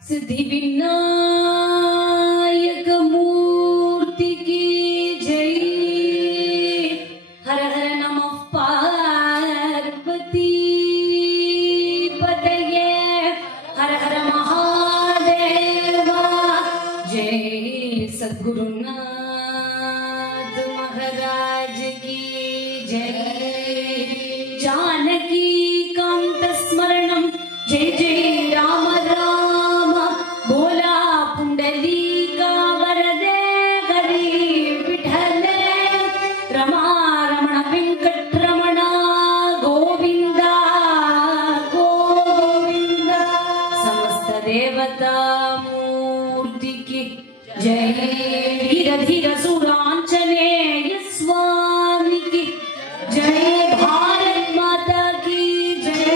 सिद्धि विनायक मूर्ति की जय। हर हर नमः पार्वती पतये। हर हर महादेवा जय। सद्गुरुनाथ महाराज की जय। जानकी कांत स्मरणम जय जय राम राम। भोला पुंडलीका वरदे हरि विठले। रमा रमण वेंकटरमण गोविंदा गोविंदा। समस्त देवता मूर्ति की जय। धीर धीर सुरांजनेय स्वामी की जय। भारत माता की जय।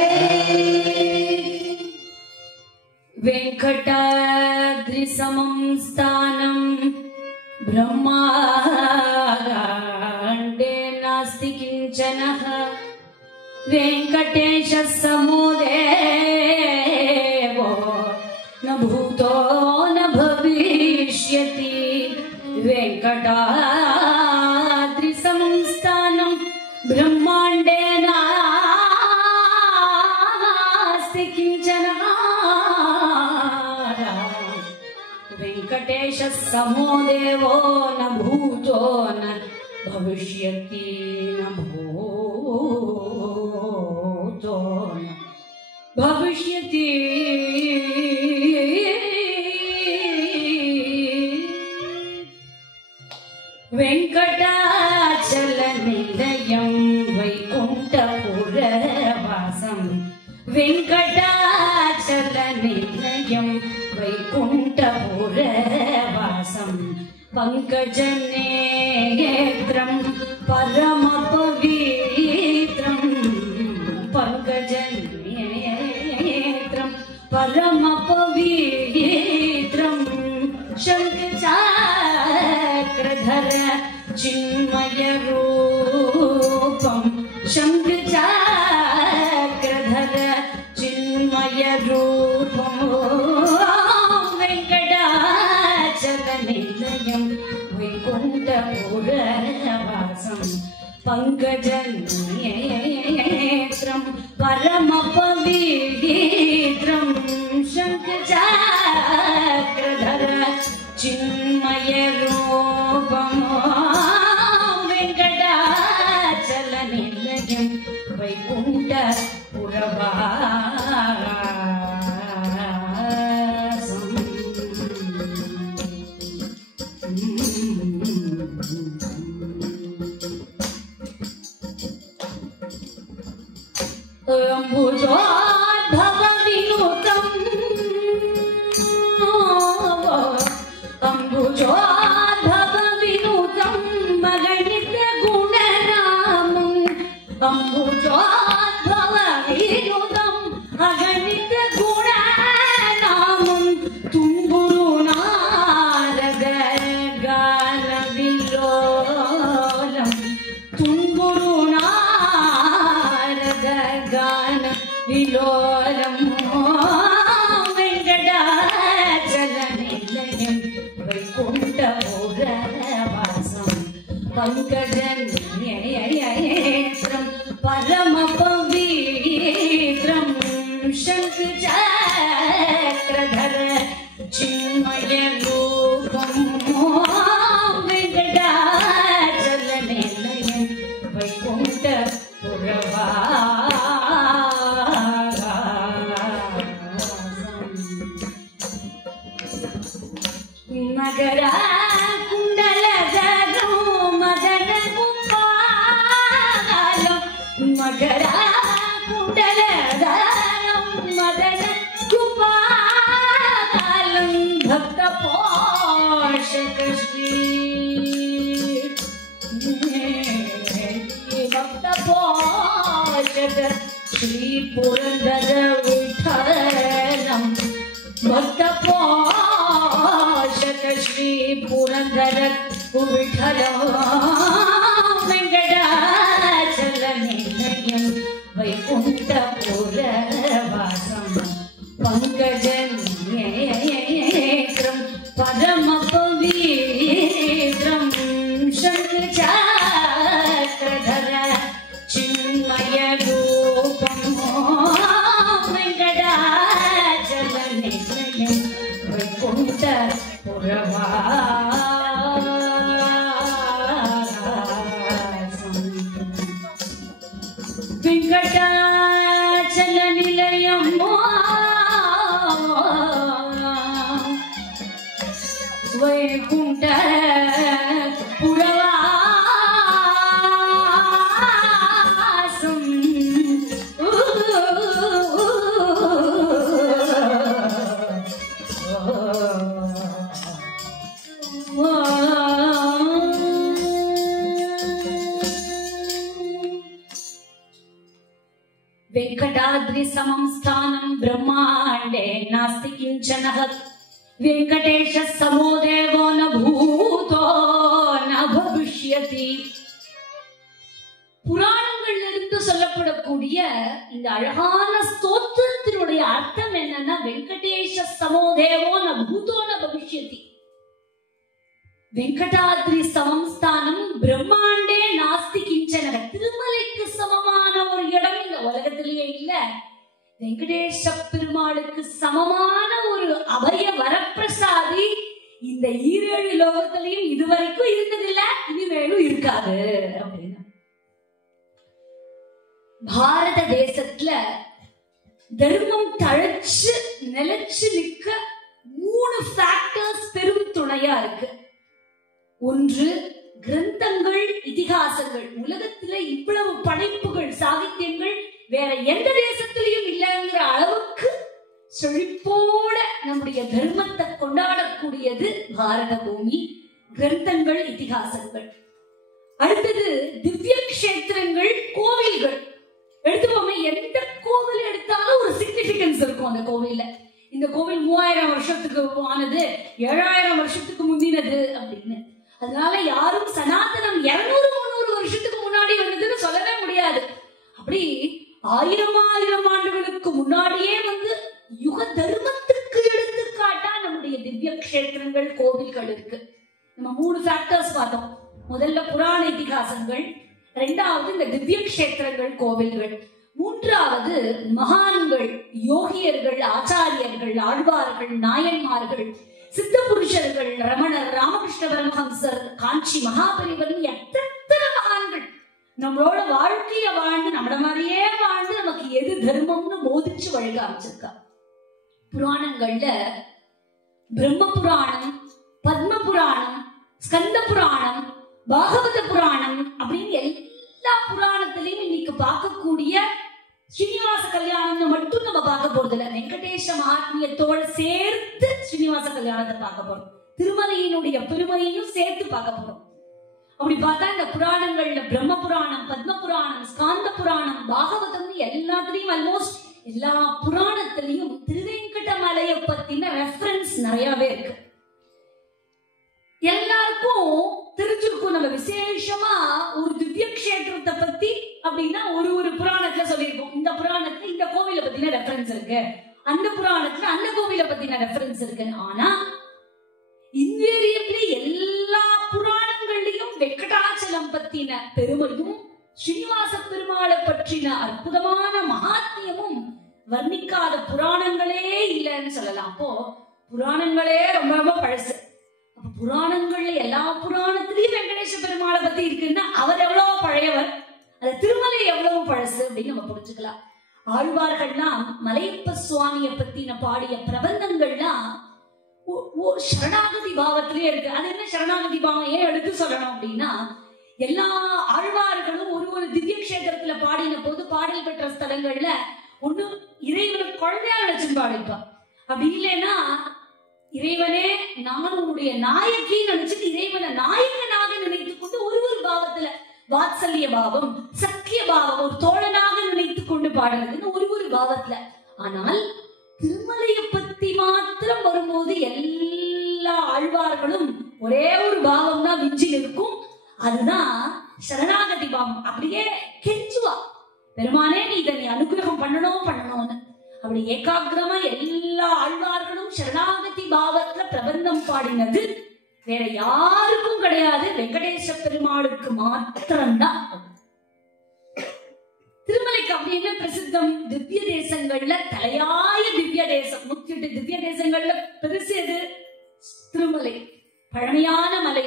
वेंकटाद्रि समं स्थानं ब्रह्मांडे नास्ति किंचनः। वेंकटेशः समो देवो न भूतो न भविष्यति। वेंकटाद्रि समं स्थानं ब्रह्मांडे नास्ति किंचनः। वेंकटेशः समो देवो न भूतो न भविष्यति। न भूतो न भविष्यति। वेंकटाचल निलयं वैकुंठपुरवासं। वेंकटाचल निलयं वैकुंठपुरवासं। पंकजनेत्रं परमपवित्रं। पंकजनेत्रं परमपवित्रं। शंखचक्रधर चिन्मय रूपं। शंखचक्रधर चिन्मय रूपं। वेंकटाचलनिलयं वैकुंठपुरवासं। पंकजनेत्रं परमपवित्रं। शंखचक्रधर चिन्मय रूपं। वेंकटाचलनिलयं वैकुंठपुरवासं। अम्बुजोद्भव विनुतं। अम्बुजोद्भव विनुतं मगणित गुणनामं। अम्बुजोद्भव विनुतं अगणित गुणनामं। तुम्बुरु नारद गानं கல்யாணலோலம் வெங்கடாச்சல நிலையம் வைகுண்டபுரவாசம் பங்கஜநேத்ரம் பரம பவித்ரம் சங்கச்சக்ரதர சின்மய ரூபம் வெங்கடாச்சல நிலையம் வைகுண்டபுரவாசம் மகர குண்டலதரோ மதன குபாலம் மகர குண்டலதரம் மதன குபாலம் பக்த போஷக ஸ்ரீ பக்த போஷக ஸ்ரீ புரந்தர விட்டலம் பக்த போஷக ஸ்ரீ புரந்தர விட்டலம் வெங்கடாச்சல நிலையம் வைகுண்டபுரவாசம் பங்கஜநேத்ரம் பரம பவித்ரம் சங்கச்சக்ரதர சின்மய ரூபம் வெங்கடாச்சல நிலையம் வைகுண்டபுரவாசம் வெங்கடாச்சல நிலையம் வைகுண்ட புரவாசம் वेंकटाद्रि समं स्थानं ब्रह्मांडे नास्ति किंचनः वेंकटेश समो देवो न भूतो न भविष्यति புராணங்கள்ல இருந்து சொல்லப்படக்கூடிய இந்த அழகான ஸ்தோத்திரத்தினுடைய அர்த்தம் என்னன்னா வெங்கடேஷ சமோ தேவோ ந பூதோ ந பவிஷ்யதி வெங்கடாத்ரி சமம்ஸ்தானம் பிரம்மாண்டே நாஸ்தி கிஞ்சன திருமலைக்கு சமமான ஒரு இடம் இந்த உலகத்திலேயே இல்ல வெங்கடேஷ பெருமாளுக்கு சமமான ஒரு அபய வரப்பிரசாதி இந்த ஈரேழு லோகத்திலையும் இதுவரைக்கும் இருந்ததில்லை இனிமேலும் இருக்காது அப்படின்னு பாரத தேசத்துல தர்மம் தழைச்சு நிலைச்சு நிற்க 3 ஃபேக்டர்ஸ் பெரும் துணையா இருக்கு. ஒன்று கிரந்தங்கள், இதிகாசங்கள். உலகத்துல இவ்வளவு படைப்புகள், சாகித்யங்கள் வேற எந்த தேசத்திலையும் இல்லைங்கிற அளவுக்கு செழிப்போட நம்முடைய தர்மத்தை கொண்டாடக்கூடியது பாரத பூமி. கிரந்தங்கள், இதிகாசங்கள். அடுத்தது திவ்ய கஷேத்திரங்கள், கோவில்கள். எடுத்துப்போமே, எந்த கோவில் எடுத்தாலும் ஒரு சிக்னிபிகன்ஸ் இருக்கும் அந்த கோவில்ல. இந்த கோவில் 3000 வருஷத்துக்கு ஆனது, 7000 வருஷத்துக்கு முந்தினது அப்படின்னு. அதனால யாரும் சனாதனம் 200-300 வருஷத்துக்கு முன்னாடி வந்ததுன்னு சொல்லவே முடியாது. அப்படி 1000 ஆண்டுகளுக்கு முன்னாடியே யுக தர்மத்துக்கு எடுத்துக்காட்டா நம்முடைய திவ்ய கஷேத்திரங்கள், கோவில்கள் இருக்கு. நம்ம 3 ஃபேக்டர்ஸ் பார்த்தோம். முதல்ல புராண இதிகாசங்கள், இரண்டாவது இந்த திவ்ய கஷேத்திரங்கள், கோவில்கள், மூன்றாவது மகான்கள், யோகியர்கள், ஆச்சாரியர்கள், ஆழ்வார்கள், நாயன்மார்கள், சித்த புருஷர்கள், ரமணர், ராமகிருஷ்ண பரமஹம்சர், காஞ்சி மகாபரிவர், எத்தனை மகான்கள் நம்மளோட வாழ்க்கைய வாழ்ந்து நம்மள மாதிரியே வாழ்ந்து நமக்கு எது தர்மம்னு போதிச்சு வழங்க ஆரம்பிச்சிருக்கா. புராணங்கள்ல பிரம்ம புராணம், பத்ம புராணம், ஸ்கந்த புராணம், பாகவத புராணம் அப்படின்னு எல்லா புராணத்திலையும் இன்னைக்கு பார்க்கக்கூடிய ஸ்ரீனிவாச கல்யாணம்னு மட்டும் நம்ம பார்க்க போறது இல்ல. வெங்கடேஷ மகாத்மியத்தோட சேர்த்து ஸ்ரீனிவாச கல்யாணத்தை பார்க்க போறோம். திருமலையினுடைய பெருமையையும் சேர்த்து பார்க்க போறோம். அப்படி பார்த்தா இந்த புராணங்கள்ல பிரம்ம புராணம், பத்ம புராணம், ஸ்காந்த புராணம், பாகவதம் எல்லாத்துலயும் ஆல்மோஸ்ட் எல்லா புராணத்திலையும் திருவேங்கடமலையை பத்தின ரெஃபரன்ஸ் நிறையவே இருக்கு. எல்லாருக்கும் தெரிஞ்சிருக்கும். நம்ம விசேஷமா ஒரு திவ்ய கஷேத்திரத்தை பத்தி அப்படின்னா ஒரு புராணத்துல சொல்லியிருக்கோம். இந்த புராணத்துல இந்த கோவிலை பத்தின ரெஃபரன்ஸ் இருக்கு, அந்த புராணத்துல அந்த கோவிலை பத்தின ரெஃபரன்ஸ் இருக்கு. ஆனா இன்வேரியபிளி எல்லா புராணங்கள்லயும் வெங்கடாச்சலம் பத்தின பெருமையும் ஸ்ரீனிவாச பெருமாளை பற்றின அற்புதமான மகாத்மியமும் வர்ணிக்காத புராணங்களே இல்லைன்னு சொல்லலாம். அப்போ புராணங்களே ரொம்ப ரொம்ப பழசு. அப்ப புராணங்கள்ல எல்லா புராணத்திலயும் வெங்கடேச பெருமாளை பத்தி இருக்குன்னா அவர் எவ்வளவு பழையவர், அது திருமலை எவ்வளவு பழசு அப்படின்னு நம்ம புரிஞ்சுக்கலாம். ஆழ்வார்கள்லாம் மலையப்ப சுவாமிய பத்தின பாடிய பிரபந்தங்கள்லாம் சரணாகதி பாவத்திலே இருக்கு. அது என்ன சரணாகதி பாவம் ஏன் எடுத்து சொல்லணும் அப்படின்னா, எல்லா ஆழ்வார்களும் ஒரு திவ்ய கஷேத்திரத்துல பாடின போது பாடல் பெற்ற ஸ்தலங்கள்ல ஒண்ணு இறைவனை குழந்தையா நினைச்சுன்னு பாடிப்பான், அப்படி இல்லைன்னா இறைவனே நான் உன்னுடைய நாயகின்னு நினைச்சிட்டு இறைவனை நாயகனாக நினைத்துக் கொண்டு ஒரு பாவத்துல வாத்சல்ய பாவம், சக்கிய பாவம், ஒரு தோழனாக நினைத்துக் கொண்டு பாடுறதுன்னு ஒரு பாவத்துல. ஆனால் திருமலையை பத்தி மாத்திரம் வரும்போது எல்லா ஆழ்வார்களும் ஒரே ஒரு பாவம் தான் விஞ்சி இருக்கும், அதுதான் சரணாகதி பாவம். அப்படியே கெஞ்சுவா, பெருமானே நீ இதை நீ அனுகிரகம் பண்ணணும்னு. அப்படி ஏகாகிரமா எல்லா ஆழ்வார்களும் சரணாகதி பாவத்துல பிரபந்தம் பாடினது வேற யாருக்கும் கிடையாது, வெங்கடேச பெருமாளுக்கு மாத்திரம்தான். திருமலைக்கு அப்படி என்ன பிரசித்தம்? திவ்ய தேசங்கள்ல தலையாய திவ்ய தேசம், 108 திவ்ய தேசங்கள்ல பெருசு எது? திருமலை. பழமையான மலை.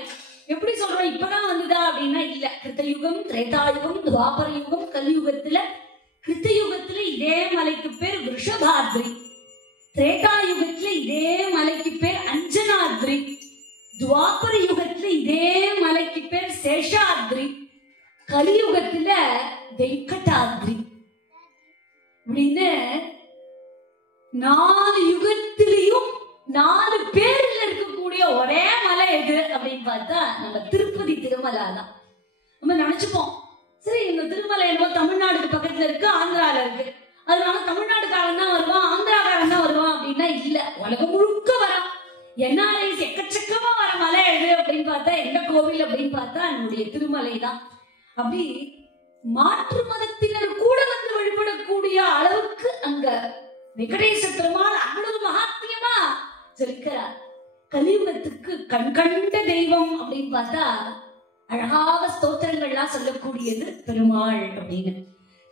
எப்படி சொல்றோம், இப்பதான் வந்துதா அப்படின்னா இல்ல. கிருத்தயுகம், திரேதாயுகம், துவாபர யுகம், கலியுகத்துல கிருத்தயுகத்துல இதே மலைக்கு பேர் விருஷபாத்ரி, திரேதாயுகத்துல இதே மலைக்கு பேர் அஞ்சனாத்ரி, துவாபர யுகத்துல இதே மலைக்கு பேர் சேஷாத்ரி, கலியுகத்துல வெங்கடாத்ரி. அப்படின்னு 4 யுகத்திலையும் 4 பேர்ல இருக்கக்கூடிய ஒரே மலை எது அப்படின்னு பார்த்தா நம்ம திருப்பதி திருமலை தான். நம்ம நினைச்சுப்போம், சரி இந்த திருமலை என்னவோ தமிழ்நாடுக்கு பக்கத்துல இருக்கு, ஆந்திரால இருக்கு, அதனால தமிழ்நாடுக்காரன் தான் வருவான், ஆந்திராக்காரன் தான் வருவான் அப்படின்னா இல்ல, உலகம் முழுக்க வரான். என்ஆர்ஐஸ் எக்கச்சக்கமா வர மலை எது அப்படின்னு பார்த்தா எந்த கோவில் அப்படின்னு பார்த்தா நம்முடைய திருமலை தான். அப்படி மாற்று மதத்தினர் கூட வந்து வழிபடக்கூடிய அளவுக்கு அங்க வெங்கடேச பெருமாள் அவ்வளவு மகாத்மியமா சொல்லிக்கிறார். கலியுகத்துக்கு கண்கண்ட தெய்வம் அப்படின்னு பார்த்தா அழகாக ஸ்தோத்திரங்கள்லாம் சொல்லக்கூடியது பெருமாள் அப்படின்னு.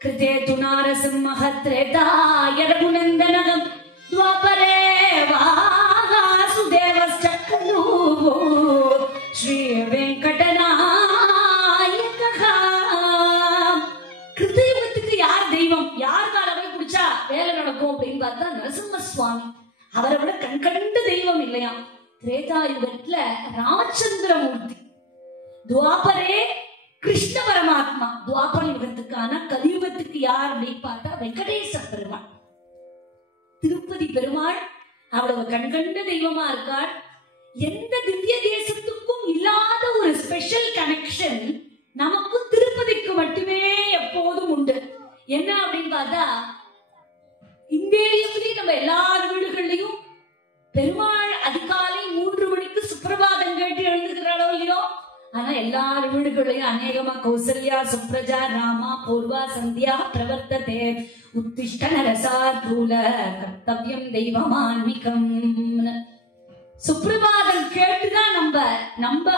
கிருதே துணாரசிம்ம திரேதாய ரகுநந்தனகம் துவாபரே வாசுதேவஸ்சக்னு ஸ்ரீ வெங்கடநாயகா. கிருத்தயுகத்துக்கு யார் தெய்வம், யார் காலவை குடிச்சா வேலை நடக்கும் அப்படின்னு பார்த்தா நரசிம்ம சுவாமி. அவரை விட கண்கண்ட தெய்வம் இல்லையா. திரேதாயுகத்துல ராமச்சந்திரமூர்த்தி, துவாபரே கிருஷ்ண பரமாத்மா. துவாபர யுகத்துக்கான கலியுகத்துக்கு யார் அப்படின்னு பார்த்தா வெங்கடேச பெருமாள். திருப்பதி பெருமாள் அவ்வளவு கண்கண்ட தெய்வமா இருக்கார். எந்த திவ்ய தேசத்துக்கும் இல்லாத ஒரு ஸ்பெஷல் கனெக்ஷன் நமக்கு திருப்பதிக்கு மட்டுமே எப்போதும் உண்டு. என்ன அப்படின்னு பார்த்தா இன்வேரியபிளி நம்ம எல்லார் வீடுகள்லயும் பெருமாள் அதிகாலை 3 மணிக்கு சுப்பிரபாதம் கேட்டு எழுந்துக்கிறாளோ இல்லையோ, ஆனா எல்லார் வீடுகளையும் அநேகமா கௌசல்யா சுப்ரஜா ராமா பூர்வா சந்தியா பிரவர்த்ததே உத்திஷ்ட நரசார்தூல கர்த்தவ்யம் தெய்வமான்மிகம். சுப்பிரபாதம் கேட்டுதான் நம்ம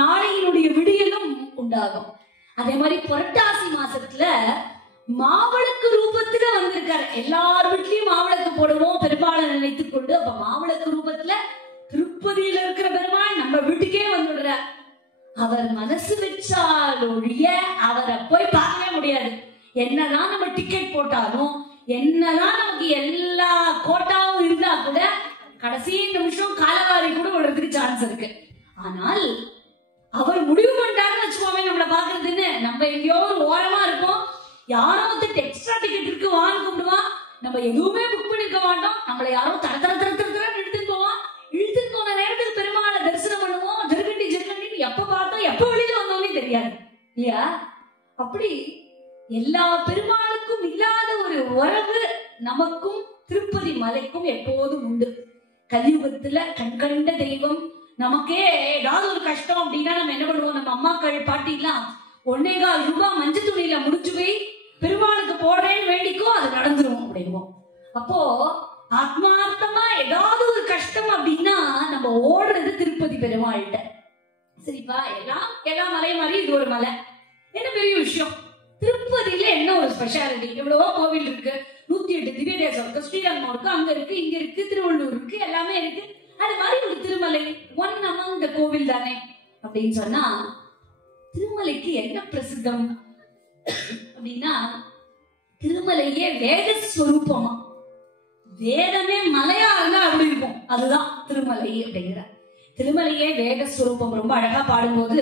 நாளையினுடைய விடியலும் உண்டாகும். அதே மாதிரி புரட்டாசி மாசத்துல மாவிளக்கு ரூபத்துல வந்திருக்காரு. எல்லார் வீட்லயும் மாவிளக்கு போடுவோம் பெருமாளை நினைத்துக் கொண்டு. அப்ப மாவிளக்கு ரூபத்துல திருப்பதியில இருக்கிற பெருமாள் நம்ம வீட்டுக்கே வந்துடுறார். அவர் மனசு வச்சால் ஒழிய அவரை போய் பார்க்கவே முடியாது. என்னதான் நம்ம டிக்கெட் போட்டாலும், என்னதான் நமக்கு எல்லா கோட்டாவும் இருந்தா கூட கடைசி நிமிஷம் காலவாரி கூட விடுறதுக்கு சான்ஸ் இருக்கு. ஆனால் அவர் முடிவு பண்ணிட்டாருன்னு வச்சுக்கோமே நம்மளை பாக்குறதுன்னு, நம்ம எங்கேயோ ஒரு ஓரமா இருப்போம், யாரோ ஒருத்தர் எக்ஸ்ட்ரா டிக்கெட் இருக்கு வான்னு கூப்பிடுவான், நம்ம எதுவுமே புக் பண்ணிருக்க மாட்டோம், நம்மளை யாரோ தர இழுத்துட்டு போவான். இழுத்துட்டு போன நேரத்துக்கு பெருமாளை தரிசனம் பண்ணுவோம், ஜெருகண்டி எப்ப பார்த்தோம் எப்ப வெளியில வந்தோம்னே தெரியாது இல்லையா. அப்படி எல்லா பெருமாளுக்கும் இல்லாத ஒரு உறவு நமக்கும் திருப்பதி மலைக்கும் எப்போதும் உண்டு. கலியுகத்துல கண்கண்ட தெய்வம். நமக்கே ஏதாவது ஒரு கஷ்டம் அப்படின்னா நம்ம என்ன பண்ணுவோம், நம்ம அம்மாக்கள் பாட்டி எல்லாம் 1.25 ரூபாய் மஞ்சள் துணியில முடிச்சு போய் பெருமாளுக்கு போடுறேன்னு வேண்டிக்கோ, அது நடந்துரும் அப்படிங்குவோம். அப்போ ஆத்மார்த்தமா ஏதாவது ஒரு கஷ்டம் அப்படின்னா நம்ம ஓடுறது திருப்பதி பெருமாள்கிட்ட. சரிப்பா, எல்லா மலை மாதிரி இது ஒரு மலை, என்ன பெரிய விஷயம். திருப்பதியில என்ன ஒரு ஸ்பெஷாலிட்டி, எவ்வளவோ கோவில் இருக்கு, 108 திவ்ய தேசம் இருக்கு, ஸ்ரீரங்கம் இருக்கு, அங்க இருக்கு, இங்க இருக்கு, திருவள்ளூர் இருக்கு, எல்லாமே இருக்கு. அது மாதிரி ஒரு திருமலை ஒன் அமங் இந்த கோவில் தானே அப்படின்னு சொன்னா, திருமலைக்கு என்ன பிரசித்தம் அப்படின்னா, திருமலையே வேத ஸ்வரூபமா, வேதமே மலையா இருந்தா அப்படி இருக்கும், அதுதான் திருமலை அப்படிங்கிற. திருமலையே வேத ஸ்வரூபம். ரொம்ப அழகா பாடும்போது,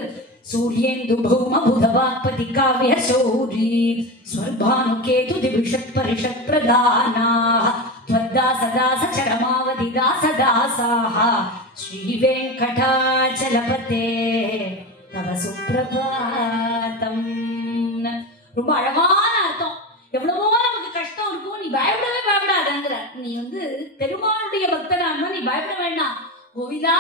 சூரியேந்து பௌம புதவாத்பதி காவ்ய சௌரி ஸ்வர்பானுகேது திவிஷத் பரிஷத் பிரதானா த்வத்தாசதாச சரமாவதி தாசதாசாஹ ஸ்ரீ வெங்கடாச்சலபதே தவ சுப்ரபாதம். ரொம்ப அழகான அர்த்தம். எவ்வளவோ நமக்கு கஷ்டம் இருக்கும், நீ பயப்படவே பயப்படாதங்கிற. நீ பெருமாளுடைய பக்தனா இருந்தா நீ பயப்பட வேண்டாம். கோவிதா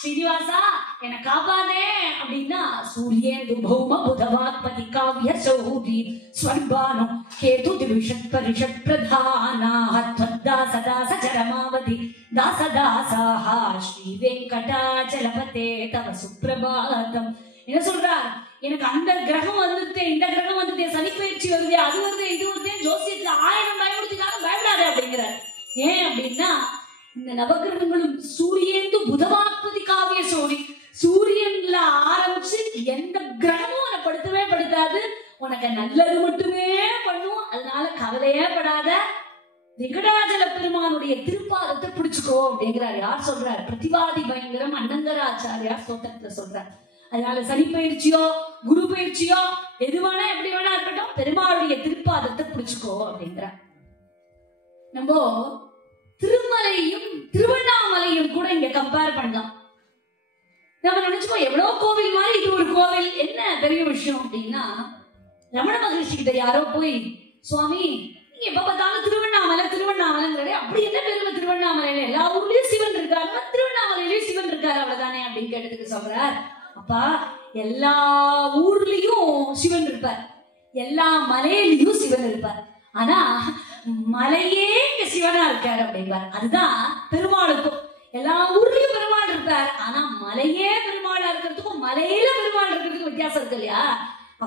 ஸ்ரீனிவாசா என்னை காப்பாதே அப்படின்னா, சூரியேந்து பௌம புதவாத்பதி காவ்ய சௌரி ஸ்வர்பானு கேது திவிஷத் பரிஷத் பிரதானாஹ த்வத்தாசதாச சரமாவதி தாசதாசாஹ ஸ்ரீ வெங்கடாச்சலபதே தவ சுப்ரபாதம். என்ன சொல்றார்? எனக்கு அந்த கிரகம் வந்துட்டு, இந்த கிரகம் வந்துட்டு, சனி பயிற்சி வருது, அது வருது, இது வருது, ஜோசியத்துல 1000 பயமுறுத்தினாலும் பயப்படாது அப்படிங்கிறார். ஏன் அப்படின்னா, இந்த நவகிரகங்களும் சூரியேந்து புதவாத்பதி காவிய சோழி, சூரியன்ல ஆரம்பிச்சு எந்த கிரகமும் உன்னை படுத்தவே படுத்தாது, உனக்கு நல்லது மட்டுமே பண்ணும். அதனால கவலையே படாத, வெங்கடாச்சல பெருமானுடைய திருப்பாதத்தை பிடிச்சுக்கோ அப்படிங்கிறார். யார் சொல்றார்? பிரதிவாதி பயங்கரம் அண்ணங்கராச்சாரியார் ஸ்தோத்திரத்துல சொல்றார். அதனால சனி பயிற்சியோ குரு பயிற்சியோ எது வேணா எப்படி வேணா இருக்கட்டும், பெருமாளுடைய திருப்பாதத்தை பிடிச்சுக்கோ அப்படிங்கிறார். நம்ம திருமலையும் திருவண்ணாமலையும் கூட இங்க கம்பேர் பண்ணலாம். நம்ம நினைச்சுக்கோ எவ்வளவு கோவில் மாதிரி இது ஒரு கோவில், என்ன பெரிய விஷயம் அப்படின்னா, ரமண மகரிஷி கிட்ட யாரோ போய், சுவாமி நீங்க எப்ப பார்த்தாலும் திருவண்ணாமலை திருவண்ணாமலைங்கிறதே, அப்படி என்ன பெருமை திருவண்ணாமலையில? எல்லா ஊர்லயும் சிவன் இருக்காரு, திருவண்ணாமலையிலயும் சிவன் இருக்காரு, அவ்வளவுதானே அப்படின்னு கேட்டதுக்கு சொல்றார், அப்பா எல்லா ஊர்லயும் சிவன் இருப்பார், எல்லா மலையிலயும் சிவன் இருப்பார், ஆனா மலையே இங்க சிவனா இருக்காரு அப்படின்பார். அதுதான் பெருமாளுக்கும். எல்லா ஊர்லயும் பெருமாள் இருப்பார், ஆனா மலையே பெருமாளா இருக்கிறதுக்கும் மலையில பெருமாள் இருக்கிறதுக்கும் வித்தியாசம் இருக்கு இல்லையா?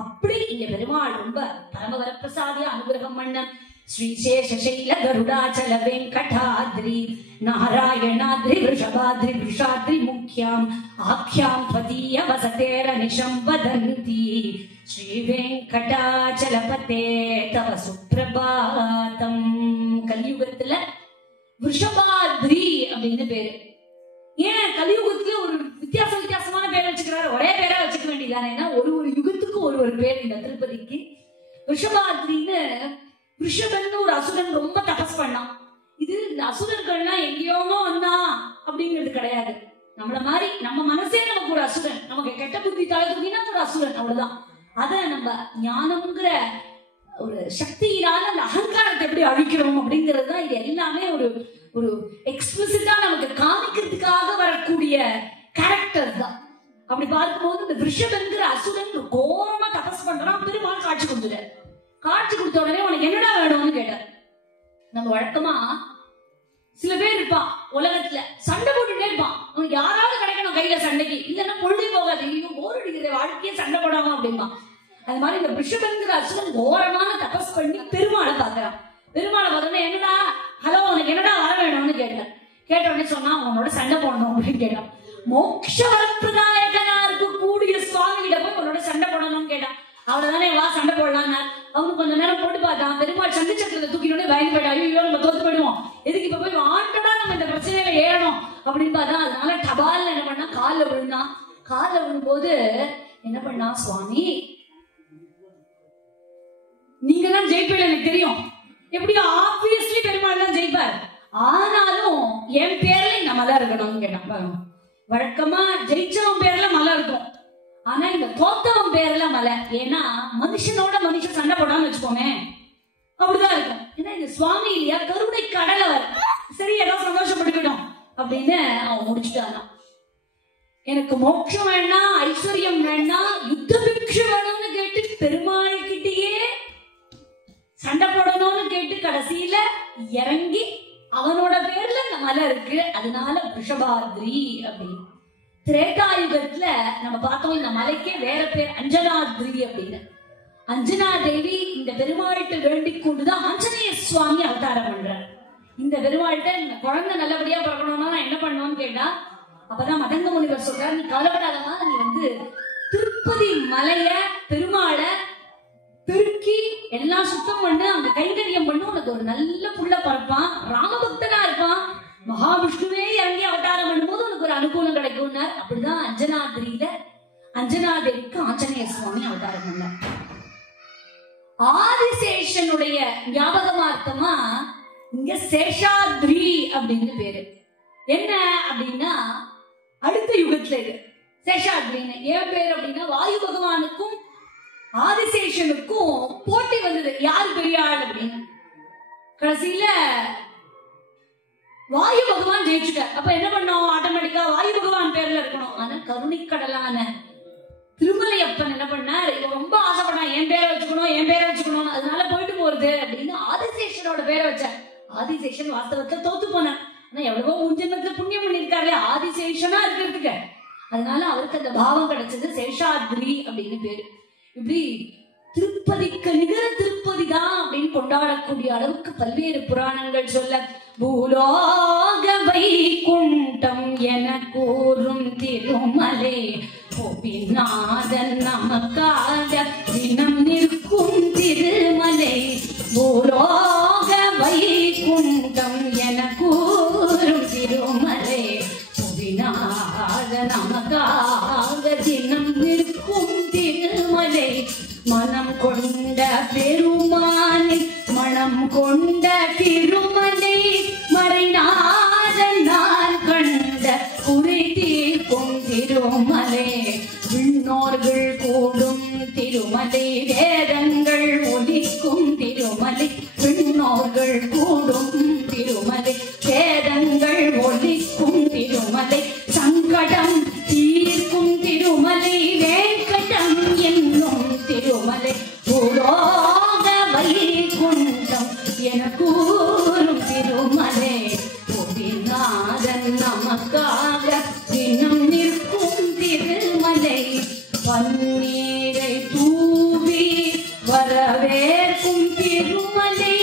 அப்படி இங்க பெருமாள் ரொம்ப பரம வரப்பிரசாதியா அனுகிரகம் பண்ண ஸ்ரீசேஷைல கருடாச்சல வெங்கடாத்ரி நாராயணாத்ரி ரிஷபாத்ரி விஷாத்ரி முக்கியம் ஆख्यां त्वदीय वसतेर निशं वदन्ति श्री वेंकटाचलपते तव सुप्रभातम. கலியுகத்துல ரிஷபாத்ரி அப்படின்னு பேரு. ஏன் கலியுகத்துல ஒரு வித்தியாசமான பேர் வச்சுக்கிறாரு? ஒரே பேரா வச்சுக்க வேண்டியதானே? ஒரு யுகத்துக்கு ஒரு பேர் இந்த திருப்பதிக்கு. ரிஷபாத்ரின்னு, ரிஷபன்னு ஒரு அசுரன் ரொம்ப தபஸ் பண்ணான். இது இந்த அசுரர்கள்லாம் எங்கேயோமோ வந்தா அப்படிங்கிறது கிடையாது. நம்மள மாதிரி நம்ம மனசே நமக்கு ஒரு அசுரன், நமக்கு கெட்ட புத்தி தளர்த்துனா ஒரு அசுரன், அவ்வளவுதான். அத நம்ம ஞானம்ங்கிற ஒரு சக்தியினால அந்த அகங்காரத்தை எப்படி அழிக்கிறோம் அப்படிங்கிறது தான். இது எல்லாமே ஒரு எக்ஸ்பிளிசிட்டா நமக்கு காமிக்கிறதுக்காக வரக்கூடிய கேரக்டர் தான். அப்படி பார்க்கும்போது இந்த ரிஷபன்கிற அசுரன் கோரமா தபஸ் பண்றான், பெருமாள் காட்சி கொடுத்துட்டார். காட்சி கொடுத்த உடனே உனக்கு என்னடா வேணும்னு கேட்டார். நம்ம வழக்கமா சில பேர் இருப்பான் உலகத்துல, சண்டை போட்டுட்டே இருப்பான். அவனுக்கு யாராவது கிடைக்கணும் கையில சண்டைக்கு, இல்லைன்னா பொழுதே போகாது, ஐயோ போர் அடிக்கிற வாழ்க்கையே சண்டை போடாம அப்படிமா. அது மாதிரி இந்த ரிஷபன்கிற அசுரன் கோரமான தபஸ் பண்ணி பெருமாளை பாக்குறான். பெருமாளை பார்த்தோன்னா, என்னடா ஹலோ உனக்கு என்னடா வர வேணும்னு கேட்டார். கேட்ட உடனே சொன்னா, உன்னோட சண்டை போடணும் அப்படின்னு கேட்டான். மோட்ச வரப்பிரதாயகனா இருக்கக்கூடிய சுவாமி கிட்ட போய் உன்னோட சண்டை போடணும்னு கேட்டான். அவ்வளவுதானே, வா சண்டை போடலாம். அவனுக்கு கொஞ்ச நேரம் போட்டு பார்த்தான். பெருமாள் சண்டை சக்கரத்தை தூக்கிட்டு பயந்து போயிட்டா, ஐயோ நம்ம தோத்து போயிடுவோம், எதுக்கு இப்ப போய் ஆண்டடா நம்ம இந்த பிரச்சனையில ஏறணும் அப்படின்னு பார்த்தா. அதனால டபால் என்ன பண்ணா, காலில் விழுந்தான். காலில் விழும்போது என்ன பண்ணா, சுவாமி நீங்க தான் ஜெயிப்பீங்க எனக்கு தெரியும், எப்படியோ ஆப்வியஸ்லி பெருமாள் தான் ஜெயிப்பார், ஆனாலும் என் பேர்ல இந்த மலை இருக்கணும்னு கேட்டான். வழக்கமா ஜெயிச்சவன் பேர்ல மலை இருக்கும், ஆனா இந்த தோத்தவன் பேர்ல மலை. ஏன்னா மனுஷனோட மனுஷன் சண்டை போடான்னு வச்சுக்கோமே, அப்படிதான் இருக்கும். ஏன்னா இந்த சுவாமி இல்லையா, கருணை கடலவர், சரி ஏதோ சந்தோஷப்பட்டுக்கிட்டோம் அப்படின்னு அவன் முடிச்சுட்டானா. எனக்கு மோட்சம் வேணா, ஐஸ்வர்யம் வேணா, யுத்த பிக்ஷை வேணும்னு கேட்டு இறங்கி அவனோட பேர்ல இந்த மலை இருக்கு, அதனால ரிஷபாத்ரி அப்படின்னு. திரேதாயுகத்துல நம்ம பார்த்தோம் இந்த மலைக்கே வேற பேர் அஞ்சனாத்ரி அப்படின்னு. அஞ்சனா தேவி இந்த பெருமாள்கிட்ட வேண்டிக் கொண்டுதான் ஆஞ்சநேய சுவாமி அவதாரம் பண்றார். இந்த பெருமாள்கிட்ட இந்த குழந்தை நல்லபடியா பிறக்கணும்னா நான் என்ன பண்ணுவேன்னு கேட்டா, அப்பதான் மதங்க முனிவர் சொல்றாரு, நீ கவலைப்படாதமா, நீ திருப்பதி மலைய பெருமாள பெருக்கி எல்லாம் சுத்தம் பண்ணு, அங்க கைங்கரியம் பண்ணு, உனக்கு ஒரு நல்ல புள்ள பிறப்பான், ராமபக்தனா இருப்பான், மகாவிஷ்ணுவே இறங்கி அவதாரம் பண்ணும்போது உனக்கு ஒரு அனுகூலம் கிடைக்கும். அப்படிதான் அஞ்சனாதிரியில அஞ்சனாதேவிக்கு ஆஞ்சநேய சுவாமி அவதாரம் பண்ணார். ஆதிசேஷனுடைய ஞாபகமார்த்தமா இங்க சேஷாத்ரி அப்படின்னு பேரு. என்ன அப்படின்னா அடுத்த யுகத்துல இது சேஷாத்ரின்னு ஏன் பேர் அப்படின்னா, வாயு பகவானுக்கும் ஆதிசேஷனுக்கும் போட்டி வந்தது, யாரு பெரிய ஆள் அப்படின்னு. கடைசியில வாயு பகவான் ஜெயிச்சுட்டார். அப்ப என்ன பண்ணோம், ஆட்டோமேட்டிக்கா வாயு பகவான் பேர்ல இருக்கணும். ஆனா கருணைக்கடலான திருமலையப்பன் என்ன பண்ணார், ரொம்ப ஆசைப்பட்டான், என் பேரை வச்சுக்கணும் என் பேரை வச்சுக்கணும், அதனால போயிட்டு போறது அப்படின்னு ஆதிசேஷனோட பேரை வச்சார். ஆதிசேஷன் வாஸ்தவத்துல தோத்து போனார். ஆனா எவ்வளவோ முன்ஜென்மத்துல புண்ணியம் பண்ணிருக்காரு ஆதிசேஷனா இருக்கிறதுக்கு, அதனால அவருக்கு அந்த பாவம் கிடைச்சது, சேஷாத்ரி அப்படின்னு பேரு. இப்படி திருப்பதிக்கு நிகர திருப்பதி தான் அப்படின்னு கொண்டாடக்கூடிய அளவுக்கு பல்வேறு புராணங்கள் சொல்ல, பூலோக வைகுண்டம் என கூறும் திருமலை கோபிநாதன் நமக்காக தினம் நிற்கும் திருமலை. பூலோக வைகுண்டம் என கூறும் திருமலை கோபிநாதன் நமக்காக தினம் நிற்கும் திருமலை. மனம் கொண்ட பெருமானை மனம் கொண்ட திருமலை மறைநாதன் நான் கண்ட குறை தீர்க்கும் திருமலை. விண்ணோர்கள் கூடும் திருமலை வேதங்கள் ஒலிக்கும் திருமலை. விண்ணோர்கள் கூடும் திருமலை வேதங்கள் ஒலிக்கும் திருமலை. சங்கடம் தீர்க்கும் திருமலை வேங்கடம் என்னும் திருமலை. பூலோக வைகுண்டம் என கூறும் திருமலை கோபிநாதன் நமக்காக தினம் நிற்கும் திருமலை. பன்னீரை தூவி வரவேற்கும் திருமலை.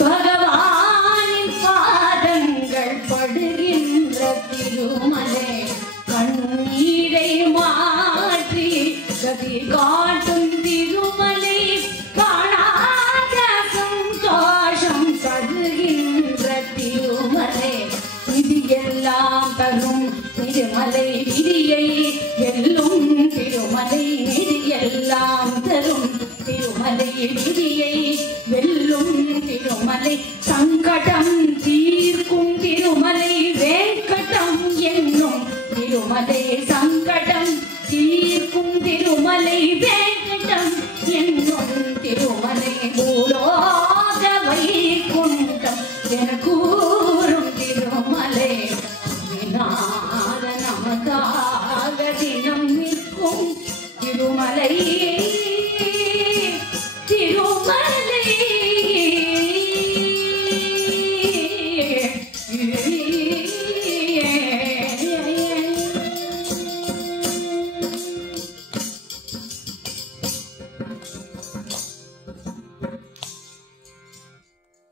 பகவானின் பாதங்கள் படுகின்ற திருமலை. கண்ணீரை மாற்றி கதி காட்டும் திருமலை. காணாத சந்தோஷம் தருகின்ற திருமலை. விதியெல்லாம் தரும் திருமலை. விதியை வெல்லும் திருமலை. விதியெல்லாம் தரும் திருமலை. விதியை வெல்லும் திருமலை. சங்கடம் தீர்க்கும் திருமலை வேங்கடம் என்னும் திருமலை. சங்கடம் தீர்க்கும் திருமலை வேங்கடம் என்னும் திருமலை. பூலோக வைகுண்டம் என கூறும் திருமலை. விநாத நமக்காக தினம் நிற்கும் திருமலை. திருமலை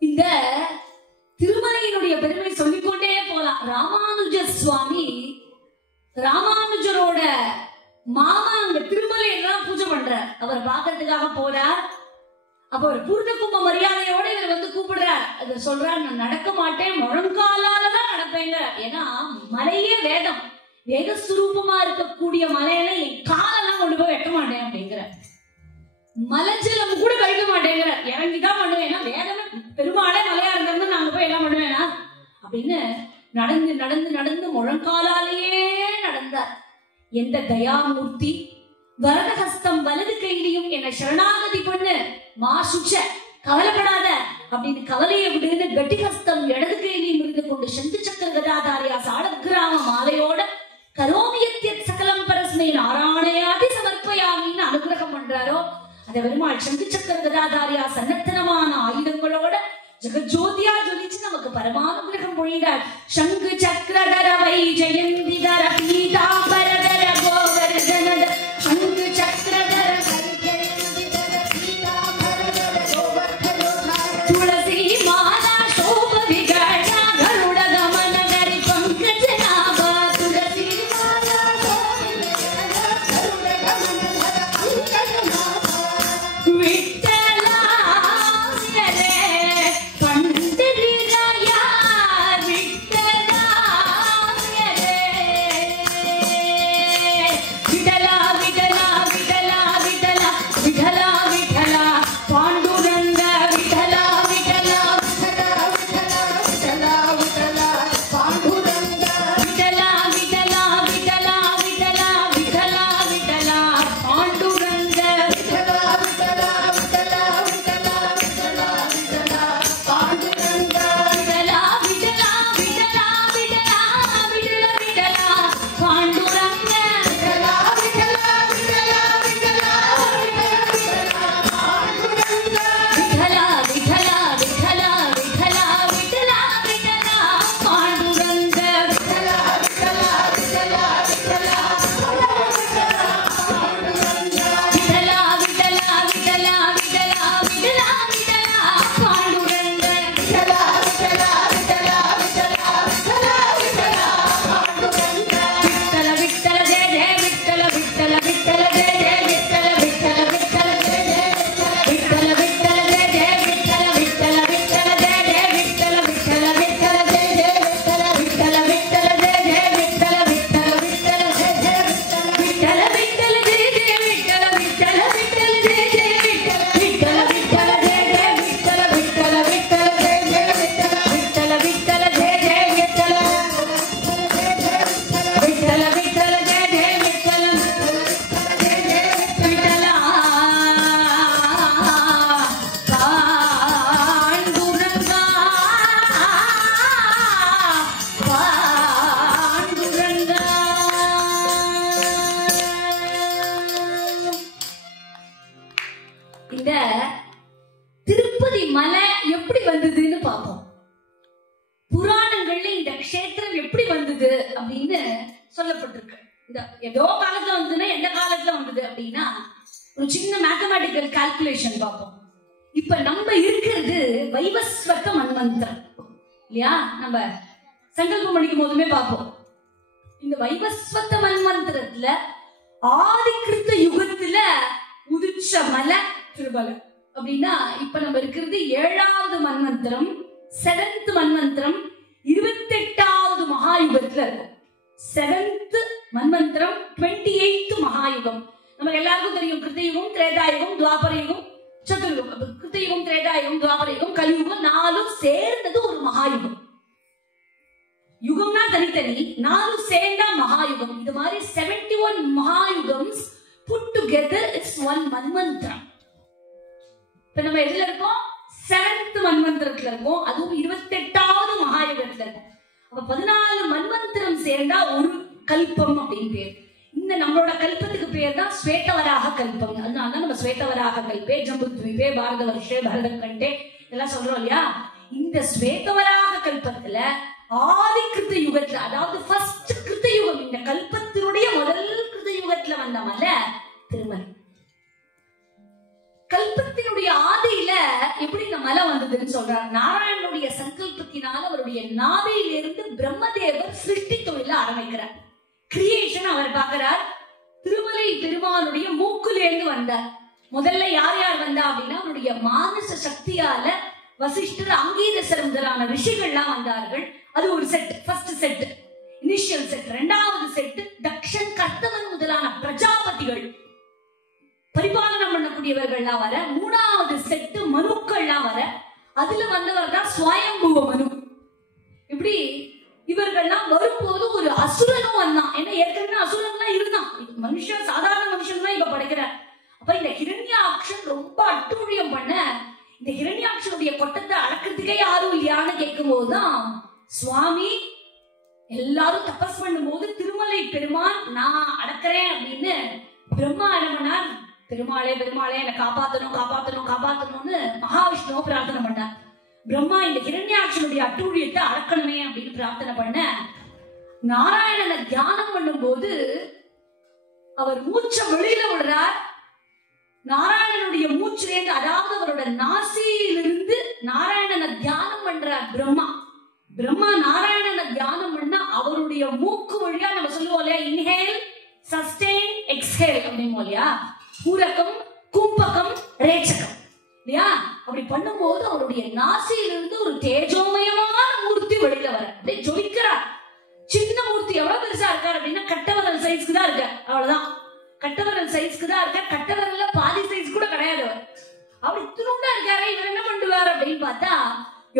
இந்த திருமலையினுடைய பெருமை சொல்லிக்கொண்டே போலாம். ராமானுஜ சுவாமி ராமானுஜரோட மாமா அங்க திருமலையெல்லாம் பூஜை பண்றார். அவர் பாக்கிறதுக்காக போறார். அப்ப ஒரு பூர்ண கும்ப மரியாதையோட இவர் கூப்பிடுறார். அது சொல்றார், நான் நடக்க மாட்டேன், முழங்காலாலதான் நடப்பேங்க. ஏன்னா மலையே வேதம், வேதஸ்வரூபமா இருக்கக்கூடிய மலையில என் காலெல்லாம் கொண்டு போய் வைக்க மாட்டேன் அப்படிங்கிற. மலைச்சலம் கூட கழிக்க மாட்டேங்கிற, இறங்கிதான் பண்ணுவேன். ஏன்னா வேதமே பெருமாளே மலையா இருந்தா நாங்க போய் எல்லாம் பண்ணுவேனா அப்படின்னு நடந்து நடந்து நடந்து முழங்காலாலேயே நடந்தார். எந்த தயாமூர்த்தி வரதஹஸ்தம் வலது கையிலையும் என்ன சரணாகதி பண்ணு மா சுச்ச, கவலைப்படாத அப்படின்னு கவலையை விடுன்னு கட்டிஹஸ்தம் இடது கையிலையும் இருந்து கொண்டு சந்து சக்கர கதாதாரியா சாடகிராம மாலையோட கரோமியத்திய சகலம் பரஸ்மை நாராயணயாதி சமர்ப்பயாமின்னு அனுகிரகம் பண்றாரோ, அந்த பெருமாள் சந்து சக்கர கதாதாரியா சன்னத்தனமான ஆயுதங்களோட ஜெகஜோதியா ஜொலிச்சு நமக்கு பரமானுகிரகம் பொழிகிறார். சங்கு சக்கரதர வைஜயந்திதர பீதாம்பரதர கோவர்தனத சங்கு சக்கரதர வைஜயந்திதர பீதாம்பரதர கோவர்தனத துளசி மாலா சோப விகட கருட கமன கரி பங்கஜநாப துளசி மாலா சோப விகட கருட கமன கரி பங்கஜநாப விட்டலா இந்த திருப்பதி மலை எப்படி வந்ததுன்னு பார்ப்போம். புராணங்கள்ல இந்த க்ஷேத்திரம் எப்படி வந்தது அப்படின்னு சொல்லப்பட்டிருக்கு. இந்த ஏதோ காலத்துல வந்ததுன்னா எந்த காலத்துல வந்தது அப்படின்னா ஒரு சின்ன மேத்தமேட்டிக்கல் கால்குலேஷன் பார்ப்போம். இப்ப நம்ம இருக்கிறது வைவஸ்வத மன்வந்திரம் இல்லையா? நம்ம சங்கல்பம் பண்ணிக்கும் போதுமே பார்ப்போம். இந்த வைவஸ்வத மன்வந்திரத்துல ஆதிகிருத்த யுகத்துல உதிச்ச மலை திருமலை அப்படின்னா இப்ப நம்ம இருக்கிறது 7வது மன்வந்திரம், 7th மன்வந்திரம், 28வது மகாயுகத்துல இருக்கும். 7th மன்வந்திரம், 28th மகாயுகம். நமக்கு எல்லாருக்கும் தெரியும் கிருத்தயுகம், திரேதாயுகம், துவாபரயுகம், சதுர்யுகம். கிருத்தயுகம், திரேதாயுகம், துவாபரயுகம், கலியுகம் 4ம் சேர்ந்தது ஒரு மகாயுகம். யுகம்னா தனித்தனி, 4 சேர்ந்தா மகாயுகம். இது மாதிரி 71 மகாயுகம்ஸ் put together is one மன்வந்திரம். இப்ப நம்ம எதுல இருக்கோம்? 7th மன்வந்திரத்துல இருக்கோம். அதுவும் 28வது மகாயுகத்துல இருக்கும். அப்ப 14 மன்வந்திரம் சேர்ந்தா ஒரு கல்பம் அப்படின்னு பேர். இந்த நம்மளோட கல்பத்துக்கு பேர் தான் ஸ்வேதவராக கல்பம். அதனாலதான் நம்ம ஸ்வேதவராக கல்பே, ஜம்புத்வீபே, பாரத வருஷே, பரதக்கண்டே இதெல்லாம் சொல்றோம் இல்லையா? இந்த ஸ்வேதவராக கல்பத்துல ஆதி கிருத்த யுகத்துல, அதாவது ஃபர்ஸ்ட் கிருத்த யுகம், இந்த கல்பத்தினுடைய முதல் கிருத்த யுகத்துல வந்த மலை திருமலை. கல்பத்தினுடைய ஆதியில எப்படி இந்த மலை வந்ததுன்னு சொல்றார். நாராயணனுடைய சங்கல்பத்தினால அவருடைய நாதையிலிருந்து பிரம்மதேவர் சிருஷ்டி தொழில ஆரம்பிக்கிறார். கிரியேஷன் அவர் பார்க்கிறார். திருமலை பெருமானுடைய மூக்குலேருந்து வந்தார். முதல்ல யார் யார் வந்தா அப்படின்னா அவருடைய மானச சக்தியால வசிஷ்டர், அங்கீரசர் முதலான ரிஷிகள்லாம் வந்தார்கள். அது ஒரு set, first set, initial set. 2வது செட் தக்ஷன், கர்த்தவன் முதலான பிரஜாபதிகள், பரிபாலனம் பண்ணக்கூடியவர்கள்லாம் வர. 3வது செட் மனுக்கள்லாம் வர. அதுல வந்தவர் தான் ஸ்வயம்புவ மனு. இப்படி இவர்கள்லாம் வரும்போது ஒரு அசுரனும் வந்தான். ஏன்னா ஏற்கனவே அசுரன்லாம் இருந்தான். மனுஷன், சாதாரண மனுஷன் தான் இப்ப படைக்கிறார். அப்ப இந்த ஹிரண்யாக்ஷன் ரொம்ப அட்டூழியம் பண்ண, இந்த ஹிரண்யாக்ஷனுடைய கொட்டத்தை அடக்கிறதுக்கே யாரும் இல்லையான்னு கேட்கும் போதுதான் சுவாமி எல்லாரும் தபஸ் பண்ணும் போது திருமலை பெருமான் நான் அடக்கிறேன் அப்படின்னு பிரம்மா என்ன பண்ணார்? பெருமாளே பெருமாளே என்னை காப்பாத்தணும் காப்பாத்தணும் காப்பாத்தணும்னு மகாவிஷ்ணுவை பிரார்த்தனை பண்ணார். பிரம்மா இந்த ஹிரண்யாட்சனுடைய அட்டூழியத்தை அடக்கணுமே அப்படின்னு பிரார்த்தனை பண்ண, நாராயணனை தியானம் பண்ணும் போது அவர் மூச்சை வெளியில விடுறார். நாராயணனுடைய மூச்சிலேருந்து, அதாவது அவரோட நாசியிலிருந்து நாராயணனை தியானம் பண்றார் பிரம்மா. பிரம்மா நாராயணனை தியானம் பண்ண அவருடைய மூக்கு வழியா, நம்ம சொல்லுவோம் இல்லையா, இன்ஹேல் சஸ்டெயின் எக்ஸ்ஹேல் அப்படிமோ இல்லையா, பூரகம் கும்பகம் ரேச்சகம் இல்லையா, அப்படி பண்ணும்போது அவருடைய நாசியிலிருந்து ஒரு தேஜோமயமான மூர்த்தி வெளியில வர, அப்படியே ஜொலிக்கிறார். சின்ன மூர்த்தி, எவ்வளவு பெருசா இருக்காரு அப்படின்னா கட்டவரல் சைஸ்க்கு தான் இருக்க, அவ்வளவுதான், கட்டவரல் சைஸ்க்கு தான் இருக்க, கட்டவரல்ல பாதி சைஸ் கூட கிடையாது. அப்படி துணுண்டா இருக்காரு. இவர் என்ன பண்ணுவார் அப்படின்னு பார்த்தா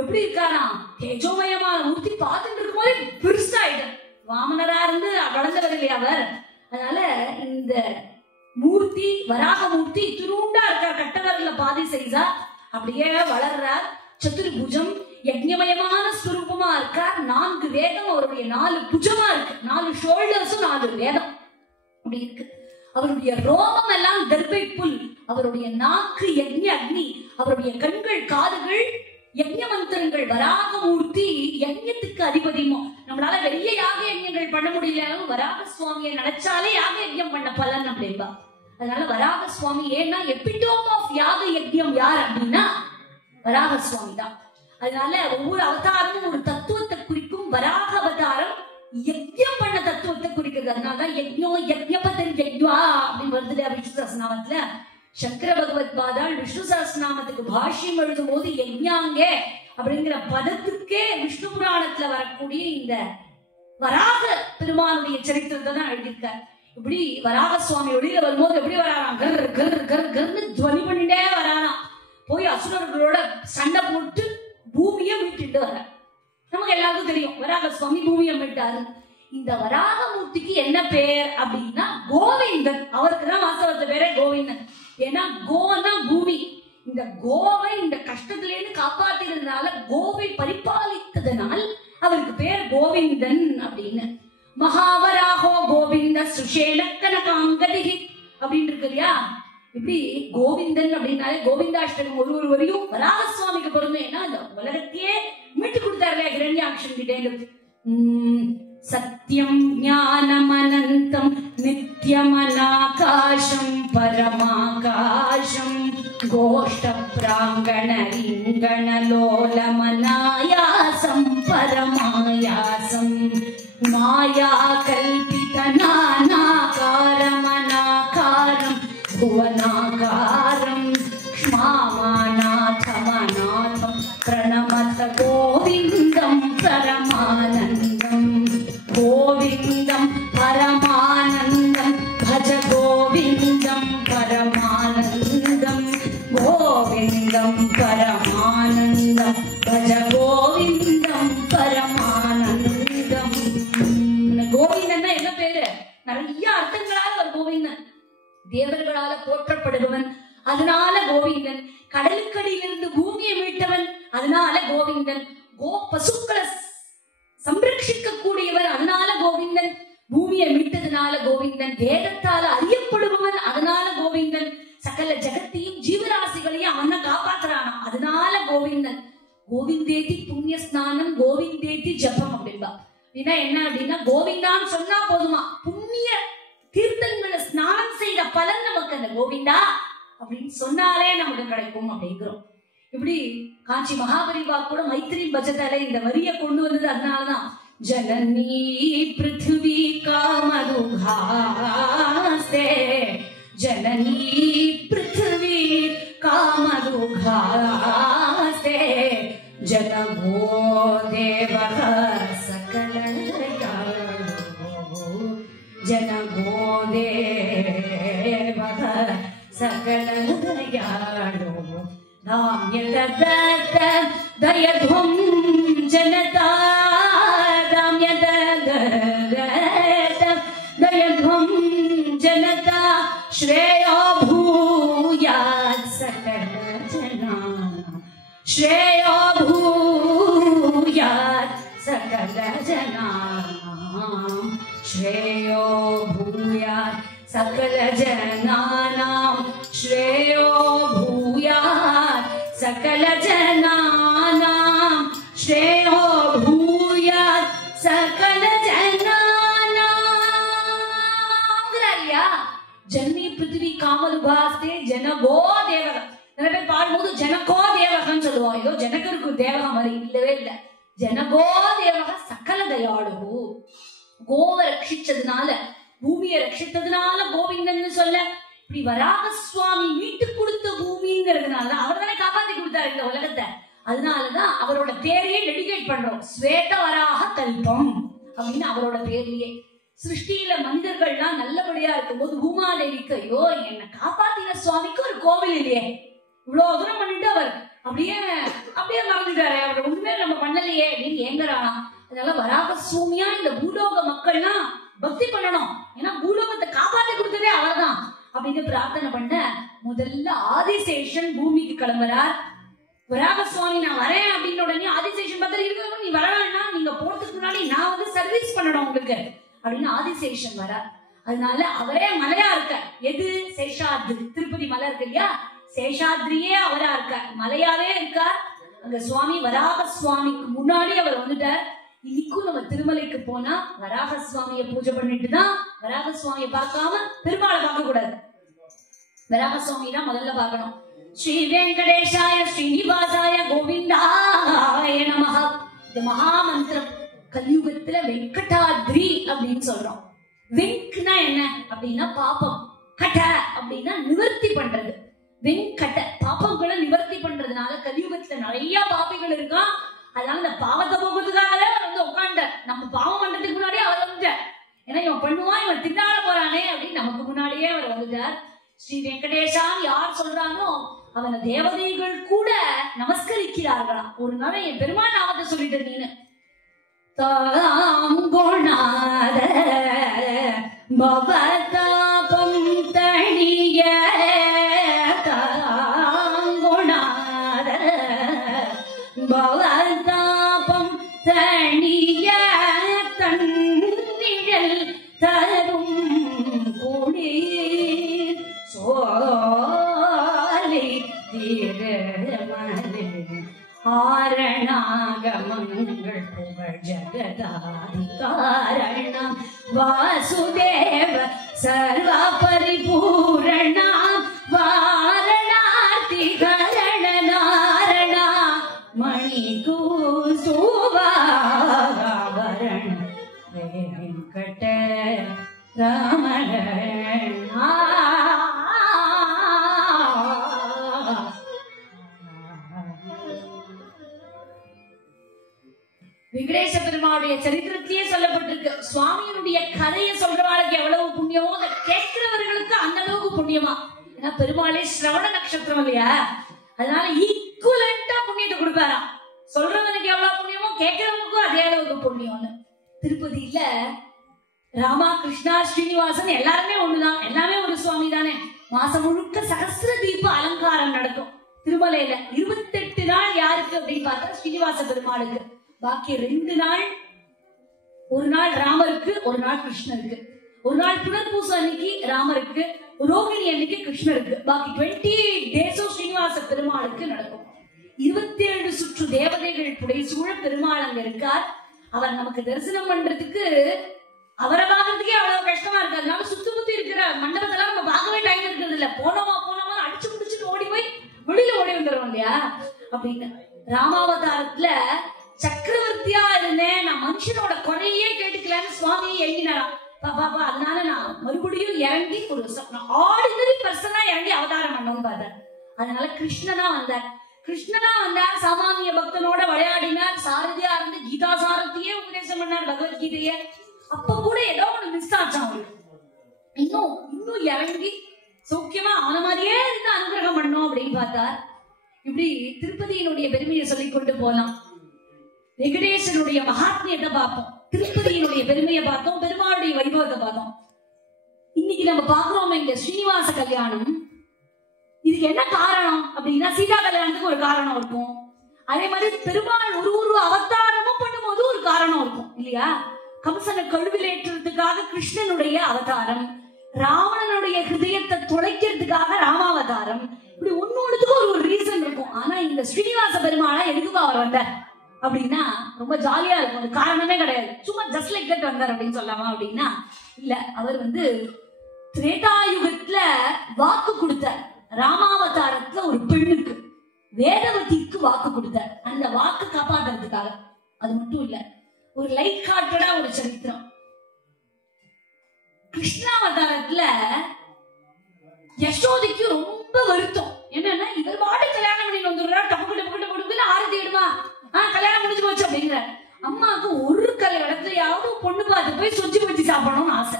எப்படி இருக்காரா, தேஜோமயமான மூர்த்தி. பார்த்துட்டு இருக்கும் போதே பெருசாயிட்டு, வாமனரா இருந்து வளர்ந்தவர் இல்லையா அவர். அதனால இந்த மூர்த்தி, வராக மூர்த்தி துணுண்டா இருக்கார், கட்டவரல்ல பாதி சைஸா, அப்படியே வளர்றார். சதுர்புஜம், யஜ்ஞமயமான ஸ்வரூபமா இருக்கார். 4 வேதம் அவருடைய 4 புஜமா இருக்கு, 4 ஷோல்டர்ஸும் 4 வேதம் அப்படி இருக்கு. அவருடைய ரோமம் எல்லாம் தர்பை புல், அவருடைய நாக்கு யஜ்ஞ அக்னி, அவருடைய கண்கள் காதுகள் யஜ்ஞ மந்திரங்கள். வராக மூர்த்தி யஜ்ஞத்துக்கு அதிபதிமோ. நம்மளால வெளிய யாக யஜ்ஞங்கள் பண்ண முடியல, வராக சுவாமியை நினைச்சாலே யாக யஜ்ஞம் பண்ண பலன் அப்படின்பா. அதனால வராக சுவாமி, ஏன்னா எபிடோம் ஆஃப் யாக யஜ்ஞம் யார் அப்படின்னா வராக சுவாமி தான். அதனால ஒவ்வொரு அவதாரமும் ஒரு தத்துவத்தை குறிக்கும். வராக அவதாரம் யஜ்ஞம் பண்ண தத்துவத்தை குறிக்கிறது. அதனாலதான் யஜ்ஞோ யஜ்ஞபதன் யஜ்வா அப்படின்னு வருது விஷ்ணு சஹஸ்ரநாமத்துல. சங்கர பகவத் பாதாள் விஷ்ணு சஹஸ்ரநாமத்துக்கு பாஷ்யம் எழுதும் போது யஜ்ஞாங்க அப்படிங்கிற பதத்துக்கே விஷ்ணு புராணத்துல வரக்கூடிய இந்த வராக பெருமானுடைய சரித்திரத்தை தான் எழுதியிருக்கார். இப்படி வராக சுவாமி வெளியில வரும்போது எப்படி வராராம், கர் கர் கர் கர்னு துவனி பண்ணிட்டே வராராம். போய் அசுரர்களோட சண்டை போட்டு பூமியை மீட்டுட்டு வர. நமக்கு எல்லாருக்கும் தெரியும் வராக சுவாமி பூமியை மீட்டாரு. இந்த வராக மூர்த்திக்கு என்ன பேர் அப்படின்னா கோவிந்தன். அவருக்கு தான் வாஸ்தவத்த பேரே கோவிந்தன். ஏன்னா கோனா பூமி. இந்த கோவை இந்த கஷ்டத்துல இருந்து காப்பாத்தினதுனால, கோவை பரிபாலித்ததனால் அவருக்கு பேர் கோவிந்தன் அப்படின்னு. மகாவராகோ கோவிந்த சுஷேலக்கனகாங்கதிகி அப்படின்னு இருக்கு இல்லையா. இப்படி கோவிந்தன் அப்படின்னாலே கோவிந்தாஷ்டகம் ஒரு வரையும் வராக சுவாமிக்கு பொருந்தும். ஏன்னா இந்த உலகத்தையே மீட்டு கொடுத்தாரு ஹிரண்யாக்ஷன் கிட்டே. சத்யம் ஞானம் அனந்தம் நித்யமனாகாசம் பரமாகாசம் கோஷ்ட பிராங்கண ரிங்கணலோலமனாயாசம் பரமாயாசம் மாயா கல்பித நானாகாரமனாகாரம் புவனாகாரம் க்ஷ்மாமாநாதமநாதம் பிரணமத கோவிந்தம் பரமானந்தம் கோவிந்தம் பரமானந்தம் பஜ கோவிந்தம் பரமானந்தம் கோவிந்தம் பரமானந்தம் பஜ கோவிந்தம் பரமானந்தம். கோவிந்தன் என்ன பேரு? நிறைய அர்த்தங்களால ஒரு கோவிந்தன். தேவர்களால போற்றப்படுபவன், அதனால கோவிந்தன். கடலுக்கடியிலிருந்து பூமியை மீட்டவன், அதனால கோவிந்தன். பசுக்களை சம்ரட்சிக்க கூடியவர், அதனால கோவிந்தன். பூமியை மீட்டதுனால கோவிந்தன். வேதத்தால அறியப்படுபவன், அதனால கோவிந்தன். சகல ஜகத்தையும் ஜீவராசிகளையும் அவனை காப்பாத்துறானா, அதனால கோவிந்தன். கோவிந்தேதி புண்ணிய ஸ்நானம் கோவிந்தேதி ஜபம் அப்படின்பா. அப்படின்னா என்ன அப்படின்னா கோவிந்தான்னு சொன்னா போதுமா, புண்ணிய தீர்த்தங்களை ஸ்நானம் செய்த பலன் நமக்கு அந்த கோவிந்தா அப்படின்னு சொன்னாலே நமக்கு கிடைக்கும் அப்படிங்கிறோம். இப்படி காஞ்சி மகாபரிவா கூட மைத்திரி பஜத்தால இந்த வரியை கொண்டு வந்தது அதனாலதான். ஜனனி பிருத்திவி காமதுகாஸ்தே ஜனனி பிருத்திவி காமதுகாஸ்தே ஜனமோ தேவஹ சகலயாளோ ஜனமோ தேவஹ சகலயாளோ दाम्यदत्त दयध्वं जनता दाम्यदत्त दयध्वं जनता श्रेयो भूयात् सकलजना श्रेयो भूयात् सकलजना श्रेयो भूयात् सकलजनानां श्रेयो भूयात् सकल जनानां ஜன்மி பிருத்திவி காமருபாஸ்தே ஜனகோ தேவகம். நிறைய பேர் பாடும்போது ஜனகோ தேவகம்னு சொல்லுவோம். ஏதோ ஜனகருக்கு தேவகம் மாதிரி இல்லவே இல்லை. ஜனகோ தேவக சகல தயாளு. கோவை ரட்சிச்சதுனால, பூமியை ரட்சித்ததுனால கோவிந்தன் சொல்ல, இப்படி வராக சுவாமி மீட்டு கொடுத்த பூமிங்கிறதுனால அவர் தானே காப்பாத்தி கொடுத்தாரு இந்த உலகத்தை. அதனாலதான் அவரோட பேரையே டெடிகேட் பண்றோம், ஸ்வேத வராக கல்பம் அப்படின்னு அவரோட பேர்லயே. சிருஷ்டியில மனிதர்கள்லாம் நல்லபடியா இருக்கும்போது பூமாதேவிக்கு ஐயோ என்ன காப்பாத்தின சுவாமிக்கு ஒரு கோவில் இல்லையே, இவ்வளவு தூரம் பண்ணிட்டு அவர் அப்படியே மறந்துட்டாரு, அவர் ஒண்ணுமே நம்ம பண்ணலையே அப்படின்னு ஏங்குறானா. அதனால வராக சுவாமியா இந்த பூலோக மக்கள்லாம் பக்தி பண்ணணும், ஏன்னா பூலோகத்தை காப்பாத்தி கொடுத்ததே அவர்தான் அப்படின்னு பிரார்த்தனை பண்ண முதல்ல ஆதிசேஷன் பூமிக்கு கிளம்புறார். வராக சுவாமி நான் வரேன் அப்படின்னு உடனே ஆதிசேஷன் பத்திரம் இருக்கு, நீ வரவேன்னா நீங்க போறதுக்கு முன்னாடி நான் வந்து சர்வீஸ் பண்ணணும் உங்களுக்கு அப்படின்னு ஆதிசேஷன் வர. அதனால அவரே மலையா இருக்க. எது? சேஷாத்ரி. திருப்பதி மலை இருக்கு இல்லையா, சேஷாத்ரியே அவரா இருக்க, மலையாவே இருக்கார். அங்க சுவாமி வராக சுவாமிக்கு முன்னாடி அவர் வந்துட்டார். இன்னைக்கும் நம்ம திருமலைக்கு போனா வராக சுவாமியை பூஜை பண்ணிட்டு தான், வராக சுவாமியை பார்க்காம பெருமாளை பார்க்க கூடாது. வராக சுவாமி தான் முதல்ல பார்க்கணும். ஸ்ரீ வெங்கடேஷாய ஸ்ரீனிவாசாய கோவிந்தாய நமஹ. இந்த மகா மந்திரம் கலியுகத்துல வெங்கடாத்ரி அப்படின்னு சொல்றோம். வெங்க்னா என்ன அப்படின்னா பாப்பம், கட அப்படின்னா நிவர்த்தி பண்றது. வெங்கட பாப்பங்களை நிவர்த்தி பண்றதுனால கலியுகத்துல நிறைய பாப்பிகள் இருக்கா. அதனால இந்த பாவத்தை போக்குறதுக்காக வந்து உட்காண்ட, நம்ம பாவம் பண்றதுக்கு முன்னாடியே அவர் வந்துட்டார். ஏன்னா இவன் பண்ணுவான், இவன் திண்டாட போறானே அப்படின்னு நமக்கு முன்னாடியே அவர் வந்துட்டார். ஸ்ரீ வெங்கடேஷான் யார் சொல்றானோ அவனை தேவதைகள் கூட நமஸ்கரிக்கிறார்களாம். ஒரு நாள் என் பெருமாள் நாமத்தை சொல்லிட்டு நீனு தாங்கோணாத பவதாபம் தணிய, தாங்கோணாத பவதாபம் தணிய, தன்னிழல் தரும் குளிர் சோலை தீரமனே ஆரணாகமங்கள் புகழ் ஜகதாதிகாரணம் வாசுதேவ சர்வ பரிபூரண வாரணாதி கரண நாரண மணி கூசுவாவரண வெங்கட ரமண. வெங்கடேச பெருமாளுடைய சரித்திரத்திலேயே சொல்லப்பட்டிருக்கு. சுவாமியினுடைய கதையை சொல்றவாளுக்கு எவ்வளவு புண்ணியமோ, அதை கேட்கிறவர்களுக்கு அந்த அளவுக்கு புண்ணியமா. ஏன்னா பெருமாளே சிரவண நட்சத்திரம் இல்லையா, அதனால ஈக்குவலண்டா புண்ணியத்தை கொடுப்பாராம். சொல்றவனுக்கு எவ்வளவு புண்ணியமோ கேட்கிறவனுக்கும் அதே அளவுக்கு புண்ணியம்னு. திருப்பதியில ராமா கிருஷ்ணா ஸ்ரீனிவாசன் எல்லாருமே ஒண்ணுதான், எல்லாமே ஒரு சுவாமி தானே. மாசம் முழுக்க சகஸ்ர தீப அலங்காரம் நடக்கும் திருமலையில. 28 நாள் யாருக்கு அப்படின்னு பார்த்தா ஸ்ரீனிவாச பெருமாளுக்கு. பாக்கி 2 நாள், ஒரு நாள் ராமருக்கு, ஒரு நாள் கிருஷ்ணருக்கு. ஒரு நாள் புனர்பூசம் அன்னைக்கு ராமருக்கு, ரோகிணி அன்னைக்கு கிருஷ்ணருக்கு. பாக்கி 28 டேஸும் ஸ்ரீனிவாச பெருமாளுக்கு நடக்கும். 27 சுற்று தேவதைகள் புடைசூழ பெருமாள் அங்க இருக்கார். அவர் நமக்கு தரிசனம் பண்றதுக்கு, அவரை பார்க்கறதுக்கே அவ்வளவு கஷ்டமா இருக்கு. அதனால சுத்தி முத்தி இருக்கிற மண்டபத்தெல்லாம் நம்ம பார்க்கவே டைம் இருக்கிறது இல்ல. போனோமா அடிச்சு முடிச்சுட்டு ஓடி போய் வெளியில ஓடி வந்துடுறோம் இல்லையா அப்படின்னு. ராமாவதாரத்துல சக்கரவர்த்தியா இருந்தேன், நான் மனுஷனோட குறையே கேட்டுக்கலன்னு சுவாமி எழுதினாராம். பாப்பா அதனால நான் மறுபடியும் இறங்கி ஒரு ஆர்டினரி பர்சனா இறங்கி அவதாரம் பண்ணணும்னு பார்த்தேன். அதனால கிருஷ்ணனா வந்தார். சாமானிய பக்தனோட விளையாடினார். சாரதியா இருந்து கீதா சாரதியே உபதேசம் பண்ணார், பகவத்கீதைய. அப்ப கூட ஏதோ ஒண்ணு மிஸ் ஆச்சான் அவருக்கு. இன்னும் இறங்கி சௌக்கியமா அவன மாதிரியே இருந்து அனுகிரகம் பண்ணணும் அப்படின்னு பார்த்தார். இப்படி திருப்பதியினுடைய பெருமையை சொல்லிக் கொண்டு போலாம். வெங்கடேசனுடைய மகாத்மியத்தை பார்ப்போம், திருப்பதியினுடைய பெருமையை பார்த்தோம், பெருமாளுடைய வைபவத்தை பார்த்தோம். இன்னைக்கு நம்ம பாக்குறோம் இங்க ஸ்ரீனிவாச கல்யாணம். இதுக்கு என்ன காரணம் அப்படின்னா, சீதா கல்யாணத்துக்கு ஒரு காரணம் இருக்கும். அதே மாதிரி பெருமாள் ஒரு அவதாரமும் பண்ணும்போது ஒரு காரணம் இருக்கும் இல்லையா. கம்சனை கழுவிலேற்றுறதுக்காக கிருஷ்ணனுடைய அவதாரம், ராவணனுடைய ஹிருதயத்தை துளைக்கிறதுக்காக ராமாவதாரம். இப்படி ஒன்னொன்னுக்கு ஒரு ரீசன் இருக்கும். ஆனா இந்த ஸ்ரீனிவாச பெருமாளை எதுக்கு அவர் வந்தார் அப்படின்னா ரொம்ப ஜாலியா இருக்கும். அது காரணமே கிடையாது, சும்மா ஜஸ்ட் லைக் தட் வந்தார் அப்படின்னு சொல்லாமா அப்படின்னா இல்ல. அவர் திரேதாயுகத்துல வாக்கு கொடுத்தார். ராமாவதாரத்துல ஒரு பெண்ணுக்கு, வேதவதிக்கு வாக்கு கொடுத்தார். அந்த வாக்கு காப்பாத்துறதுக்காக. அது மட்டும் இல்ல, ஒரு லைட் ஹார்ட்டடா ஒரு சரித்திரம். கிருஷ்ணாவதாரத்துல யசோதைக்கு ரொம்ப வருத்தம். என்னன்னா, இவர் பாட்டு கல்யாணம் பண்ணி வந்துடுறா, டப்பு டப்பு டப்பு ஆரத்தி இடுமா, கல்யாணம் முடிஞ்சு போச்சு அப்படிங்கிற. அம்மாவுக்கு ஒரு இடத்துலயாவது பொண்ணு பார்த்து போய் சொச்சு வச்சு சாப்பிடணும்னு ஆசை.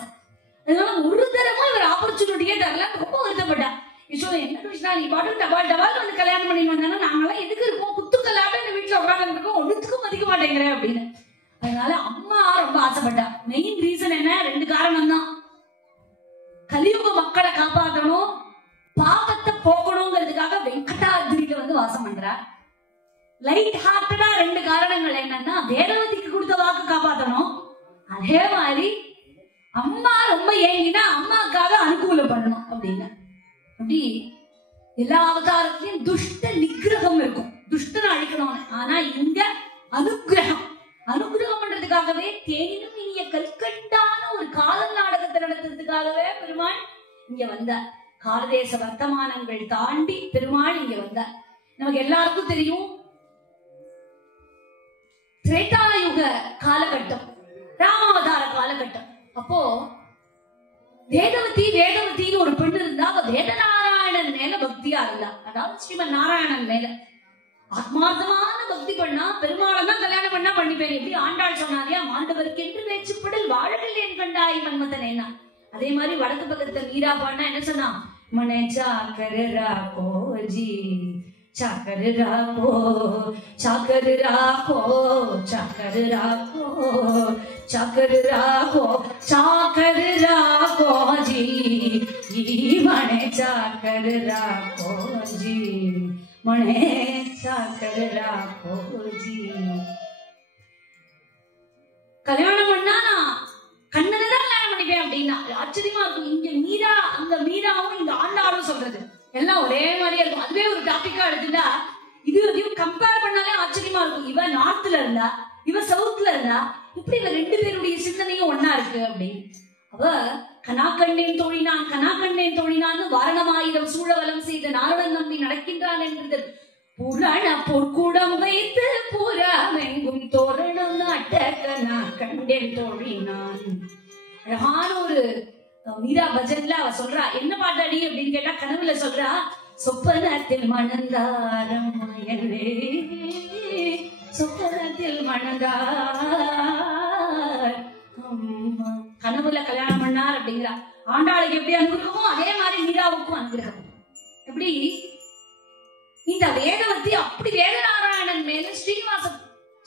அதனால ஒரு தரமா இவர் ஆப்பர்ச்சுனிட்டியே தரல. ரொம்ப வருத்தப்பட்டா. யசோதை, என்ன கிருஷ்ணா நீ பாட்டு டபால் டபால் வந்து கல்யாணம் பண்ணி வந்தானா, நாங்களாம் எதுக்கு இருக்கோம், குத்துக்கல்லாட்ட இந்த வீட்டுல உட்காந்து இருக்கோம், ஒன்றுத்துக்கும் மதிக்க மாட்டேங்கிறேன் அப்படின்னு. அதனால அம்மா ரொம்ப ஆசைப்பட்டா. மெயின் ரீசன் என்ன? 2 காரணம் தான். கலியுக மக்களை காப்பாற்றணும், பாவத்தை போக்கணுங்கிறதுக்காக வெங்கடாதிரியில வந்து வாசம் பண்றார். லைட் ஹார்ட்டடா 2 காரணங்கள். என்னன்னா, வேதவதிக்கு கொடுத்த வாக்கு காப்பாற்றணும், அதே மாதிரி அம்மா ரொம்ப ஏங்கினா அம்மாக்காக அனுகூலம் பண்ணணும் அப்படின்னு. அப்படி எல்லா அவதாரத்திலையும் துஷ்ட நிகிரகம் இருக்கும், துஷ்டனை அழிக்கணும்னு. ஆனா இங்க அனுகிரகம், அனுகிரகம் பண்றதுக்காகவே தேனிலும் இனிய கல்கண்டான ஒரு காதல் நாடகத்தை நடத்துறதுக்காகவே பெருமாள் இங்க வந்தார். காலதேச வர்த்தமானங்கள் தாண்டி பெருமாள் இங்க வந்தார். நமக்கு எல்லாருக்கும் தெரியும், திரேதாயுக காலகட்டம், ராமாவதார காலகட்டம். அப்போ வேதவதின்னு ஒரு பெண் இருந்தா, அவ வேதநாராயணன் மேல பக்தியா இருந்தா. அதாவது ஸ்ரீமன் நாராயணன் மேல ஆத்மார்த்தமான பக்தி பண்ணா. பெருமாளை தான் கல்யாணம் பண்ணா பண்ணிப்பேன். எப்படி ஆண்டாள் சொன்னாரியா, மாண்டவருக்கு என்று வேச்சுப்படல் வாழகள் என் கண்டாய் மன்மதனேனா. அதே மாதிரி வடக்கு பக்கத்துல மீரா பாடினா என்ன சொன்னா, மனே சாக்கர் ராகோ ஜி, சாக்கர் ராகோ, சாக்கர் ராகோ, சாக்கர் ராகோ, சாக்கர் ராகோ, சாக்கர் ராகோ ஜி, மனே சாக்கர் ராகோ ஜி, மனே சாக்கர் ராகோ ஜி. கல்யாணம் பண்ணா நான் கண்ணனை தான் கல்யாணம் பண்ணிப்பேன் அப்படின்னா ஆச்சரியமா இருக்கும். இங்க மீரா, அங்க மீராவும் இங்க ஆண்டாளும் சொல்றது எல்லாம் ஒரே மாதிரியா இருக்கும். அதுவே ஒரு டாபிக்கா எடுத்துட்டா இது கம்பேர் பண்ணாலே ஆச்சரியமா இருக்கும். இவ நார்த்ல இருந்தா, இவ சவுத்ல இருந்தா, இப்படி இவ 2 பேருடைய சிந்தனையும் ஒன்னா இருக்கு அப்படின்னு. அவ கனாக்கண்ணேன் தோழினான், கனாக்கண்ணேன் தோழினான்னு வாரணமாயிரம் சூழவலம் செய்த நாரணன் நம்பி நடக்கின்றான் என்றது புராண பொற்கூடம் வைத்து புறாமெங்கும் தோரணம் நாட்ட கனாக்கண்டேன் தோழினான். அழகான ஒரு மீரா பஜன்ல அவ சொல்றா. என்ன பாட்டாடி அப்படின்னு கேட்டா, கனவுல சொல்றா, சொப்பனத்தில் மணந்தாரம் மயலே, சொப்பனத்தில் மணந்தார். கனவுல கல்யாணம் பண்ணார் அப்படிங்கிறா. ஆண்டாளுக்கு எப்படி அனுகிரகமோ அதே மாதிரி மீராவுக்கும் அனுகிரகம். எப்படி இந்த வேதவதி அப்படி வேதநாராயணன் மேல,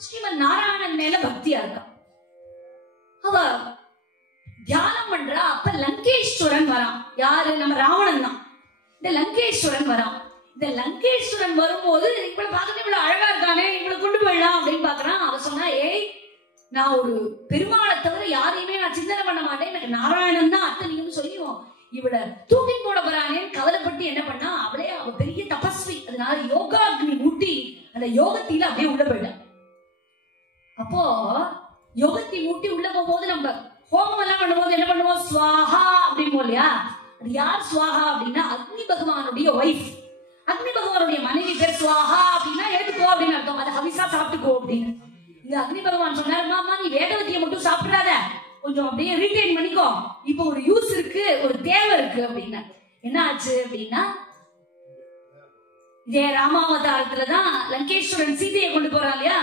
ஸ்ரீமன் நாராயணன் மேல பக்தியா இருக்கா. அவ தியானம் பண்றா. அப்ப லங்கேஸ்வரன் வரான். யாரு? நம்ம ராவணன் தான். இந்த லங்கேஸ்வரன் வரான். இந்த லங்கேஸ்வரன் வரும்போது, இவளை பார்க்கணும், இவ்வளவு அழகா இருக்கானே, இவளை கொண்டு போயிடலாம் அப்படின்னு பாக்குறான். அவ சொன்னா, ஏய், நான் ஒரு பெருமாளை தவிர யாரையுமே நான் சிந்தனை பண்ண மாட்டேன், எனக்கு நாராயணன் தான் அத்தனையும் சொல்லியும் இவளை தூக்கி போட போறானேன்னு கவலைப்பட்டு என்ன பண்ணா, அவளே அவ பெரிய தபஸ்வி. அதனால யோகா அக்னி மூட்டி அந்த யோகத்தில அப்படியே உள்ள போயிட்டான். அப்போ யோகத்தை மூட்டி உள்ள போகும்போது நம்ம ஹோமம் எல்லாம் பண்ணும்போது என்ன பண்ணுவோம், ஸ்வாஹா அப்படின்னு இல்லையா? அது யார் ஸ்வாஹா அப்படின்னா, அக்னி பகவானுடைய ஒய்ஃப். அக்னி பகவானுடைய மனைவி பேர் ஸ்வாஹா அப்படின்னா எடுத்துக்கோ அப்படின்னு அர்த்தம். அதை ஹவிசா சாப்பிட்டுக்கோ அப்படின்னு. இந்த அக்னி பகவான் சொன்னார், மாமா நீ வேதவதியை மட்டும் சாப்பிடாத, கொஞ்சம் அப்படியே ரீடைன் பண்ணிக்கோ, இப்போ ஒரு யூஸ் இருக்கு, ஒரு தேவை இருக்கு அப்படின்னு. என்ன ஆச்சு அப்படின்னா, இதே ராமாவதாரத்துலதான் லங்கேஸ்வரன் சீதையை கொண்டு போறான் இல்லையா?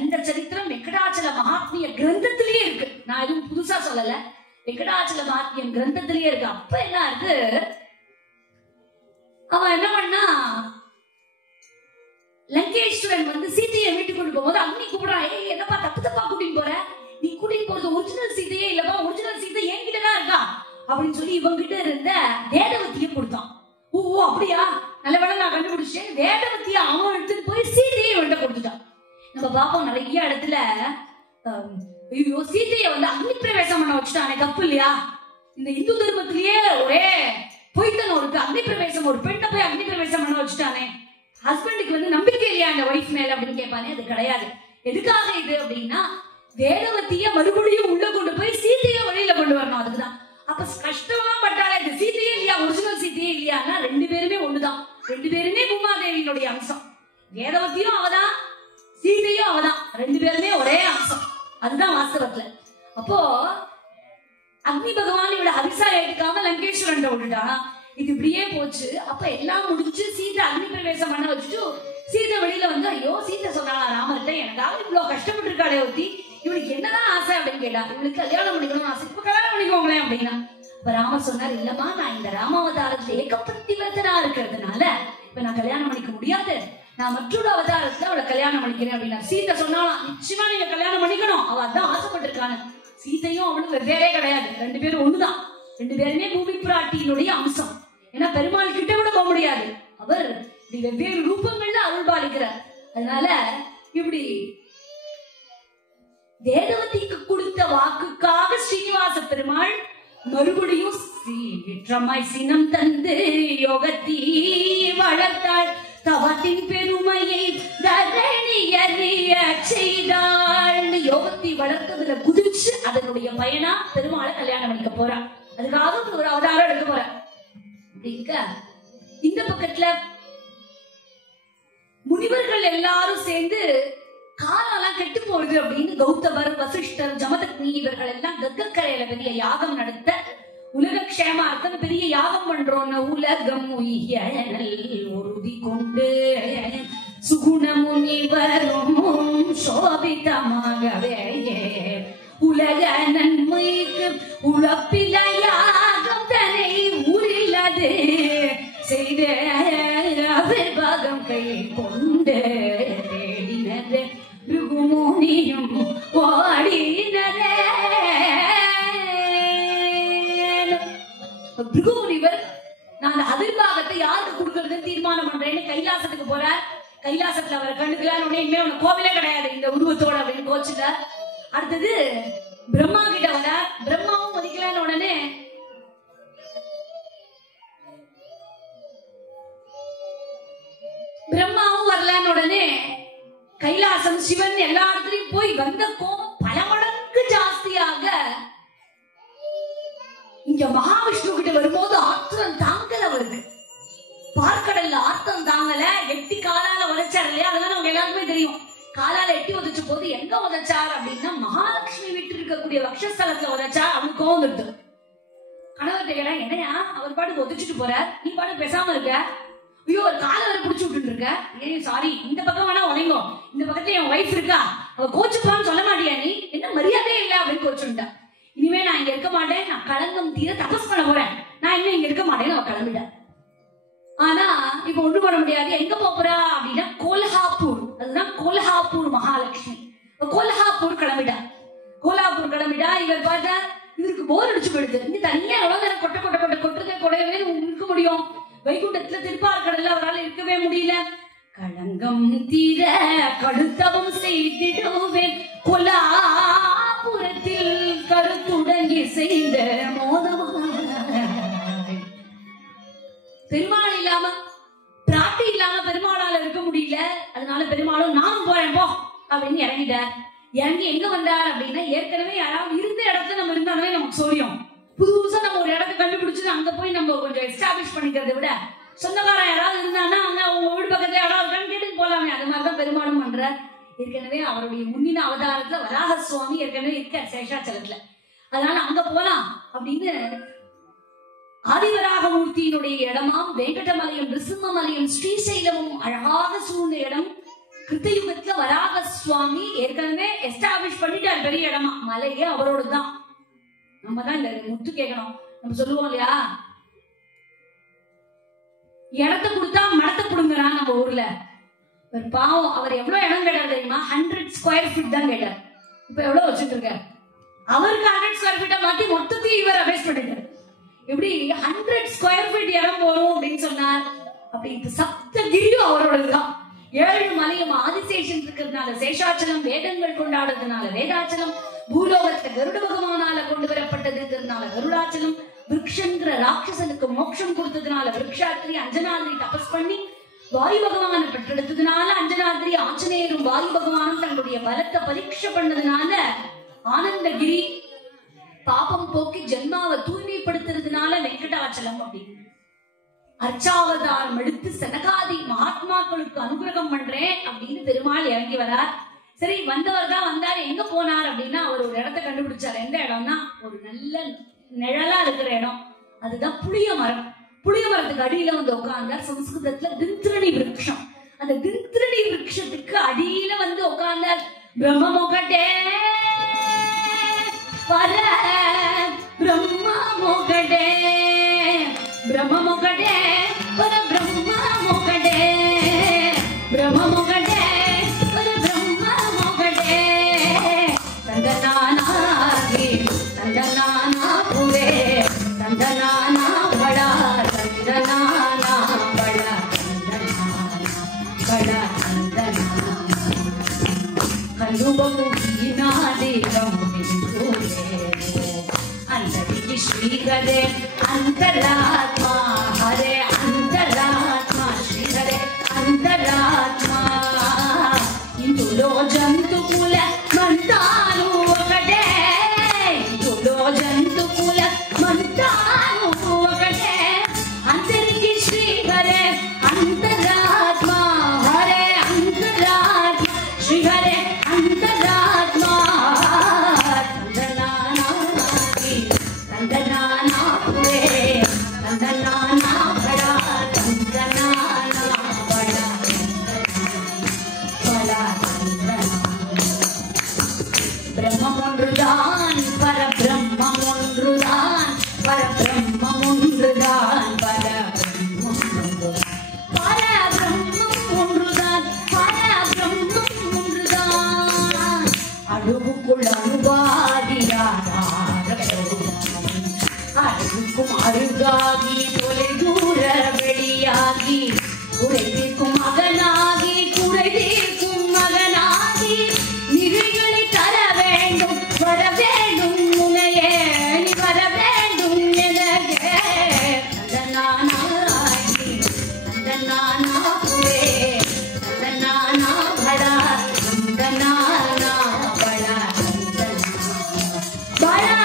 இந்த சரித்திரம் வெங்கடாச்சல மகாத்மிய கிரந்தத்திலேயே இருக்கு. நான் எதுவும் புதுசா சொல்லல, வெங்கடாச்சல மகாத்மியம் கிரந்தத்திலேயே இருக்கு. அப்ப என்ன ஆகுது, அவன் என்ன பண்ணா, லங்கேஸ்வரன் வந்து சீதையை வீட்டுக்கு கொண்டு போகும்போது அக்னி கூப்பிடுறான், ஏய் என்னப்பா தப்பு தப்பா கூட்டிட்டு போற, நீ கூட்டிட்டு போறது ஒரிஜினல் சீதையே இல்லப்பா, ஒரிஜினல் சீதை என்கிட்டதான் இருக்கா அப்படின்னு சொல்லி இவங்கிட்ட இருந்த வேதவதியை கொடுத்தான். ஓ அப்படியா, நல்ல வேலை நான் கண்டுபிடிச்சேன். வேதவதியை அவன் எடுத்துட்டு போய் சீதையை வெண்ட கொடுத்துட்டான். நம்ம பாப்போம் நிறைய இடத்துல, ஐயோ சீதையை வந்து அக்னி பிரவேசம் பண்ண வச்சுட்டானே, தப்பு இல்லையா? இந்த இந்து தர்மத்திலேயே ஒரே பொய்த்தனம் இருக்கு. அக்னி பிரவேசம், ஒரு பெண்ணை போய் அக்னி பிரவேசம் பண்ண வச்சுட்டானே, ஹஸ்பண்டுக்கு வந்து நம்பிக்கை இல்லையா அந்த ஒய்ஃப் மேல அப்படின்னு கேட்பானே. அது கிடையாது. எதுக்காக இது அப்படின்னா, வேதவதியை மறுபடியும் உள்ள கொண்டு போய் சீதையை வழியில கொண்டு வரணும். அதுக்குதான். அப்ப கஷ்டமா பட்டாலே, இந்த சீதையே இல்லையா, ஒரிஜினல் சீதையை இல்லையான்னா ரெண்டு பேருமே ஒண்ணுதான். ரெண்டு பேருமே பூமாதேவியினுடைய அம்சம். வேதவத்தியும் அவதான், சீதையும் அவதான். ரெண்டு பேருமே ஒரே அம்சம். அதுதான் வாஸ்தவத்துல. அப்போ அக்னி பகவான் இவளை ஹரிசா ஏற்றுக்காம லங்கேஸ்வரன் விட்டுட்டான். இது இப்படியே போச்சு. அப்ப எல்லாம் முடிஞ்சு சீதை அக்னி பிரவேசம் பண்ண வச்சுட்டு சீதை வெளியில வந்து, ஐயோ சீதை சொன்னாளா ராமர்கிட்ட, எனக்காக இவ்வளவு கஷ்டப்பட்டு இருக்காளே ஒத்தி, இவளுக்கு என்னதான் ஆசை அப்படின்னு கேட்டா. இவளுக்கு கல்யாணம் பண்ணிக்கணும் ஆசை, இப்ப கல்யாணம் பண்ணிக்கோங்களேன் அப்படின்னா. இப்ப ராமர் சொன்னார், இல்லம்மா நான் இந்த ராமாவதாரத்துல ஏகப்பத்திவர்த்தனா இருக்கிறதுனால இப்ப நான் கல்யாணம் பண்ணிக்க முடியாது, நான் மற்றொரு அவதாரத்துல அவளை கல்யாணம் பண்ணிக்கிறேன் அப்படின்னா. சீதை சொன்னாலாம், நிச்சயமா நீங்க கல்யாணம் பண்ணிக்கணும், அவ அதான் ஆசைப்பட்டிருக்காங்க. சீதையும் அவளும் வெவ்வேறே கிடையாது, ரெண்டு பேரும் ஒண்ணுதான். ரெண்டு பேருமே பூமி பிராட்டியினுடைய அம்சம். ஏன்னா பெருமாள் கிட்ட கூட போக முடியாது, அவர் வெவ்வேறு ரூபங்கள்ல அருள் பாலிக்கிறார். அதனால இப்படி வேதவதிக்கு கொடுத்த வாக்குக்காக ஸ்ரீனிவாச பெருமாள் மறுபடியும் விற்றமாய் சினம் தந்து யோகத்தி வளர்த்தாள், தவத்தின் பெருமையை தரணியறிய செய்தாள். யோகத்தை வளர்த்ததுல குதிச்சு அதனுடைய பயனா பெருமாளை கல்யாணம் பண்ணிக்க போறான். அதுக்காக ஒரு அவதாரம் எடுக்க போறான். இந்த பக்கத்துல முனிவர்கள் எல்லாரும் சேர்ந்து காலெல்லாம் கெட்டு போகுது அப்படின்னு கௌதமர், வசிஷ்டர், ஜமதக்னி இவர்கள் எல்லாம் கங்கக்கரையில பெரிய யாகம் நடத்த, உலக க்ஷேமார்த்தம் பெரிய யாகம் பண்றோன்னு உலகம் உறுதி கொண்டு சுகுண முனிவரும் சோபிதமாகவே உலக நன்மைக்கு உழப்பில யாகம் தனை ஊரிலது செய்த பாகம் கை கொண்டு தேடினது பிருகுமுனியும் ஓடினதே. பிருகுமுனிவர் நான் அதிர்பாகத்தை யாருக்கு கொடுக்கறதுன்னு தீர்மானம் பண்றேன்னு கைலாசத்துக்கு போற. கைலாசத்துல அவரை கண்டுக்கலான்னு உடனே இனிமே உனக்கு கோவிலே கிடையாது இந்த உருவத்தோட அப்படின்னு கோச்சுட்ட. அடுத்தது பிரம்மா கிட்ட வர. பிரம்மாவும் மதிக்கலான்னு உடனே பிரம்மாவும் வரலான்னு உடனே கைலாசம் சிவன் எல்லா இடத்துலயும் போய் வந்த கோபம் பல மடங்கு ஜாஸ்தியாக இங்க மகாவிஷ்ணு கிட்ட வரும்போது ஆத்திரம் தாங்கல வருது. பார்க்கடல்ல ஆத்தம் தாங்கல, எட்டி காலால உதைச்சார் இல்லையா, அதெல்லாம் அவங்க எல்லாருக்குமே தெரியும். காலால எட்டி உதைச்ச போது எங்க உதைச்சார் அப்படின்னா மகாலட்சுமி வீட்டு இருக்கக்கூடிய வக்ஷஸ்தலத்துல உதைச்சா. அவனுக்கு கோவம் இருக்கு. கணவர்கிட்ட கேட்டா, என்னையா அவர் பாட்டுக்கு ஒதைச்சிட்டு போற, நீ பாட்டுக்கு பேசாம இருக்க, ஐயோ ஒரு காலை வரை பிடிச்சு விட்டு இருக்க, ஏன் சாரி இந்த பக்கம் வேணா உடைங்கோ, இந்த பக்கத்துல என் ஒய்ஃப் இருக்கா, அவ கோச்சுப்பான்னு சொல்ல மாட்டியா, நீ என்ன மரியாதையே இல்லை அப்படின்னு கோச்சுட்டா. இனிமே நான் இங்க இருக்க மாட்டேன், நான் களங்கம் தீர தபஸ் பண்ண போறேன், நான் இன்னும் இங்க இருக்க மாட்டேன்னு அவ கிளம்பிட்டா. ஆனா இப்ப ஒண்ணு பண்ண முடியாது. எங்க போறா அப்படின்னா கோல்ஹாப்பூர், அதுதான் கோல்ஹாப்பூர் மகாலட்சுமி. கோல்ஹாப்பூர் கிளம்பிட்டா. கோல்ஹாப்பூர் கிளம்பிட்டா. இவர் பார்த்தா இவருக்கு போர் அடிச்சு போயிடுது. இங்க தனியா எவ்வளவு நேரம் கொட்ட கொட்ட கொட்ட கொட்டுறதே கொடையவே இருக்க முடியும். வைகுண்டத்துல திருப்பார்கடல்ல அவரால் இருக்கவே முடியல. களங்கம் தீர கடுத்தவம் செய்திடுவேன் கோலாபுரத்தில் கருத்துடன் செய்த மோதமான பெருமாள் இல்லாம பிராட்டி இல்லாம பெருமாளால இருக்க முடியல. அதனால பெருமாளும் நானும் போறேன் போ அப்படின்னு இறங்கிட்டார். இறங்கி எங்க வந்தார் அப்படின்னா, ஏற்கனவே யாராவது இருந்த இடத்துல நம்ம இருந்தாலே நமக்கு சொல்லியும், புதுசா நம்ம ஒரு இடத்தை கண்டுபிடிச்சு அங்க போய் நம்ம கொஞ்சம் எஸ்டாபிஷ் பண்ணிக்கிறத விட சொந்தக்காரன் யாராவது இருந்தாங்கன்னா அங்க அவங்க வீடு பக்கத்துல யாராவது இருக்கான்னு கேட்டு போலாமே. அது மாதிரிதான் பெருமாளும் பண்ற. ஏற்கனவே அவருடைய முன்னின அவதாரத்துல வராக சுவாமி ஏற்கனவே இருக்க சேஷாச்சலத்துல, அதனால அங்க போலாம் அப்படின்னு ஆதிவராகமூர்த்தியினுடைய இடமாம் வெங்கடமலையும் நிருசிம்மமலையும் ஸ்ரீசைலமும் அழகாக சூழ்ந்த இடம். கிருத்தயுகத்துல வராக சுவாமி ஏற்கனவே எஸ்டாபிஷ் பண்ணிட்டார் பெரிய இடமா. மலையே அவரோடு தான். நம்ம தான் இந்த முத்து கேட்கணும். நம்ம சொல்லுவோம் இல்லையா, இடத்த கொடுத்தா மடத்தை புடுங்குறான் நம்ம ஊர்ல. பாவம் அவர் எவ்வளவு இடம் கேட்டார் தெரியுமா? 100 ஸ்கொயர் ஃபீட் தான் கேட்டார். இப்ப எவ்வளவு வச்சுட்டு இருக்க? அவருக்கு 100 ஸ்கொயர் ஃபீட்டா மாத்தி மொத்தத்தையும் இவர் அபேஸ் பண்ணிட்டார். எப்படி 100 ஸ்கொயர் ஃபீட் இடம் போறோம் அப்படின்னு சொன்னார். அப்படி சப்தகிரியும் அவரோடதுதான். 7 மலையும் ஆதிசேஷன் இருக்கிறதுனால சேஷாச்சலம், வேதங்கள் கொண்டாடுறதுனால வேதாச்சலம், பூலோகத்துல கருட பகவானால கொண்டு வரப்பட்டதுனால கருடாச்சலம், விருக்ஷங்கிற ராட்சசனுக்கு மோட்சம் கொடுத்ததுனால விருக்ஷாத்ரி, அஞ்சனாத்ரி தபஸ் பண்ணி வாயு பகவானை பெற்றெடுத்ததுனால அஞ்சனாத்ரி, ஆஞ்சநேயரும் வாயு பகவானும் தங்களுடைய பலத்தை பரீட்சை பண்ணதுனால ஆனந்தகிரி, பாபம் போக்கி ஜென்மாவை தூய்மைப்படுத்துறதுனால வெங்கடாச்சலம் அப்படின்னு. அர்ச்சாவதாரம் எடுத்து சனகாதி மகாத்மாக்களுக்கு அனுகிரகம் பண்றேன் அப்படின்னு பெருமாள் இறங்கி வரார். சரி, வந்தவர் தான் வந்தாரு. எங்க போனார் அப்படின்னா அவர் ஒரு இடத்த கண்டுபிடிச்சார். எந்த இடம்னா ஒரு நல்ல நிழலா இருக்கிற இடம். அதுதான் புளிய மரம். புளிய மரத்துக்கு அடியில வந்து உட்கார்ந்தார். சம்ஸ்கிருதத்துல திந்திரணி விருட்சம். அந்த திந்திரணி விருட்சத்துக்கு அடியில வந்து உட்கார்ந்தார். பிரம்மமுகடே பர பிரம்மமுகடே பிரம்மமுகடே பர பிரம்மமுகடே பிரம்மமுகடே பர பிரம்மமுகடே தந்தனானாகி தந்தனானா புரே தந்தனானா படா தந்தனானா படா தந்தனானா படா தந்தனானா கல்லுபமு வீணாதேகம் अंतरी श्री हरे अंतरात्मा हरे अंतरात्मा श्री हरे अंतरात्मा इंदुलो जंतु कुल मंतानु वकटे इंदुलो जंतु कुल मंतानु वकटे अंतरी श्री हरे अंतरात्मा हरे अंतरात्मा श्री हरे अंतरात्मा तंदनाना पुरे तंदनाना बड़ा तंदनाना बड़ा बड़ा ब्रह्म ஒன்றுதான் பரபிரம்மம் ஒன்றுதான் பரபிரம்மம் ஒன்றுதான் பரபிரம்மம் ஒன்றுதான் பரபிரம்மம் ஒன்றுதான் அணுவுக்குள் அணுவாதியாரா அருகும் அருகாகி தொலை தூர வெளியாகி குறை தீர்க்கும் மகனாகி குறை தீர்க்கும் மகனாகி நிதிகளை தர வேண்டும் வர வேண்டும் முனையே நீ வர வேண்டும் எனக்கே தந்தனானாகி தந்தனானா புரே தந்தனானா படா தந்தனானா படா படா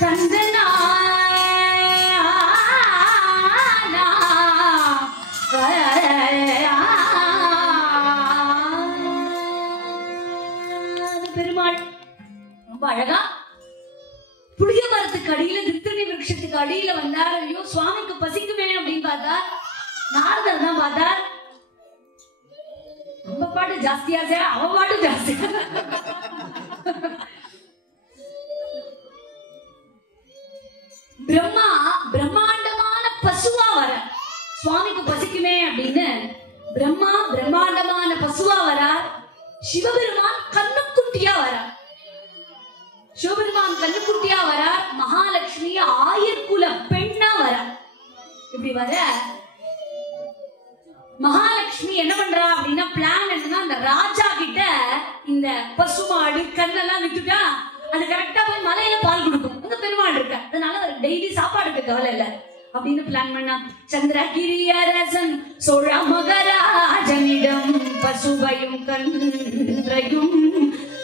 தந்தனா பெருமாள் ரொம்ப அழகா புளிய மரத்துக்கு அடியில தித்திரணி விருட்சத்துக்கு அடியில வந்தார். ஐயோ சுவாமிக்கு பசிக்குமே அப்படின்னு பார்த்தார். நாரதர் தான் பார்த்தார். நம்ம பாட்டு ஜாஸ்தியாச்சே, அவ பாட்டு ஜாஸ்தி. பிரம்மா பிரம்மாண்டமான பசுவா வர சுவாமிக்கு பசிக்குமே அப்படின்னு பிரம்மா பிரம்மாண்டமான பசுவா வரார். சிவபெருமான் கண்ணுக்குட்டியா வரார். சிவபெருமான் கண்ணுக்குட்டியா வரார். மகாலட்சுமி ஆயிர்குல பெண்ணா வரார். இப்படி வர மகாலட்சுமி என்ன பண்றா அப்படின்னா பிளான் என்னன்னா, அந்த ராஜா கிட்ட இந்த பசுமாடு கண்ணெல்லாம் விட்டுட்டா அது கரெக்டா போய் மலையில பால் கொடுக்கும். அந்த பெருமாள் இருக்க, அதனால டெய்லி சாப்பாடுக்கு கவலை இல்ல அப்படின்னு பிளான் பண்ணா. சந்திரகிரி அரசன் சோழ மகராஜனிடம் பசுவையும் கன்றையும்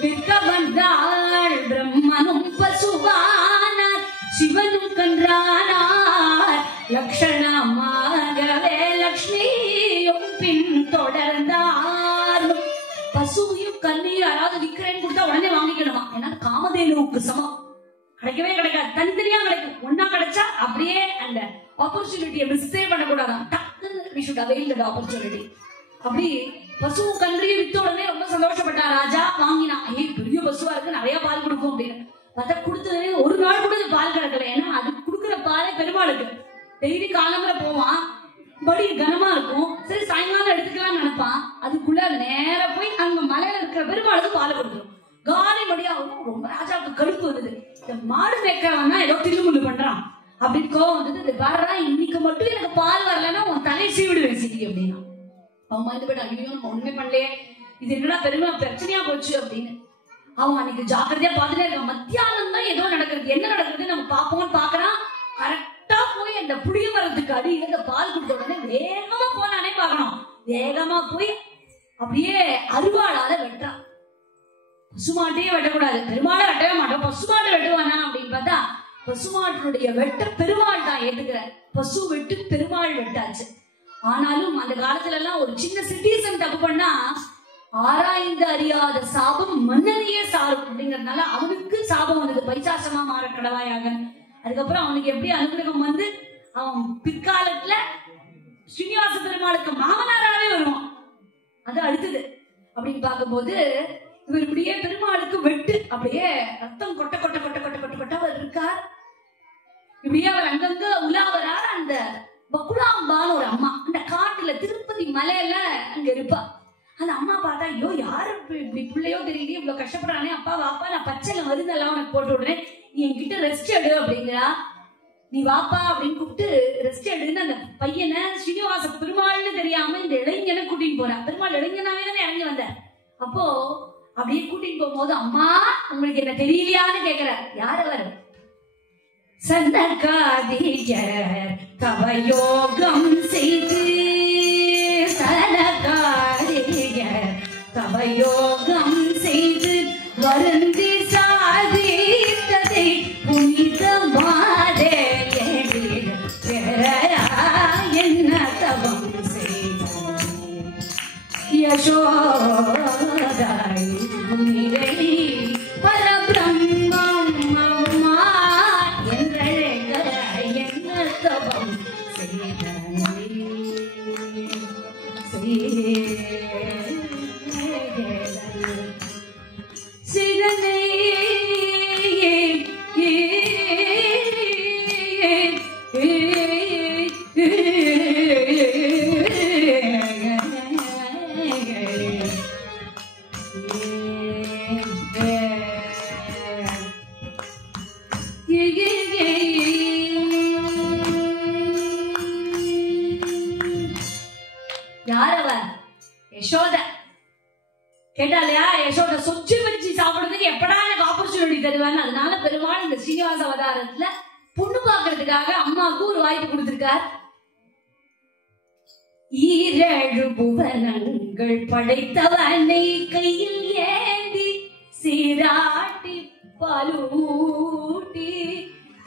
விற்க வந்தாள். பிரம்மனும் பசுவானார், சிவனும் கன்றானார். லட்சணமாகவே லக்ஷ்மியும் பின் தொடர்ந்தார். பசுவையும் கண்ணையும் யாராவது விற்கிறேன்னு கொடுத்தா உடனே வாங்கிக்கணுமா, ஏன்னா காமதேனுவுக்கு சமம். கிடைக்கவே கிடைக்காது, தனித்தனியா கிடைக்கும். ஒன்னா கிடைச்சா அப்படியே அந்த ஆப்பர்ச்சுனிட்டியை மிஸ்ஸே பண்ணக்கூடாதான். டக்குன்னு we should avail that opportunity. அப்படி பசு கன்றையை வித்த உடனே ரொம்ப சந்தோஷப்பட்டா ராஜா. வாங்கினா, ஐயே பெரிய பசுவா இருக்கு, நிறைய பால் கொடுக்கும் அப்படின்னு பார்த்தா கொடுத்ததுனே ஒரு நாள் கூட பால் கிடக்கல. ஏன்னா அது கொடுக்குற பாலே பெருமாளுக்கு டெய்லி காலம்பரை போவான், படி கனமா இருக்கும். சரி சாயங்காலம் எடுத்துக்கலாம்னு நினைப்பான். அதுக்குள்ள நேர போய் அங்க மலையில இருக்கிற பெருமாளுக்கு பாலை கொடுத்துரும். காலி மடியாவும் ரொம்ப ராஜாவுக்கு கடுப்பு வருது. இந்த மாடு மேய்க்கிறவன் தான் ஏதோ தில்லுமுள்ளு பண்றான் அப்படின்னு கோவம் வந்தது. பாடுறா, இன்னைக்கு மட்டும் எனக்கு பால் வரலன்னா உன் தலை சீவிடுவேன் சிட்டி அப்படின்னா. அவன் வந்து போயிட்டு ஐயோ நம்ம ஒண்ணுமே பண்ணலையே, இது என்னடா பெருமை பிரச்சனையா போச்சு அப்படின்னு அவன் அன்னைக்கு ஜாக்கிரதையா பார்த்துட்டே இருக்கான். மத்தியானம் தான் ஏதோ நடக்கிறது, என்ன நடக்குதுன்னு நம்ம பார்ப்போம்னு பாக்குறான். கரெக்டா போய் அந்த புளிய மரத்துக்கு அடியில இந்த பால் கொடுத்த உடனே வேகமா போனானே பார்க்கணும். வேகமா போய் அப்படியே அருவாளால வெட்டுறான். பசுமாட்டையே வெட்டக்கூடாது, பெருமாளை வெட்டவே மாட்டோம், பசுமாட்டை வெட்டுவானா அப்படின்னு பார்த்தா பசுமாட்டினுடைய வெட்ட பெருமாள் தான் ஏத்துக்கிற. பசு வெட்டு பெருமாள் வெட்டாச்சு. ஆனாலும் அந்த காலத்துல எல்லாம் ஒரு சின்ன சிட்டிசன் தப்பு பண்ணா ஆராய்ந்து அறியாத சாபம் மன்னனையே சாரும் அப்படிங்கறதுனால அவனுக்கு சாபம் வந்தது, பைசாசமா மாற கடவாயாக. அதுக்கப்புறம் அவனுக்கு எப்படி அனுகிரகம் வந்து அவன் பிற்காலத்துல ஸ்ரீனிவாச பெருமாளுக்கு மாமனாராவே வருவான். அது அடுத்தது. அப்படின்னு பார்க்கும்போது இவர் இப்படியே பெருமாளுக்கு வெட்டு, அப்படியே ரத்தம் கொட்ட கொட்ட கொட்ட கொட்ட கொட்ட கொட்ட அவர் இருக்கார். இப்படியே அவர் அங்கங்க உலாவரார். அந்த பகுலாம்பான்னு ஒரு அம்மா அந்த காட்டுல திருப்பதி மலையில அங்க இருப்பா. அந்த அம்மா பார்த்தா, ஐயோ யாரு இப்படி பிள்ளையோ தெரியல, இவ்வளவு கஷ்டப்படுறானே, அப்பா வாப்பா நான் பச்சைல மருந்தெல்லாம் உனக்கு போட்டு விடுறேன், நீ என்கிட்ட ரெஸ்ட் எடு அப்படிங்கிறா. நீ வாப்பா அப்படின்னு கூப்பிட்டு ரெஸ்ட் எடுன்னு அந்த பையனை ஸ்ரீனிவாச பெருமாள்னு தெரியாம இந்த இளைஞனை கூட்டிட்டு போறான். பெருமாள் இளைஞனாவே தானே இறங்கி வந்த. அப்போ அப்படியே கூட்டிட்டு போகும்போது, அம்மா உங்களுக்கு என்ன தெரியலையான்னு கேக்குற. யார் அவர்? சனகாதியர் தவயோகம் செய்து, சனகாதியர் தவயோகம் செய்து வருந்தி சாதித்ததை புனிதமாதே என்ன தவம் செய்த யசோதாய் புனிதடி பரபிரம்மம் அம்மா என்றழைக்க என்ன தவம் செய்தனை செய்தனை யசோத கேட்டாலையா? யசோத சொச்சு வச்சு சாப்பிடுறதுக்கு எப்படா எனக்கு ஆப்பர்ச்சுனிட்டி தருவான்னு. அதனால பெருமாள் இந்த ஸ்ரீனிவாச அவதாரத்துல பொண்ணு பாக்குறதுக்காக அம்மாவுக்கு ஒரு வாய்ப்பு கொடுத்திருக்கார். ஈரேழு புவனங்கள் படைத்தவனை கையில் ஏந்தி சீராட்டி பாலூட்டி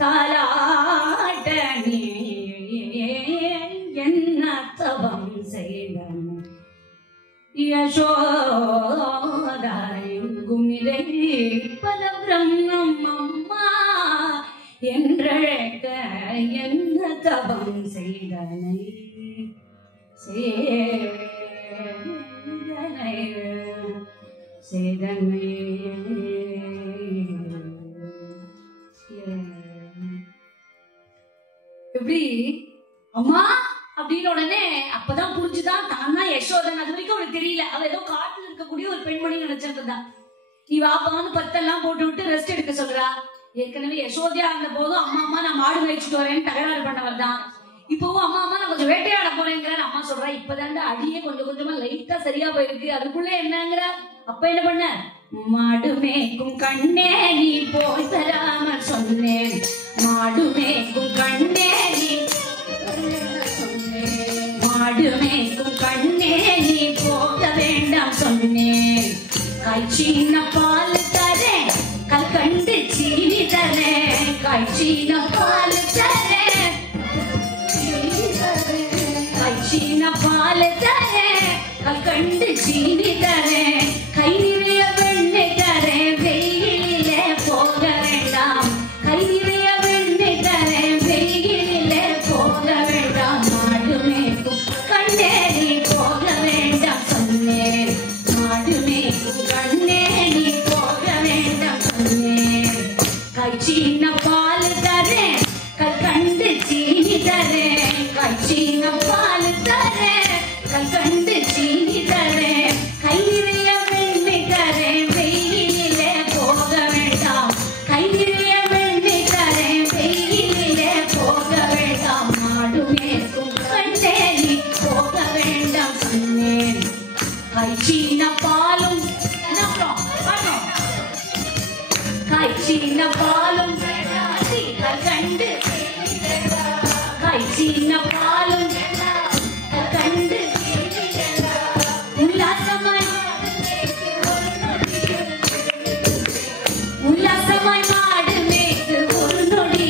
தாலாட்ட நீ என்ன தவம் செய்தன் யசோதாயும் நிறை பரபிரம்மம் அம்மா என்றழைக்க என்ன தவம் செய்தனை செய்தனை செய்தனை. எப்படி அம்மா அப்படின்னு உடனே அப்பதான் புரிஞ்சுதான் தான் தான் யசோதன். அது வரைக்கும் அவனுக்கு தெரியல. அவ ஏதோ காட்டுல இருக்கக்கூடிய ஒரு பெண்மணி நினைச்சிருந்தா. நீ வாப்பான்னு பத்தெல்லாம் போட்டு விட்டு ரெஸ்ட் எடுக்க சொல்றா. ஏற்கனவே யசோதியா இருந்த போதும் அம்மா அம்மா நான் மாடு மேய்ச்சிட்டு வரேன்னு தகராறு பண்ணவர் தான். இப்பவும் அம்மா அம்மா நான் கொஞ்சம் வேட்டையாட போறேங்கிற அம்மா சொல்றா. இப்பதாண்டா அடியே கொஞ்சம் கொஞ்சமா லைட்டா சரியா போயிருக்கு, அதுக்குள்ள என்னங்கிற. அப்ப என்ன பண்ண? மாடு மேய்க்கும் கண்ணே நீ போய் தராம சொன்னேன், மாடு மேய்க்கும் கண்ணே நீ மாடு மேய்க்கும் கண்ணே நீ போக வேண்டாம் சொன்னேன். காய்ச்சின பால் தரேன், கல்கண்டு சீனி தரேன், காய்ச்சின பால் தரேன், காய்ச்சின பால் தரேன், கல்கண்டு சீனி தரேன், கை நிறைய வெண்ணெய் தரேன், வெயிலே போக வேண்டாம், கை நிறைய வெண்ணெய் தரேன், வெயிலே போக வேண்டாம், மாடு மேய்க்கும் கண்ணே நீ போக வேண்டாம் சொன்னேன், மாடு மேய்க்கும் கண்ணே நீ போக வேண்டாம் சொன்னேன். காய்ச்சின பால் தரேன், கல்கண்டு சீனி தரேன், காய்ச்சின பால் தரேன், கல்கண்டு சீனி தரேன், கை நிறைய வெண்ணெய் தரேன், வெயிலே போக வேண்டாம், கை நிறைய வெண்ணெய் தரேன், வெயிலே போக வேண்டாம், மாடு மேய்க்கும் கண்ணே நீ போக வேண்டாம் சொன்னேன். காய்ச்சின பாலும் காய்ச்சின பாலும் கல்கண்டு, காய்ச்சின பாலும் கல்கண்டு உல்லாசமாய் உல்லாசமாய் மாடு மேய்த்து ஒரு நொடி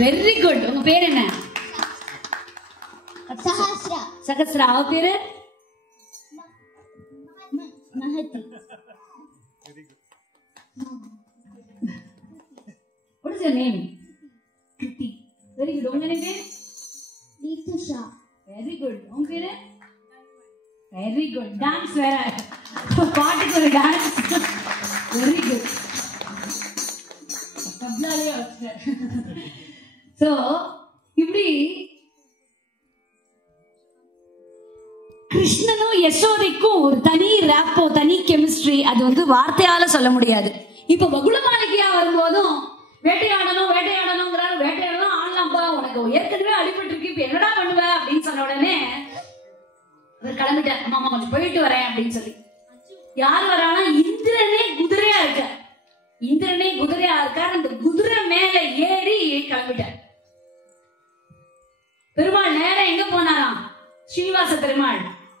வெரி குட். உங்க பேர் என்ன? சஹஸ்ரா. சஹஸ்ரா. அவ பேரு Mahdi. What is your name? Kriti. Very good. உங்க name? தீப்துஷா. Very good. உங்க பேரு? Very good. Dance வேற. பாட்டுக்கு ஒரு டான்ஸ். Very good. கப்லாலே வச்ச. So இப்படி கிருஷ்ணனும் யசோதைக்கும் ஒரு தனி ராப்போ, தனி கெமிஸ்ட்ரி. அது வந்து வார்த்தையால சொல்ல முடியாது. இப்ப பகுளமாளிகையா வரும்போதும் வேட்டையாடணும் வேட்டையாடணுங்கிறாரு. வேட்டையாடணும் ஆடலாம்பா, உனக்கு ஏற்கனவே அடிபட்டு இருக்கு, இப்ப என்னடா பண்ணுவ அப்படின்னு சொன்ன உடனே அவர் கிளம்பிட்டார். அம்மா கொஞ்சம் போயிட்டு வரேன் அப்படின்னு சொல்லி. யார் வரானா? இந்திரனே குதிரையா இருக்க. இந்திரனே குதிரையா இருக்கார். அந்த குதிரை மேல ஏறி கிளம்பிட்டார். பெருமாள் நேரம் எங்க போனாராம்? ஸ்ரீனிவாச பெருமாள்.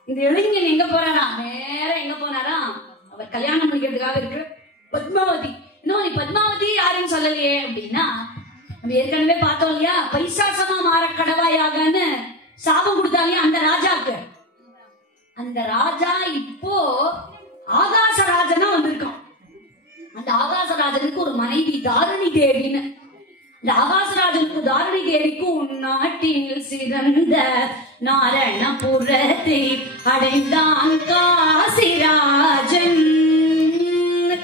இந்த இளைஞன் எங்க போறாராம்? நேரம் எங்க போனாராம்? அவர் கல்யாணம் பண்ணிக்கிறதுக்காக இருக்கு பத்மாவதி. இன்னும் நீ பத்மாவதி யாருன்னு சொல்லலையே அப்படின்னா, நம்ம ஏற்கனவே பார்த்தோம் இல்லையா, பைசாசமா மாற கடவாயாகன்னு சாபம் கொடுத்தாலையா அந்த ராஜாக்கு. அந்த ராஜா இப்போ ஆகாசராஜனா வந்திருக்கான். அந்த ஆகாசராஜனுக்கு ஒரு மனைவி தாரணி தேவின்னு. இந்த ஆகாசராஜனுக்கு தாரணி தேவிக்கும் நாட்டில் சிறந்த நாரணபுரத்தை அடைந்தான் காசிராஜன்.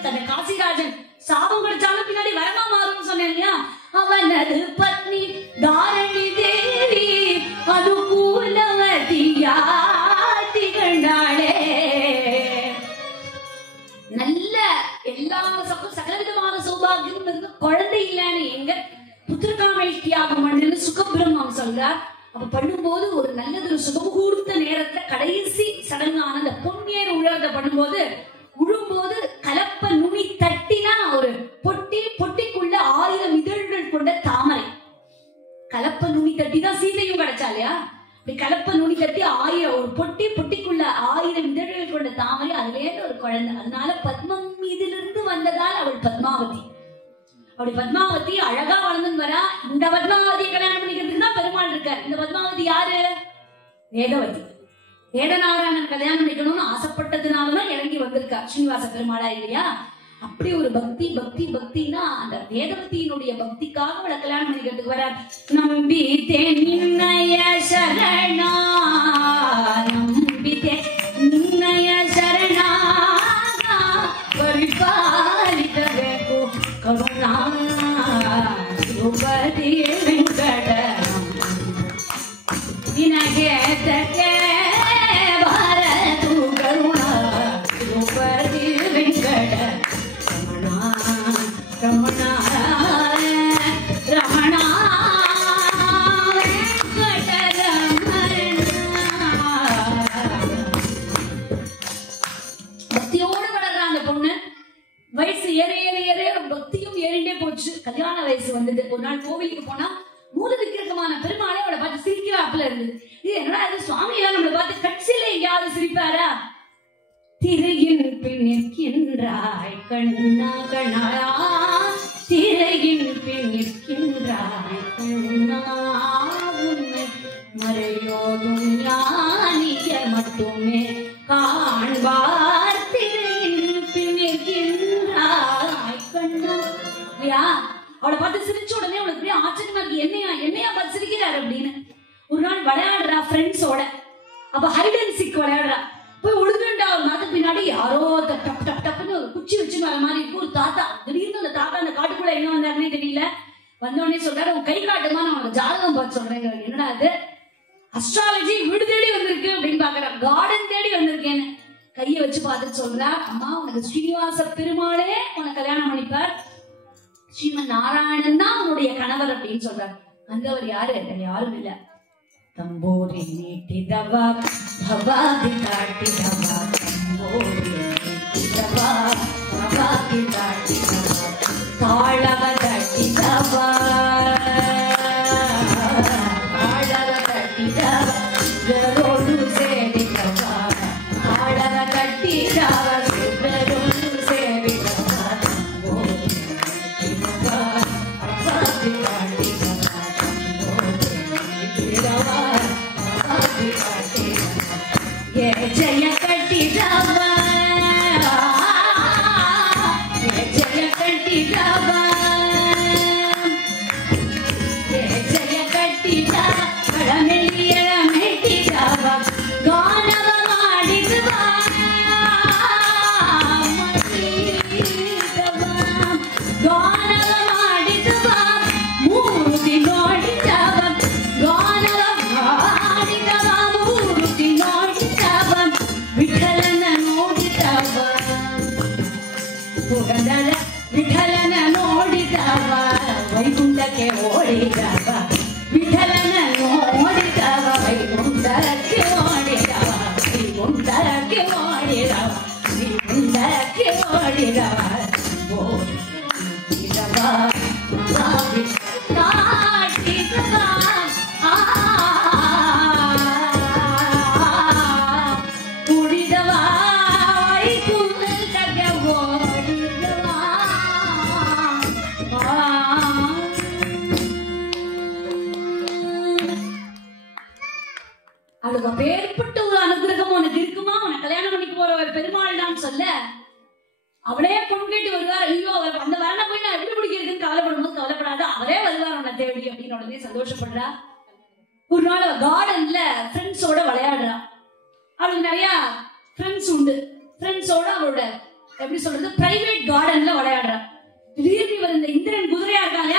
அந்த காசிராஜன் சாபம் கிடைச்சாலும் பின்னாடி வரமா மாறும் சொன்னேன் இல்லையா, அவனது பத்னி தாரணி தேவி அனுகூலவதியா திகழ்ந்தாளே. நல்ல எல்லா சகலவிதமான சௌபாகியம் இருந்து குழந்தை இல்லன்னு எங்க புத்திரகாமை தியாகம் பண்ணுன்னு சுகபிரம்மம் சொல்றார். அப்ப பண்ணும்போது ஒரு நல்லது சுகமுகூர்த்த நேரத்துல கடைசி சடங்கான அந்த பொன்னேர் உழறத பண்ணும்போது உழும்போது கலப்ப நுனி தட்டினா ஒரு பொட்டி, பொட்டிக்குள்ள 1000 இதழ்கள் கொண்ட தாமரை. கலப்ப நுனி தட்டி தான் சீதையும் கிடைச்சா இல்லையா? கலப்ப நுனி தட்டி 1000 ஒரு பொட்டி, பொட்டிக்குள்ள 1000 இதழ்கள் கொண்ட தாமரை. அதுல ஒரு குழந்தை. அதனால பத்மம் மீதிலிருந்து வந்ததால் அவள் பத்மாவதி. அப்படி பத்மாவதி அழகா வளர்ந்து வரா. இந்த பத்மாவதியை கல்யாணம் பண்ணிக்கிறதுக்கு தான் பெருமாள் இருக்கார். இந்த பத்மாவதி யாரு? வேதவதி. வேதநாராயணன் கல்யாணம் பண்ணிக்கணும்னு ஆசைப்பட்டதுனாலதான் இறங்கி வந்திருக்கா ஸ்ரீனிவாச பெருமாளா இல்லையா? அப்படி ஒரு பக்தி பக்தி பக்தினா அந்த வேதவதியினுடைய பக்திக்காக அவளை கல்யாணம் பண்ணிக்கிறதுக்கு வர. நம்பி நின்னய சரணா, நம்பி நின்னய சரணா ಪರಿಪಾಲಿಸಬೇಕು ಕರುಣಾ ದ್ರೌಪದಿ ವೆಂಕಟ ನಿನಗೆ ತಕ್ಕೆ ಭಾರತು ಕರುಣಾ ದ್ರೌಪದಿ ವೆಂಕಟ ರಮಣ ರಮಣ ರಮಣ நாள் கோவிலுக்கு போனா மூல விக்கிரகமான பெருமாளே அவளை பார்த்து சிரிக்கிறாப்புல இருந்தது. இது என்னடா இது, சுவாமி எல்லாம் நம்மளை பார்த்து கட்சியில எங்கேயாவது சிரிப்பாரா? திரையின் பின் நிற்கின்றாய் கண்ணா கண்ணா, திரையின் பின் நிற்கின்றாய் கண்ணா, உன்னை மறையோதும் ஞானியர் மட்டுமே காண்பார். திரையின் பின் நிற்கின்றாய் கண்ணா இல்லையா? அவளை பார்த்து சிரிச்ச உடனே அவளுக்கு ஆச்சரியமா இருக்கு, என்னையா பார்த்து சிரிக்கிறாரு அப்படின்னு. ஒரு நாள் விளையாடுறா ஃப்ரெண்ட்ஸோட. அப்ப ஹைட் அண்ட் சீக் விளையாடுறா. போய் ஒழுங்குண்டா ஒரு மரத்துக்கு பின்னாடி யாரோ டப் டப் டப்னு ஒரு குச்சி வச்சு வர மாதிரி இருக்கு. ஒரு தாத்தா, திடீர்னு அந்த தாத்தா அந்த காட்டுக்குள்ள என்ன வந்தாருன்னே தெரியல. வந்தோடனே சொல்றாரு, உன் கை காட்டுமா, நான் உனக்கு ஜாதகம் பார்த்து சொல்றேங்க. என்னடா அது, அஸ்ட்ராலஜி வீடு தேடி வந்திருக்கு அப்படின்னு பாக்குற, கார்டன் தேடி வந்திருக்கேன்னு கையை வச்சு பார்த்துட்டு சொல்றா, அம்மா உனக்கு ஸ்ரீனிவாச பெருமாளே உனக்கு கல்யாணம் பண்ணிப்பார், ஸ்ரீமன் நாராயணன் தான் உன்னுடைய கணவர் அப்படின்னு சொல்றாரு. வந்தவர் யாரு? யாரும் இல்ல, தம்போரி நீட்டிதவா பவாதி காட்டிதவா, தம்போரி நீட்டிதவா பவாதி காட்டிதவா, தாளவ தட்டிதவா தாளவ தட்டிதவா சுடரோடு சேவிதவா, தாளவ தட்டிதவா சுடரோடு சேவிதவா, தம்போரி நீட்டிதவா பவாதி காட்டிதவா, ஜய கட்டிதவா ஜய கட்டிதவா ஜய கட்டிதவா, கಳಮೆಲ್ಲಿಯ ಮೆಟ್ಟಿದವ ಗಾನವ ಮಾಡಿದವ ಗಾನವ ಮಾಡಿದವ ಮೂರ್ತಿ ನೋಡಿದವ ಗಾನವ ಮಾಡಿದವ ಮೂರ್ತಿ ನೋಡಿದವ ವಿಠಲನ ನೋಡಿದವ ಪುರಂದರ ವಿಠಲನ ನೋಡಿದವ ವೈಕುಂಠಕ್ಕೆ ಓಡಿದವ ವಿಠಲನ ನೋಡಿದವ ವೈಕುಂಠಕ್ಕೆ ಓಡಿದವ ವೈಕುಂಠಕ್ಕೆ ಓಡಿದವ ವೈಕುಂಠಕ್ಕೆ ಓಡಿದವ ಓಡಿದವ ಕಾಟಿದವ ಉಡಿದವ ವೈಕುಂಠಕ್ಕೆ ಓಡಿದವ. அவளுக்கு அப்பேற்பட்ட ஒரு அனுகிரகம் உனக்கு இருக்குமா, உனக்கு கல்யாணம் பண்ணிக்க போற ஒரு பெருமாள் தான் சொல்ல, அவளே பொண்ணு கேட்டு வருவார். ஐயோ அவர் அந்த வரனை போய் நான் எப்படி பிடிக்கிறதுன்னு கவலைப்படும் போது கவலைப்படாத, அவரே வருவார் உன்னை தேடி அப்படின்னு உடனே சந்தோஷப்படுறா. ஒரு நாள் கார்டன்ல ஃப்ரெண்ட்ஸோட விளையாடுறா. அவளுக்கு நிறைய ஃப்ரெண்ட்ஸ் உண்டு. ஃப்ரெண்ட்ஸோட அவளோட எப்படி சொல்றது பிரைவேட் கார்டன்ல விளையாடுறா. திடீர்னு இவர் இந்த இந்திரன் குதிரையா இருக்காங்க,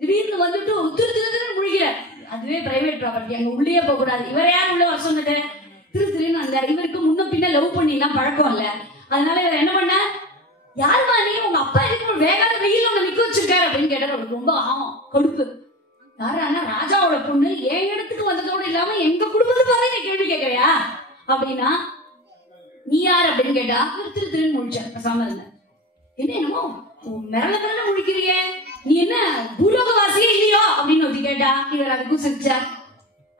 திடீர்னு வந்துட்டு திரு முழுகிறார். அதுவே பிரைவேட் ப்ராப்பர்ட்டி, அங்க உள்ளே போக கூடாது. இவரை யார் உள்ள வர சொன்னது? திருன்னு வந்தார். இவருக்கு முன்ன பின்ன லவ் பண்ணி எல்லாம் பழக்கம் இல்ல. அதனால இவர் என்ன பண்ண, யாருமா நீ, உங்க அப்பா எதுக்கு வேகாத வெயில் உங்க நிக்க வச்சிருக்காரு அப்படின்னு கேட்டார். அவருக்கு ரொம்ப ஆகும் கொடுப்பு. யாரானா ராஜாவோட பொண்ணு என் இடத்துக்கு வந்ததோடு இல்லாம எங்க குடும்பத்தை பாரு நீ கேள்வி கேட்கறியா அப்படின்னா, நீ யார் அப்படின்னு கேட்டா இவர் திருன்னு முடிச்சார். பேசாம இருந்த என்னமோ மிரள முடிக்கிறிய, நீ என்ன பூலோகவாசியே இல்லையோ அப்படின்னு ஒருத்தி கேட்டா. இவர் அதுக்கும் சிரிச்சார்.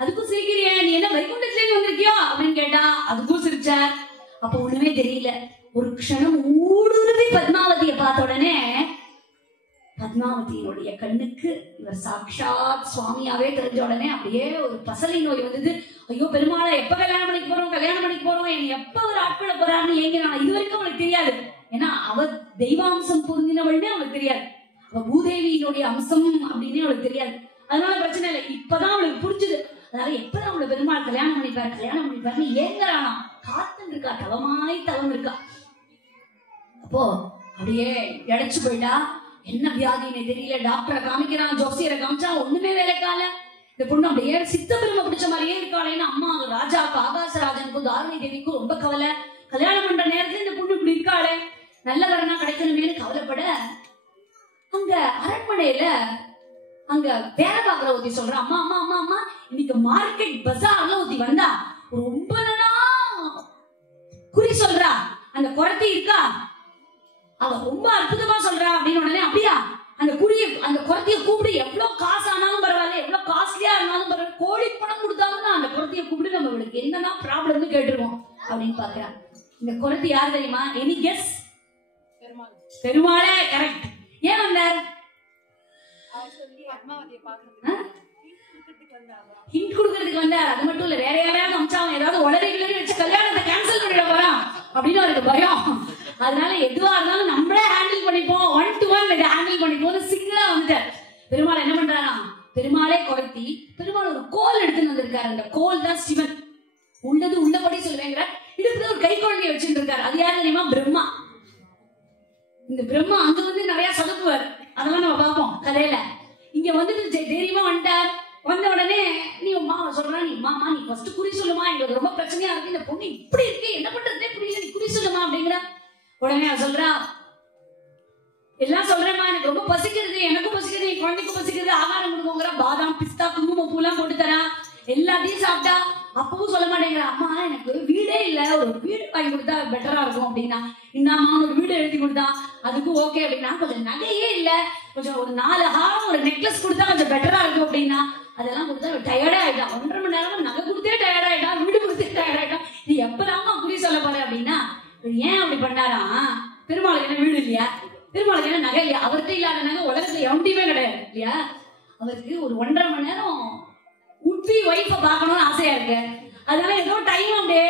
அதுக்கும் சிரிக்கிறிய, நீ என்ன வைகுண்டத்துல இருந்து வந்திருக்கியோ அப்படின்னு கேட்டா. அதுக்கும் சிரிச்சார். அப்ப ஒண்ணுமே தெரியல. ஒரு க்ஷணம் ஊடுருவி பத்மாவதியை பார்த்த உடனே பத்மாவதியினுடைய கண்ணுக்கு இவர் சாட்சாத் சுவாமியாவே தெரிஞ்ச உடனே அப்படியே ஒரு பசலை நோய் வந்தது. ஐயோ பெருமாளை எப்ப கல்யாணம் பண்ணிக்க போறோம், கல்யாணம் பண்ணிக்க போறோம், என்னை எப்ப ஒரு ஆட்கொள்ள போறாருன்னு ஏங்க நான் இது வரைக்கும் அவனுக்கு தெரியாது. ஏன்னா அவ தெய்வாம்சம் பொருந்தினவள்னே அவளுக்கு தெரியாது, அவ பூதேவியினுடைய அம்சம் அப்படின்னு அவளுக்கு தெரியாது. அதனால பிரச்சனை இல்லை. இப்பதான் அவளுக்கு புரிஞ்சுது. அதனால எப்பதான் அவளை பெருமாள் கல்யாணம் பண்ணிப்பாருன்னு ஏங்குறானா. காத்துன்னு இருக்கா, தவமாய் தவம் இருக்கா. அப்போ அப்படியே இழைச்சு போயிட்டா. என்ன வியாதின்னு தெரியல. டாக்டரை காமிக்கிறான், ஜோசியரை காமிச்சா ஒண்ணுமே வேலைக்கால. இந்த பொண்ணு அப்படியே சித்த பெருமை பிடிச்ச மாதிரியே இருக்காளேன்னு அம்மா ராஜாவுக்கு ஆகாசராஜனுக்கும் தாரணி தேவிக்கும் ரொம்ப கவலை. கல்யாணம் பண்ற நேரத்துல இந்த பொண்ணு இப்படி இருக்காளே, நல்ல வரனா கிடைக்கணுமேனு கவலைப்பட அங்க அரண்மனையில அங்க வேலை பாக்குற ஒருத்தி சொல்ற, அம்மா அம்மா அம்மா அம்மா இன்னைக்கு மார்க்கெட் பஜார்ல ஒருத்தி வந்தா ரொம்ப குறி சொல்றா, அந்த குறத்தி இருக்கா, அவ ரொம்ப அற்புதமா சொல்றா அப்படின்னு. உடனே அப்படியா அந்த குரத்திய கூப்பிடு, எவ்வளவு காசு ஆனாலும் பரவாயில்ல, எவ்வளவு காஸ்ட்லியா இருந்தாலும் பரவாயில்ல, கோடி பணம் கொடுத்தாங்கன்னா அந்த குரத்திய கூப்பிட்டு நம்ம இவளுக்கு என்னதான் ப்ராப்ளம்னு கேட்டுருவோம் அப்படின்னு பாக்குறான். இந்த குரத்தி யார் தெரியுமா? Any guess? பெருமாளே கரெக்ட். ஏன் வந்தார்? ஹிண்ட் கொடுக்கறதுக்கு வந்தார். அது மட்டும் இல்ல, வேற யாரையாவது அம்சாவும் ஏதாவது உளறி வச்சு கல்யாணத்தை கேன்சல் பண்ணிட போறான் அப்படின்னு அவருக்கு பயம். அதனால எதுவா இருந்தாலும் நம்மளே ஹேண்டில் பண்ணிப்போம், 1 to 1 ஹேண்டில் பண்ணிப்போம் சிங்கிளா வந்துட்டார். பெருமாள் என்ன பண்றாரா? பெருமாளே குறைத்தி பெருமாள் ஒரு கோல் எடுத்துன்னு வந்திருக்காரு. அந்த கோல் தான் சிவன். உள்ளது உள்ளபடி சொல்லுவேங்கிற இடுப்புல ஒரு கை குழந்தைய வச்சுட்டு இருக்காரு. அது யாரு தெரியுமா? பிரம்மா. இந்த பிரம்மா அங்க வந்து நிறைய சொதப்புவார், அதெல்லாம் நம்ம பார்ப்போம் கதையில. இங்க வந்துட்டு தைரியமா வந்துட்டார். வந்த உடனே நீ மாமா சொல்றா, நீ மாமா நீ ஃபர்ஸ்ட் குறி சொல்லுமா, எங்களுக்கு ரொம்ப பிரச்சனையா இருக்கு, இந்த பொண்ணு இப்படி இருக்கு, என்ன பண்றதே புரியல, நீ குறி சொல்லுமா அப்படிங்கிற. உடனே அவ சொல்றா, எல்லாம் சொல்றேம்மா, எனக்கு ரொம்ப பசிக்கிறது, எனக்கும் பசிக்கிறது, என் குழந்தைக்கும் பசிக்கிறது, ஆகாரம் கொடுக்குங்கிற. பாதாம் பிஸ்தா குங்குமம் பூலாம் போட்டு தரா, எல்லாத்தையும் சாப்பிட்டா. அப்பவும் சொல்ல மாட்டேங்கிற. அம்மா எனக்கு வீடே இல்ல, ஒரு வீடு வாங்கி கொடுத்தா பெட்டரா இருக்கும் அப்படின்னா. இந்தாம்மா ஒரு வீடு எழுதி கொடுத்தா, அதுக்கும் ஓகே அப்படின்னா. கொஞ்சம் நகையே இல்ல, கொஞ்சம் ஒரு 4 ஹாரம் ஒரு நெக்லஸ் கொடுத்தா கொஞ்சம் பெட்டரா இருக்கும் அப்படின்னா. அதெல்லாம் கொடுத்தா டயர்டா ஆயிட்டான். 1.5 மணி நேரம் நகை கொடுத்தே டயர்ட் ஆயிட்டான், வீடு கொடுத்தே டயர்ட் ஆயிட்டான். நீ எப்பதாமா குறி சொல்ல போற அப்படின்னா. ஏன் அப்படி பண்ணாரா? பெருமாளுக்கு என்ன வீடு இல்லையா? பெருமாளுக்கு என்ன நகை இல்லையா? அவர்கிட்ட இல்லாத நகை உலகத்துல எவன்டையுமே கிடையாது இல்லையா? அவருக்கு ஒரு 1.5 மணி நேரம் உட்பி ஒய்ஃபை பார்க்கணும்னு ஆசையா இருக்கு. அதனால ஏதோ டைம் அப்படியே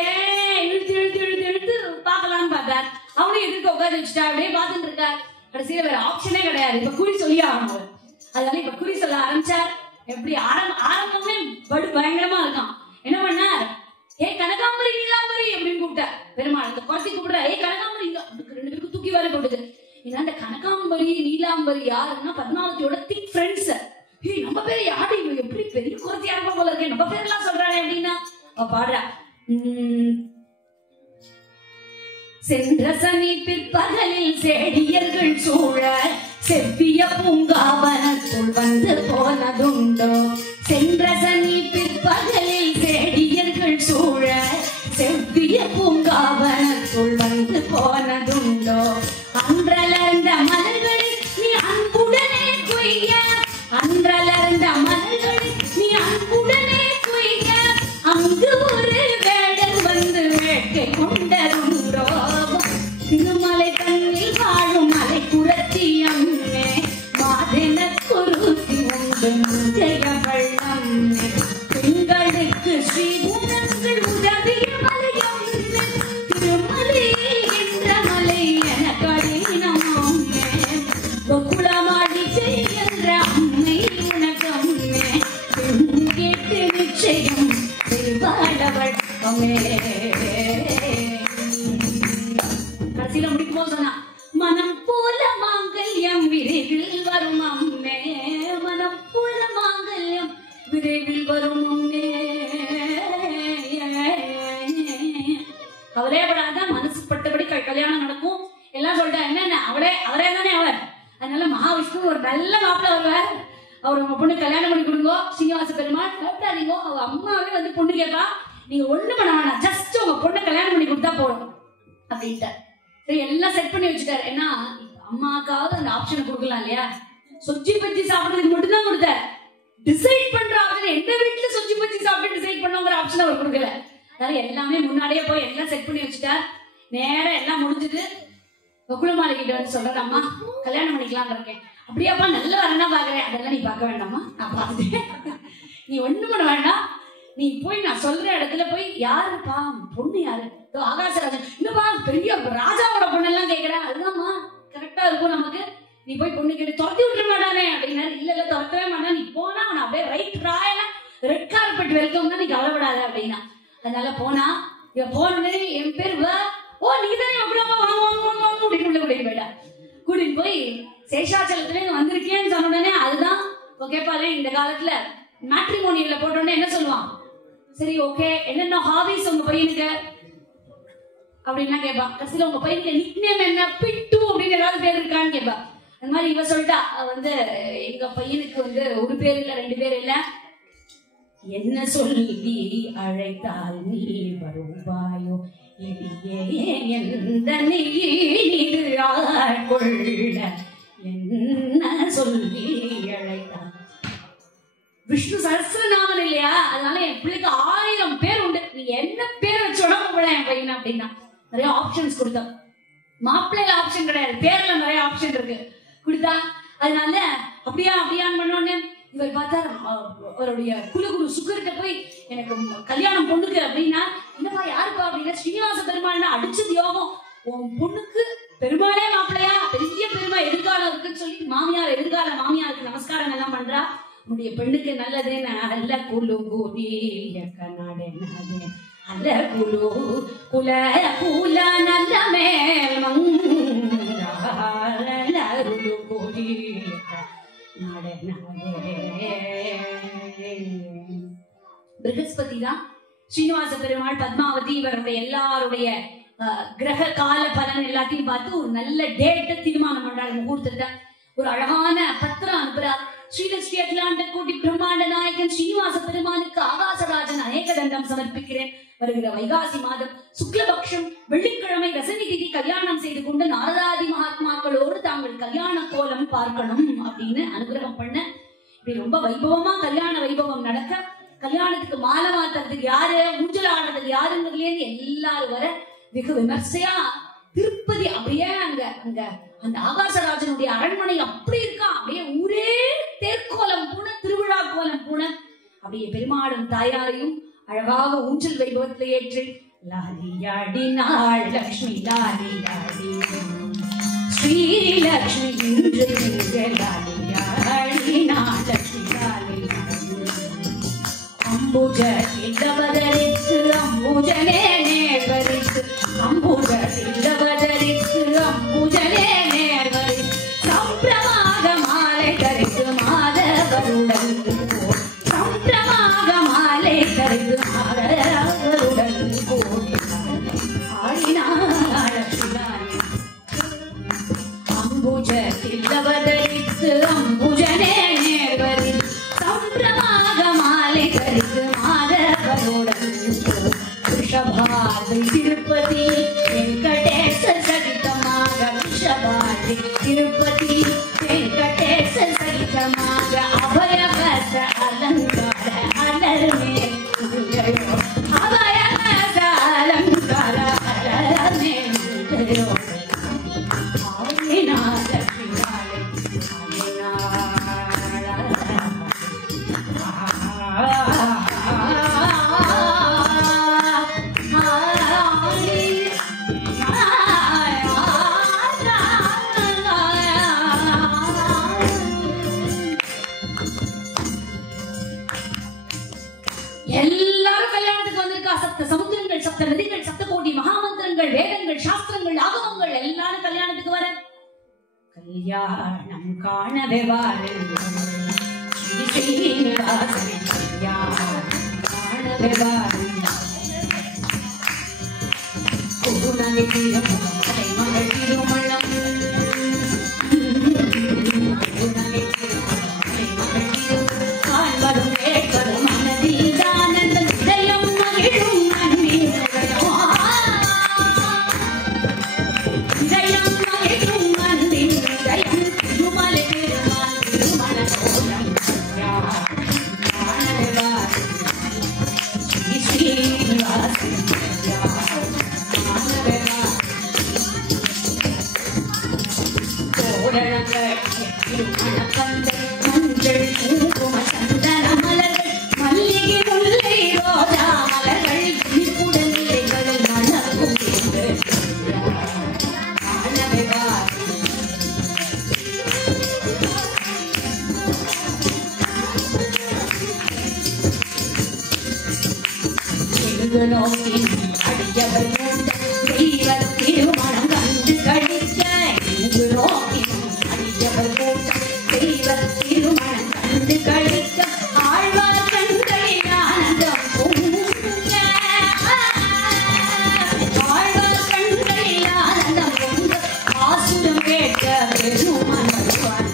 இழுத்து இழுத்து இழுத்து இழுத்து பார்க்கலான்னு பார்த்தார். அவனையும் எதிர்க்க உட்காந்து வச்சுட்டா, அப்படியே பார்த்துட்டு இருக்கார். கடைசியில வேற ஆப்ஷனே கிடையாது, இப்ப குறி சொல்லியே ஆகணும். அதனால இப்ப குறி சொல்ல ஆரம்பிச்சார். எப்படி ஆரம்பமே பயங்கரமா இருக்கான். என்ன பண்ணார்? ஏ கனகாம்பரி நீலாம்பரி அப்படின்னு கூப்பிட்டார். பெருமாள் அந்த குறைச்சி கூப்பிடுற, ஏ கனகாம்பரி, 2 பேருக்கு தூக்கி வேற போட்டுது. ஏன்னா இந்த கனகாம்பரி நீலாம்பரி யாருன்னா பத்மாவதியோட திக் ஃப்ரெண்ட்ஸ். ஏய் நம்ம பேரு யாரு, எப்படி பெரிய குறைச்சியா இருப்பா போல இருக்கேன், நம்ம பேரெல்லாம் சொல்றானே அப்படின்னா. அவ பாடுறா, சென்ற சனி பிற்பகலில் செடியர்கள் சூழ செவ்விய பூங்காவனத்துள் வந்து போனதுண்டோ. சென்ற சனி பிற்பகலில் செடியர்கள் சூழ செவ்விய பூங்காவனத்துள் வந்து போனதுண்டோ. அன்றலர்ந்த மலர்களை நீ அன்புடனே கொய்ய, அன்றலர்ந்த மலர்களை நீ அன்புடனே கொய்ய, அங்கு ஒரு வேடர் வந்து வேட்கை கொண்டதுண்டோ. திருமலை கண்ணில் வாழும் மலை குரத்தி அம்மே, மாதென குருத்தி உண்டு ஜெய வள்ளம். பெண்களுக்கு ஸ்ரீகுணங்கள் உதவிய மலையம், திருமலை என்ற மலை என கடினமாமே. கோகுலமாடி செய்கின்ற அம்மை உனக்கம்மே, கேட்டு நிச்சயம் செய்வாளவள் அம்மே. கடைசியில முடிக்கும் போது சொன்னா, மனம் போல மாங்கல்யம் விரைவில் வரும் அம்மே, மனம் போல மாங்கல்யம் விரைவில் வரும் அம்மே. அவரே படாத மனசு பட்டபடி கல்யாணம் நடக்கும் எல்லாம் சொல்லிட்டா. என்னென்ன அவரே தானே அவர். அதனால மகாவிஷ்ணு ஒரு நல்ல மாப்பிள்ள வருவார். அவர் உங்க பொண்ணு கல்யாணம் பண்ணி கொடுங்கோ. சீனிவாச பெருமாள் கேட்டாதீங்கோ, அவ அம்மாவே வந்து பொண்ணு கேட்பா, நீங்க ஒண்ணு பண்ண வேணாம், ஜஸ்ட் உங்க பொண்ணை கல்யாணம் பண்ணி கொடுத்தா போதும் அப்படின்ட்டார். சரி எல்லாம் செட் பண்ணி வச்சுட்டாரு. ஏன்னா அம்மாக்காவது அந்த ஆப்ஷனை கொடுக்கலாம் இல்லையா? சொச்சி பச்சி சாப்பிடுறதுக்கு மட்டும்தான் கொடுத்தார். டிசைட் பண்ற ஆப்ஷன் எந்த வீட்டுல சொச்சி பச்சி சாப்பிட்டு டிசைட் பண்ணுங்கிற ஆப்ஷன் அவர் கொடுக்கல. அதனால எல்லாமே முன்னாடியே போய் எல்லாம் செட் பண்ணி வச்சுட்டார். நேரம் எல்லாம் முடிஞ்சது. கோகுலமாலை கிட்ட வந்து சொல்றாரு, அம்மா கல்யாணம் பண்ணிக்கலாம் இருக்கேன். அப்படியாப்பா நல்ல வரனா பாக்குறேன். அதெல்லாம் நீ பார்க்க வேண்டாமா, நான் பார்த்துட்டேன். நீ ஒண்ணும் பண்ண வேண்டாம், நீ போய் நான் சொல்ற இடத்துல போய் யாருப்பா பொண்ணு யாரு, ஆகாசராஜன், இன்னும்பா பெரிய ராஜாவோட பொண்ணெல்லாம் கேட்கிறேன். அதுதான்மா கரெக்டா இருக்கும் நமக்கு. நீ போய் பொண்ணு கேட்டு துரத்தி விட்டுற மாட்டானே அப்படின்னாரு. இல்ல துரத்தவே மாட்டான், நீ போனா அவன் அப்படியே ரைட் ராயல ரெட் கார்பெட் வெல்கம் தான், நீ கவலைப்படாத அப்படின்னா. அதனால போனா இவ போனே என் பேர் ஓ நீங்க தானே அப்படின்னா வாங்க வாங்க வாங்க வாங்க அப்படின்னு உள்ள கூட்டிட்டு போயிட்டா. கூட்டிட்டு போய் சேஷாச்சலத்துல வந்திருக்கேன்னு சொன்ன உடனே அதுதான் கேட்பாரு. இந்த காலத்துல மேட்ரிமோனியல்ல போட்ட உடனே என்ன சொல்லுவான், சரி ஓகே என்னென்ன ஹாபிஸ் உங்க பையனுக்கு அப்படின்னா கேட்பான். கடைசியில உங்க பையனுக்கு நிக் நேம் என்ன, பிட்டு அப்படின்னு ஏதாவது பேர் இருக்கான்னு கேட்பா. அந்த மாதிரி இவ சொல்லிட்டா, வந்து எங்க பையனுக்கு வந்து ஒரு பேர் இல்ல 2 பேர் இல்ல, என்ன சொல்லி அழைத்தால் நீ வருவாயோ, எந்த நீ கொள்ள என்ன சொல்லி அழைத்தார். விஷ்ணு சஹஸ்ரநாமன் இல்லையா, அதனால என் பிள்ளைக்கு 1000 பேர் உண்டு, நீ என்ன பேர் வச்சோட என் பையன் அப்படின்னா நிறைய ஆப்ஷன்ஸ் கொடுத்தோம். மாப்பிள்ளையில ஆப்ஷன் கிடையாது, பேர்ல நிறைய ஆப்ஷன் இருக்கு கொடுத்தா. அதனால அப்படியான்னு பண்ணோன்னு இவர் பார்த்தா அவருடைய குலகுரு சுக்கர்கிட்ட போய் எனக்கு கல்யாணம் பொண்ணுக்கு அப்படின்னா, என்னப்பா யாருப்பா அப்படின்னா, ஸ்ரீனிவாச பெருமாள்னா அடிச்சது யோகம், உன் பொண்ணுக்கு பெருமாளே மாப்பிள்ளையா, பெரிய பெருமா எதிர்காலம் இருக்குன்னு சொல்லி மாமியார் எதிர்கால மாமியாருக்கு நமஸ்காரம் எல்லாம் பண்றா. உன்னுடைய பெண்ணுக்கு நல்லது அல்ல குலு கண்ணாடே அல்ல குலு குல குல நல்ல மேல் மங்குலு கோடி நாடே நாடே. பிரகஸ்பதி தான் ஸ்ரீனிவாச பெருமாள், பத்மாவதி, இவருடைய எல்லாருடைய கிரக கால பலன் எல்லாத்தையும் பார்த்து ஒரு நல்ல டேட்டை தீர்மானம் பண்றாரு. முகூர்த்தத்தை ஒரு அழகான பத்திரம் அனுப்புறார். ஸ்ரீலஸ்ரீ அகிலாண்ட கோடி பிரம்மாண்ட நாயகன் ஸ்ரீனிவாச பெருமானுக்கு ஆகாசராஜன் அநேக தண்டம் சமர்ப்பிக்கிறேன். வருகிற வைகாசி மாதம் சுக்லபக்ஷம் வெள்ளிக்கிழமை ரசனி திதி கல்யாணம் செய்து கொண்டு நாரதாதி மகாத்மாக்களோடு தாங்கள் கல்யாண கோலம் பார்க்கணும் அப்படின்னு அனுகிரகம் பண்ண, இப்படி ரொம்ப வைபவமா கல்யாண வைபவம் நடக்க, கல்யாணத்துக்கு மாலை மாத்துறதுக்கு யாரு, ஊஞ்சல் ஆடுறதுக்கு யாருங்கிறதுலேருந்து எல்லாரும் வர வெகு விமர்சையா திருப்பதி அப்படியே அங்க அந்த ஆகாசராஜனுடைய அரண்மனை அப்படி இருக்கா, அப்படியே ஊரே தேர்கோலம் பூன, திருவிழா கோலம் பூன, அப்படியே பெருமாளும் தாயாரையும் அழகாக ஊஞ்சல் வைபவத்தில் ஏற்றி லாலியாடினாள் லக்ஷ்மி லாலியாடி ஸ்ரீலக்ஷ்மி இன்று லாலியாடினாள் லக்ஷ்மி லாலியாடி அம்புஜ இல்லவதரித்து அம்புஜனே நேர்வரித்து அம்புஜ இல்லவதரித்து அம்புஜனே நேர்வரித்து சம்பிரமாக மாலை தரித்து மாதவருடன் சம்பிரமாக மாலை தரித்து மாதவருடன் கோடி ஆடினாள் அம்புஜ இல்லவதரித்து அம்புஜனே நேர்வரித்து சம்பிரமாக மாலை தரித்து மாதவருடன் ரிஷபாதி திருப்பதி வெங்கடேச சகிதமாக ரிஷபாதி திருப்பதி வெங்கடேச சகிதமாக அபயகச அலங்கார அலர்மே அபயகச அலங்கார அலர்மே எல்லாரும் கல்யாணத்துக்கு வந்திருக்கா. சப்த சமுத்திரங்கள், சப்த நதிகள், சப்த கோடி மகாமந்திரங்கள், வேதங்கள், சாஸ்திரங்கள், ஆகமங்கள் எல்லாரும் கல்யாணத்துக்கு வர கல்யாணம் காணவே வாருங்கள் ஸ்ரீனிவாசன் கல்யாணம் காணவே வாருங்கள் குருநகை திருமலை மகள் திருமணம் குருநகை திருமலை மகள் திருமணம் காண்பதும் கேட்பதும் மனதில் ஆனந்தம் இதயம் மகிழும் மண்ணின் இதயம் மகிழும் மண்ணின் இதயம் திருமலை திருமால் திருமண கோலம் ஸ்ரீனிவாசன் மஞ்சள் குங்கும சந்தன மலர்கள் மல்லிகை முல்லை ரோஜா மலர்கள் இனிப்புடன் இலைகளில் மணக்கும் நோக்கி அடியவர் தெய்வ திருமணம் கண்டு கழித்த நோக்கி அடியவர் தெய்வ திருமணம் கண்டு கழித்த ஆழ்வார் கண்களில் ஆனந்தம் பொங்க ஆழ்வார் கண்களில் ஆனந்தம் பொங்க ஆசுரம் கேட்க பெருமான் வருவான்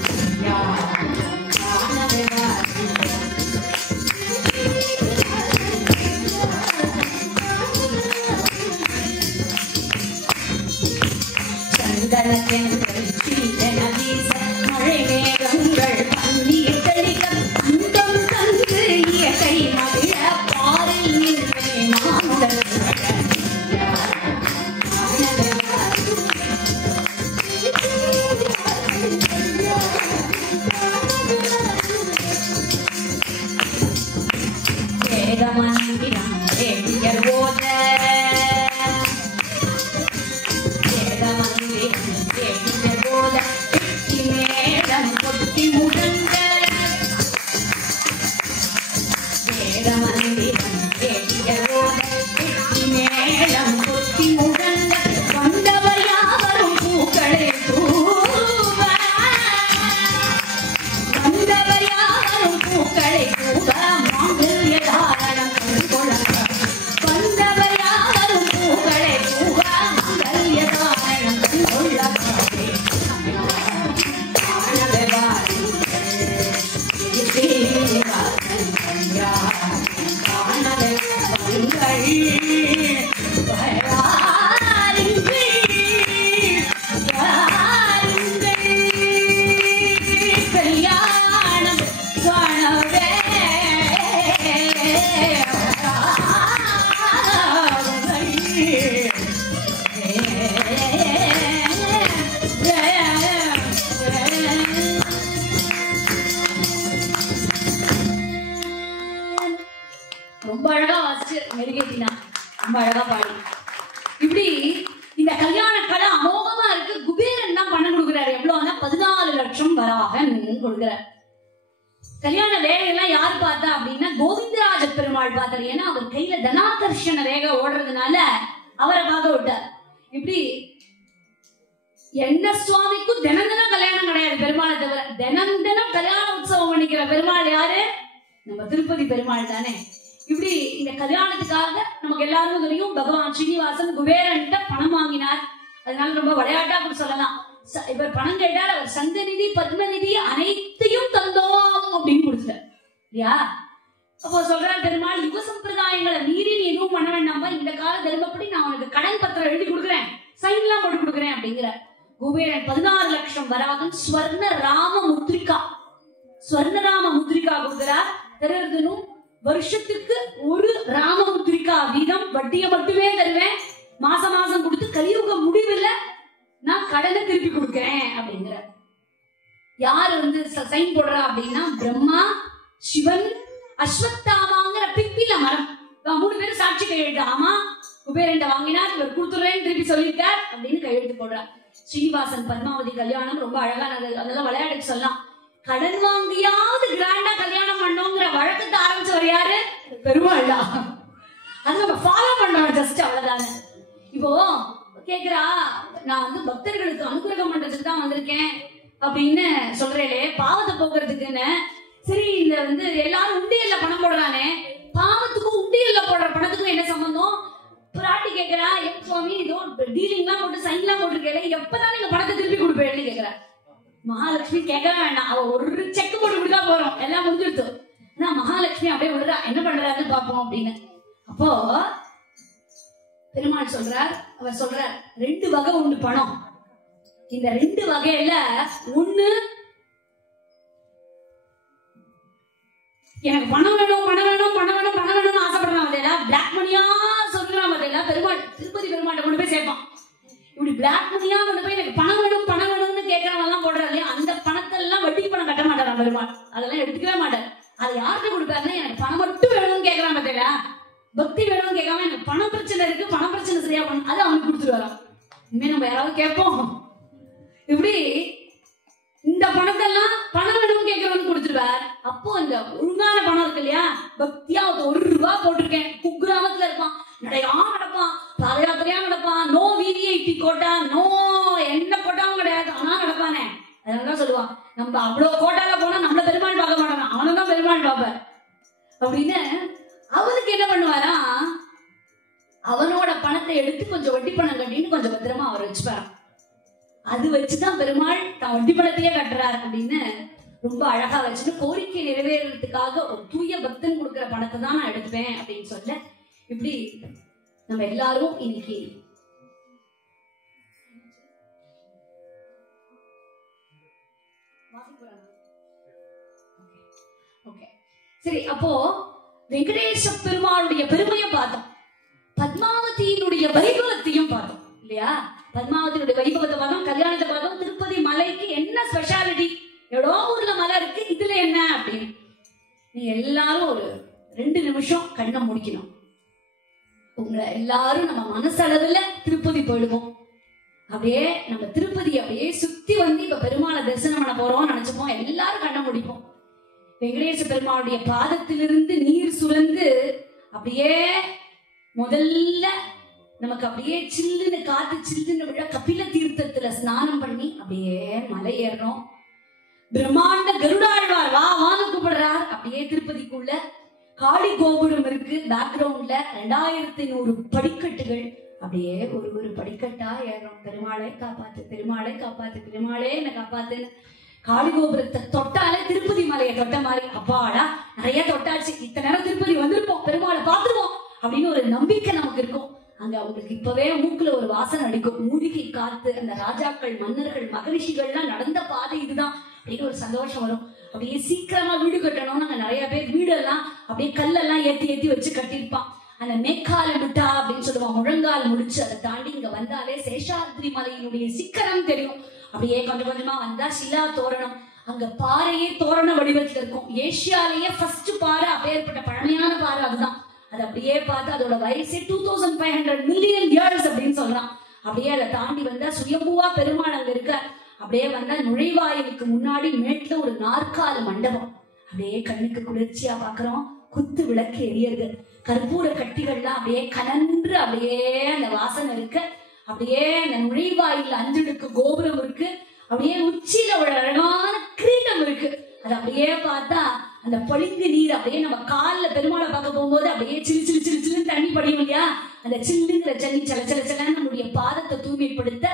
ரொம்ப அழகா வாசிச்சு மெருகேத்தினா, ரொம்ப அழகா பாடி. இப்படி இந்த கல்யாண கலை அமோகமா இருக்கு. குபேரன் தான் பணம் கொடுக்குறாரு. எவ்வளவுனா 14 லட்சம் வராகன் கொடுக்குறாரு. கல்யாண வேலையெல்லாம் யார் பார்த்தா அப்படின்னா கோவிந்தராஜ பெருமாள் பார்த்தாரு. ஏன்னா அவர் கையில தனாகர்ஷண ரேகை ஓடுறதுனால அவரை பார்க்க விட்டார். இப்படி என்ன சுவாமிக்கும் தினம் தினம் கல்யாணம் கிடையாது பெருமாளை தவிர. தினம் தினம் கல்யாண உற்சவம் பண்ணிக்கிற பெருமாள் யாரு? நம்ம திருப்பதி பெருமாள் தானே. இப்படி இந்த கல்யாணத்துக்காக நமக்கு எல்லாருக்கும் தெரியும் பகவான் ஸ்ரீனிவாசன் குபேரன் பணம் வாங்கினார். அதனால ரொம்ப விளையாட்டா கூட சொல்லலாம். இவர் பணம் கேட்டால் அவர் சங்கநிதி பத்மநிதி அனைத்தையும் தந்தோம் அப்படின்னு கொடுத்தார் இல்லையா. அப்போ சொல்றாரு பெருமாள், யுக சம்பிரதாயங்களை மீறி நீ எதுவும் பண்ண வேண்டாமா, இந்த கால தர்மப்படி நான் உனக்கு கடன் பத்திரம் எழுதி கொடுக்குறேன், சைன் எல்லாம் போட்டு கொடுக்குறேன் அப்படிங்கிற. குபேரன் 16 லட்சம் வராகன் ஸ்வர்ண ராம முத்ரிகா, ஸ்வர்ண ராம முத்ரிகா கொடுக்கிறார். தருவதும் வருஷத்துக்கு ஒரு ராம முத்ரிகா வீதம் வட்டியை மட்டுமே தருவேன், மாசம் மாசம் கொடுத்து கலியுக முடிவில் நான் கடனை திருப்பி கொடுக்கிறேன் அப்படிங்கிற. யாரு சைன் போடுறா அப்படின்னா பிரம்மா, சிவன், அஸ்வத்தாமாங்கிற பிப்பில மரம் 3 பேரும் சாட்சி கையெழுத்து. ஆமா குபேரன் வாங்கினார், இவர் கொடுத்துறேன்னு திருப்பி சொல்லிட்டார் அப்படின்னு கையெழுத்து போடுறார். ஸ்ரீனிவாசன் பத்மாவதி கல்யாணம் ரொம்ப அழகானது. அதெல்லாம் விளையாட்டுக்கு சொல்லலாம். கடன் வாங்கியாவது கிராண்டா கல்யாணம் பண்ணோங்கிற வழக்கத்தை ஆரம்பிச்சவர் யாரு? பெருமாள் தான். அது நம்ம ஃபாலோ பண்றோம், ஜஸ்ட் அவ்வளவுதானே. இப்போ கேக்குறா, நான் பக்தர்களுக்கு அனுகிரகம் பண்றதுக்கு தான் வந்திருக்கேன் அப்படின்னு சொல்றேனே, பாவத்தை போக்குறதுக்குன்னு. சரி, இந்த எல்லாரும் உண்டியல்ல பணம் போடுறானே, பாவத்துக்கும் உண்டியல்ல போடுற பணத்துக்கும் என்ன சம்பந்தம்? பிராட்டி கேக்குறா, என் சுவாமி ஏதோ டீலிங் எல்லாம் போட்டு சைன் எல்லாம் போட்டுருக்கேன், எப்பதான் நீங்க பணத்தை திருப்பி கொடுப்பேன்னு கேக்குறா. மகாலட்சுமி கேட்க வேண்டாம், அவ ஒரு செக் போட்டு கொடுத்தா போறோம், எல்லாம் முடிஞ்சிருத்து. ஆனா மகாலட்சுமி அப்படியே விடுறா, என்ன பண்றாருன்னு பாப்போம் அப்படின்னு. அப்போ பெருமாள் சொல்றார், அவர் சொல்றார் 2 வகை உண்டு பணம். இந்த 2 வகையில ஒண்ணு, எனக்கு பணம் வேணும் பணம் வேணும் பணம் வேணும் பணம் வேணும்னு ஆசைப்படுறான் பார்த்தீங்களா, பிளாக் மணியா சொல்றான் பார்த்தீங்களா. பெருமாள் திருப்பதி பெருமாள் கொண்டு போய் சேர்ப்பான். இப்படி பிளாக் மணியா கொண்டு போய் எனக்கு பணம் வேணும் பணம் வேணும்னு கேட்கறவங்க எல்லாம் போடுறாரு. அந்த பணத்தை எல்லாம் வட்டிக்கு பணம் கட்ட மாட்டாராம் பெருமாள், அதெல்லாம் எடுத்துக்கவே மாட்டார். அதை யார்கிட்ட கொடுப்பாருன்னா, எனக்கு பணம் மட்டும் வேணும்னு கேட்கறான் பார்த்தீங்களா, பக்தி வேணும்னு கேட்காம எனக்கு பணம் பிரச்சனை இருக்கு, பணம் பிரச்சனை சரியா பண்ணு, அது அவனுக்கு கொடுத்துருவாராம். இனிமே நம்ம யாராவது கேட்போம். இப்படி இந்த பணத்தெல்லாம் பணம் வேணும்னு கேட்கறவனுக்கு கொடுத்துருவார். அப்போ இந்த ஒழுங்கான பணம் இருக்கு இல்லையா, பக்தியா 1 ரூபா போட்டிருக்கேன், குக்கிராமத்துல இருப்பான், நடையா நடப்பான், பாத யாத்திரையா நடப்பான், நோ விவிஐபி கோட்டா, நோ எந்த கோட்டாவும் கிடையாது, ஆனா நடப்பானே. அதனாலதான் சொல்லுவான், நம்ம அவ்வளவு கோட்டால போனா நம்மள பெருமாள் பார்க்க மாட்டான், அவனதான் பெருமாள் பார்ப்பார் அப்படின்னு. அவனுக்கு என்ன பண்ணுவாரா, அவனோட பணத்தை எடுத்து கொஞ்சம் வட்டி பணம் கட்டின்னு கொஞ்சம் பத்திரமா அவர் வச்சுப்பாரு. அது வச்சுதான் பெருமாள் தான் வட்டி பணத்தையே கட்டுறாரு அப்படின்னு ரொம்ப அழகா வச்சுட்டு, கோரிக்கை நிறைவேறதுக்காக ஒரு தூய பக்தன் கொடுக்கிற பணத்தை தான் நான் எடுப்பேன் அப்படின்னு சொல்ல. இப்படி நம்ம எல்லாரும் இன்னைக்கு சரி, அப்போ வெங்கடேச பெருமாளுடைய பெருமையை பார்த்தோம், பத்மாவதியினுடைய வைபவத்தையும் பார்த்தோம் இல்லையா. பத்மாவதியுடைய வைபவத்தை பார்த்தோம், கல்யாணத்தை பார்த்தோம். திருப்பதி மலைக்கு என்ன ஸ்பெஷாலிட்டி, எவ்வளோ ஊர்ல மலை இருக்கு, இதுல என்ன அப்படின்னு நீ எல்லாரும் ஒரு 2 நிமிஷம் கண்ணை முடிக்கணும். உங்களை எல்லாரும் நம்ம மனசளவுல திருப்பதி போயிடுவோம். அப்படியே நம்ம திருப்பதி அப்படியே சுத்தி இப்ப பெருமாளை தரிசனம் பண்ண போறோம் நினைச்சுப்போம். எல்லாரும் கண்ணை முடிப்போம். வெங்கடேச பெருமாளுடைய பாதத்திலிருந்து நீர் சுரந்து அப்படியே முதல்ல நமக்கு அப்படியே சில்லுன்னு காத்து சில்லுன்னு விழ கபில தீர்த்தத்துல ஸ்நானம் பண்ணி அப்படியே மலை ஏறணும். பிரம்மாண்ட கருடாழ்வார் வா வான்னு கூப்பிடுறார். அப்படியே திருப்பதிக்குள்ள காளி கோபுரம் இருக்கு. பேக்ரவுண்ட்ல 2100 படிக்கட்டுகள். அப்படியே ஒரு படிக்கட்டா ஏறோம். பெருமாளை காப்பாத்து, பெருமாளை காப்பாத்து, பெருமாளே என்ன காப்பாத்துன்னு. காளி கோபுரத்தை தொட்டாலே திருப்பதி மலையை தொட்ட மாதிரி அப்பாடா நிறைய தொட்டாச்சு, இத்தனை நேரம் திருப்பதி வந்திருப்போம், பெருமாளை பார்த்துருவோம் அப்படின்னு ஒரு நம்பிக்கை நமக்கு இருக்கும். அங்க அவங்களுக்கு இப்பவே மூக்குல ஒரு வாசனை அடிக்கும். மூலிகை காத்து, அந்த ராஜாக்கள், மன்னர்கள், மகரிஷிகள்லாம் நடந்த பாதை இதுதான் அப்படின்னு ஒரு சந்தோஷம் வரும். அப்படியே சீக்கிரமா வீடு கட்டணும்னு அங்க நிறைய பேர் வீடெல்லாம் அப்படியே கல்லெல்லாம் ஏத்தி வச்சு கட்டியிருப்பான். அந்த மேக்கால விட்டா அப்படின்னு சொல்லுவான், முழங்கால் முடிச்சு அதை தாண்டி இங்க வந்தாலே சேஷாத்ரி மலையினுடைய சிக்கரம் தெரியும். அப்படியே கொஞ்சம் கொஞ்சமா வந்தா சிலா தோரணம். அங்க பாறையே தோரண வடிவத்துல இருக்கும். ஏசியாலேயே ஃபர்ஸ்ட் பாறை, அப்பேற்பட்ட பழமையான பாறை அதுதான். அது அப்படியே பார்த்து அதோட வயசே 2500 மில்லியன் இயர்ஸ் அப்படின்னு சொல்றான். அப்படியே அதை தாண்டி வந்தா சுயம்புவா பெருமாள் அங்க இருக்க. அப்படியே வந்தா நுழைவாயிலுக்கு முன்னாடி மேட்ல ஒரு நாற்கால மண்டபம். அப்படியே கண்ணுக்கு குளிர்ச்சியா பாக்குறோம். குத்து விளக்கு எரியறது, கற்பூர கட்டிகள்லாம் அப்படியே கலன்று அப்படியே அந்த வாசனை இருக்கு. அப்படியே அந்த நுழைவாயில் 5 அடுக்கு கோபுரம் இருக்கு. அப்படியே உச்சியில ஒரு அழகான கிரீடம் இருக்கு. அது அப்படியே பார்த்தா அந்த பொழிந்து நீர் அப்படியே நம்ம காலில் பெருமாளை பார்க்க போகும்போது அப்படியே சிலு சிலு சிலு சிலுன்னு தண்ணி படியும் இல்லையா, அந்த சில்லுங்கிற சனி சல சல சலன்னு நம்முடைய பாதத்தை தூய்மைப்படுத்த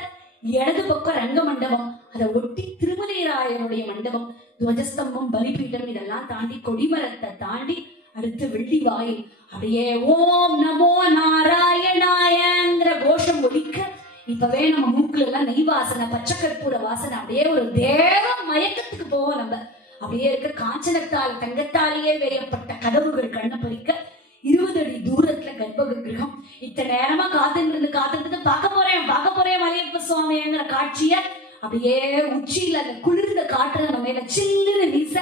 இடது பக்கம் ரங்க மண்டபம், அதை ஒட்டி திருமலைராயனுடைய மண்டபம், துவஜஸ்தம்பம், பலிபீடம், இதெல்லாம் தாண்டி கொடிமரத்தை தாண்டி அடுத்து வெள்ளி வாயில். அப்படியே ஓம் நமோ நாராயணாயங்கிற கோஷம் ஒலிக்க இப்பவே நம்ம மூக்குல எல்லாம் நெய் வாசனை, பச்சை கற்பூர வாசனை, அப்படியே ஒரு தேவ மயக்கத்துக்கு போவோம் நம்ம. அப்படியே இருக்க காஞ்சனத்தால் தங்கத்தாலேயே வேயப்பட்ட கதவுகள் கண்ண பறிக்க 20 அடி தூரத்துல கர்ப்ப கிரகம். இத்தனை நேரமா காத்துட்டு பார்க்க போறேன் மலையப்ப சுவாமிங்கிற காட்சிய அப்படியே உச்சியில அந்த குளிர்ந்த காற்று நம்ம மேல சில்லுன்னு வீச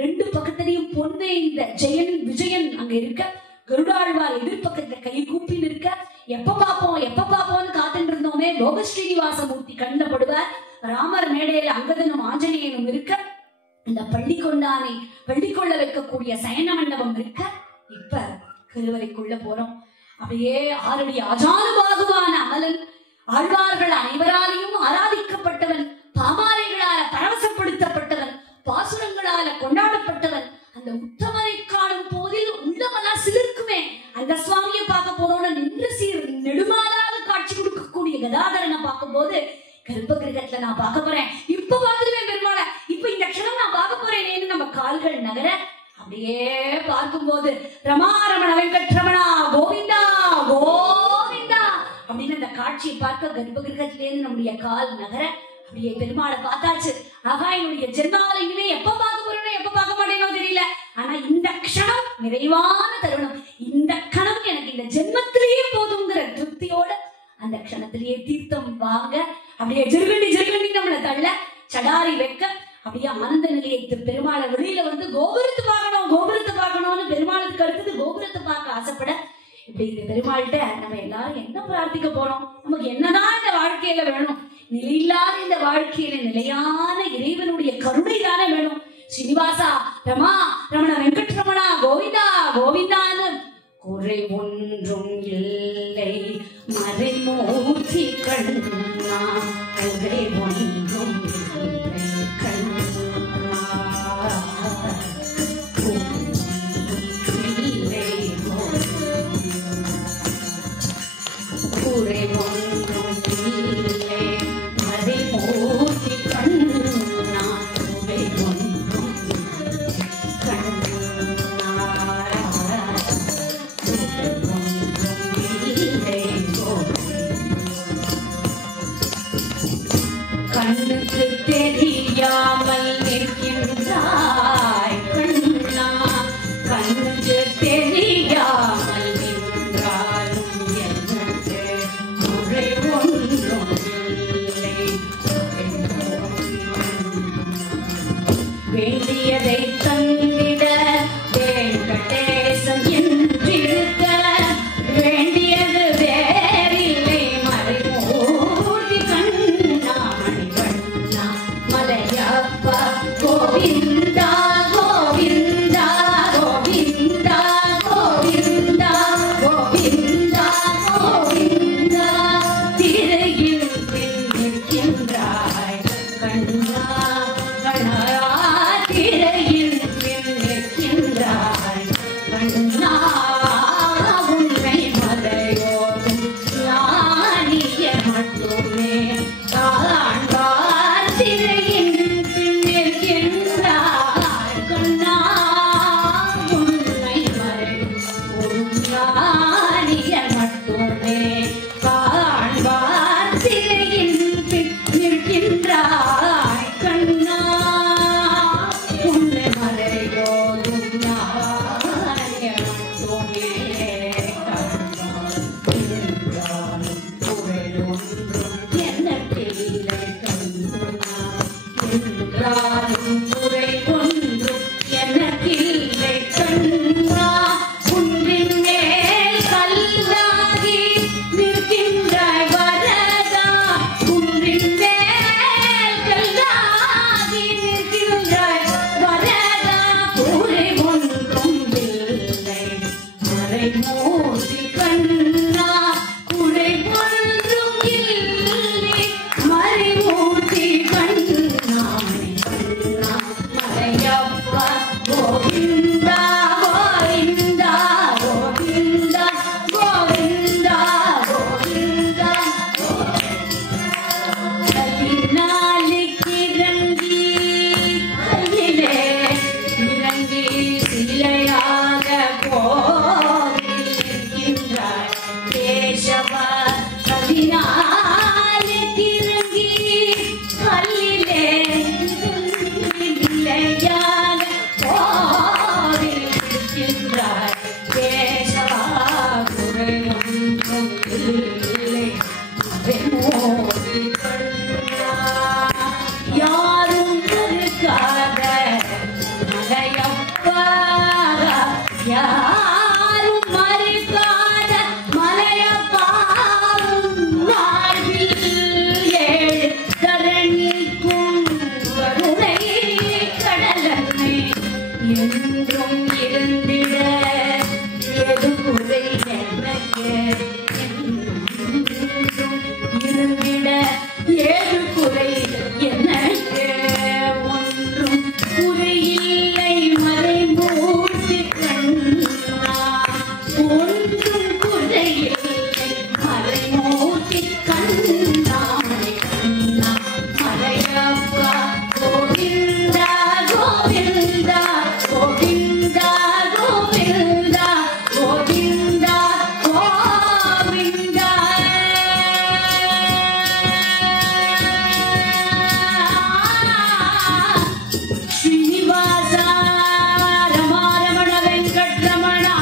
2 பக்கத்திலையும் பொண்ணு இந்த ஜெயன் விஜயன் அங்க இருக்க. கருடாழ்வார் எதிர்பக்கத்துல கை கூப்பின்னு இருக்க. எப்ப பாப்போம்னு காத்துட்டு இருந்தோமே லோக ஸ்ரீனிவாசமூர்த்தி கண்ணப்படுவார். ராமர் மேடையில அங்கதனும் ஆஞ்சநேயனும் இருக்க. இந்த பள்ளிக்கொள்ள வைக்கக்கூடிய சயன மண்டபம் இருக்க. இப்ப கருவறைக்குள்ள போறோம். அப்படியே 6 அடி அஜானுபாகுவான அமலன், ஆழ்வார்கள் அனைவராலையும் ஆராதிக்கப்பட்டவன், பாமாலைகளால பரவசப்படுத்தப்பட்டவன், பாசுரங்களால கொண்டாடப்பட்டவன். அந்த உத்தமனை காணும் போதில் உள்ளமெல்லாம் சிலிர்க்குமே. அந்த சுவாமியை பார்க்க போறோம்னு நின்று சீர் நெடுமாலாக காட்சி கொடுக்கக்கூடிய கதாதரனை பார்க்கும் போது கர்ப்ப கிரகத்துல நான் பார்க்க போறேன், இப்ப பார்த்துருவேன் பெருமாளை, இப்ப இந்த க்ஷணம் நான் பார்க்க போறேன்னு நம்ம கால்கள் நகர அப்படியே பார்க்கும்போது ரமாரமண வெங்கட்ரமணா கோவிந்தா கோவிந்தா அப்படின்னு அந்த காட்சியை பார்க்க கர்ப்ப கிரகத்திலேருந்து நம்முடைய கால் நகர அப்படியே பெருமாளை பார்த்தாச்சு. ஆகா, என்னுடைய ஜென்மாவில இனிமே எப்ப பார்க்க போறேனோ எப்ப பார்க்க மாட்டேனோ தெரியல, ஆனா இந்த க்ஷணம் நிறைவான தருணம், இந்த கணம் எனக்கு இந்த ஜென்மத்திலேயே போதுங்கிற திருப்தியோட அந்த க்ஷணத்திலேயே தீர்த்தம் வாங்க அப்படியே ஜெருகண்டி நம்மளை தள்ள சடாரி வைக்க அப்படியே ஆனந்த நிலையத்து பெருமாளை வெளியில வந்து கோபுரத்தை பார்க்கணும்னு பெருமாளுக்கு அடுத்தது கோபுரத்தை பார்க்க ஆசைப்பட இப்படி இந்த பெருமாள்கிட்ட நம்ம எல்லாரும் என்ன பிரார்த்திக்க போறோம், நமக்கு என்னதான் இந்த வாழ்க்கையில வேணும், நிலையில்லாத இந்த வாழ்க்கையில நிலையான இறைவனுடைய கருணை தானே வேணும். ஸ்ரீனிவாசா ரமண வெங்கட்ரமணா கோவிந்தா கோவிந்தான்னு குறை ஒன்றும் இல்லை மறைமூர்த்தி கண்ணா, குறை ஒன்றும் இல்லை கண்ணா, குறை ஒன்றும் இல்லை மறைமூர்த்தி கண்ணா, குறை ஒன்றும் கண்ணா. யாரும் இருக்காத மலையப்பா, யாரும் மறுக்காத மலையப்பா, வாழ்வில் ஏழு தரணிக்கும் கருணை கடலன்னை என்றும் இருந்திட எது குறை எனக்கு, இருந்திட ஏது குறை எனக்கு, ஒன்றும் குறையில்லை மறைமூர்த்தி கண்ணா, ஒன்றும் குறையில்லை மறைமூர்த்தி கண்ணா, கண்ணா மலையப்பா கோவிந்தா கோவிந்தா கோவிந்தா கோவிந்தா கோவிந்தா கோவிந்தா. ஸ்ரீனிவாசா ரமாரமண வெங்கட்ரமணா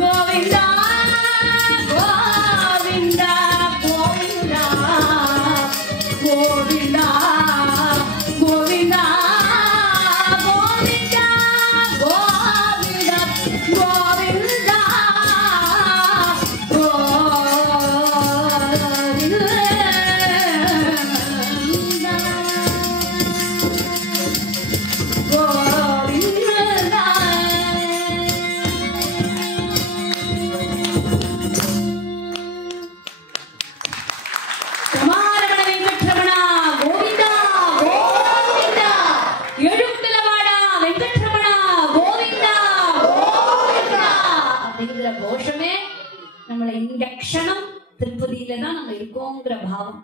கோவிந்தா கோவிந்தா கோவிந்தா கோவிந்தா கோவிந்தா கோவிந்தா கோவிந்தா கோவிந்தா ரமாரமண வெங்கட்ரமணா கோவிந்தா கோவிந்தா, எழுந்தலவாடா வெங்கட்ரமணா கோவிந்தா கோவிந்தா அப்படிங்கிற கோஷமே நம்மளை இந்த க்ஷணம் திருப்பதியில தான் நம்ம இருக்கோங்கிற பாவம்.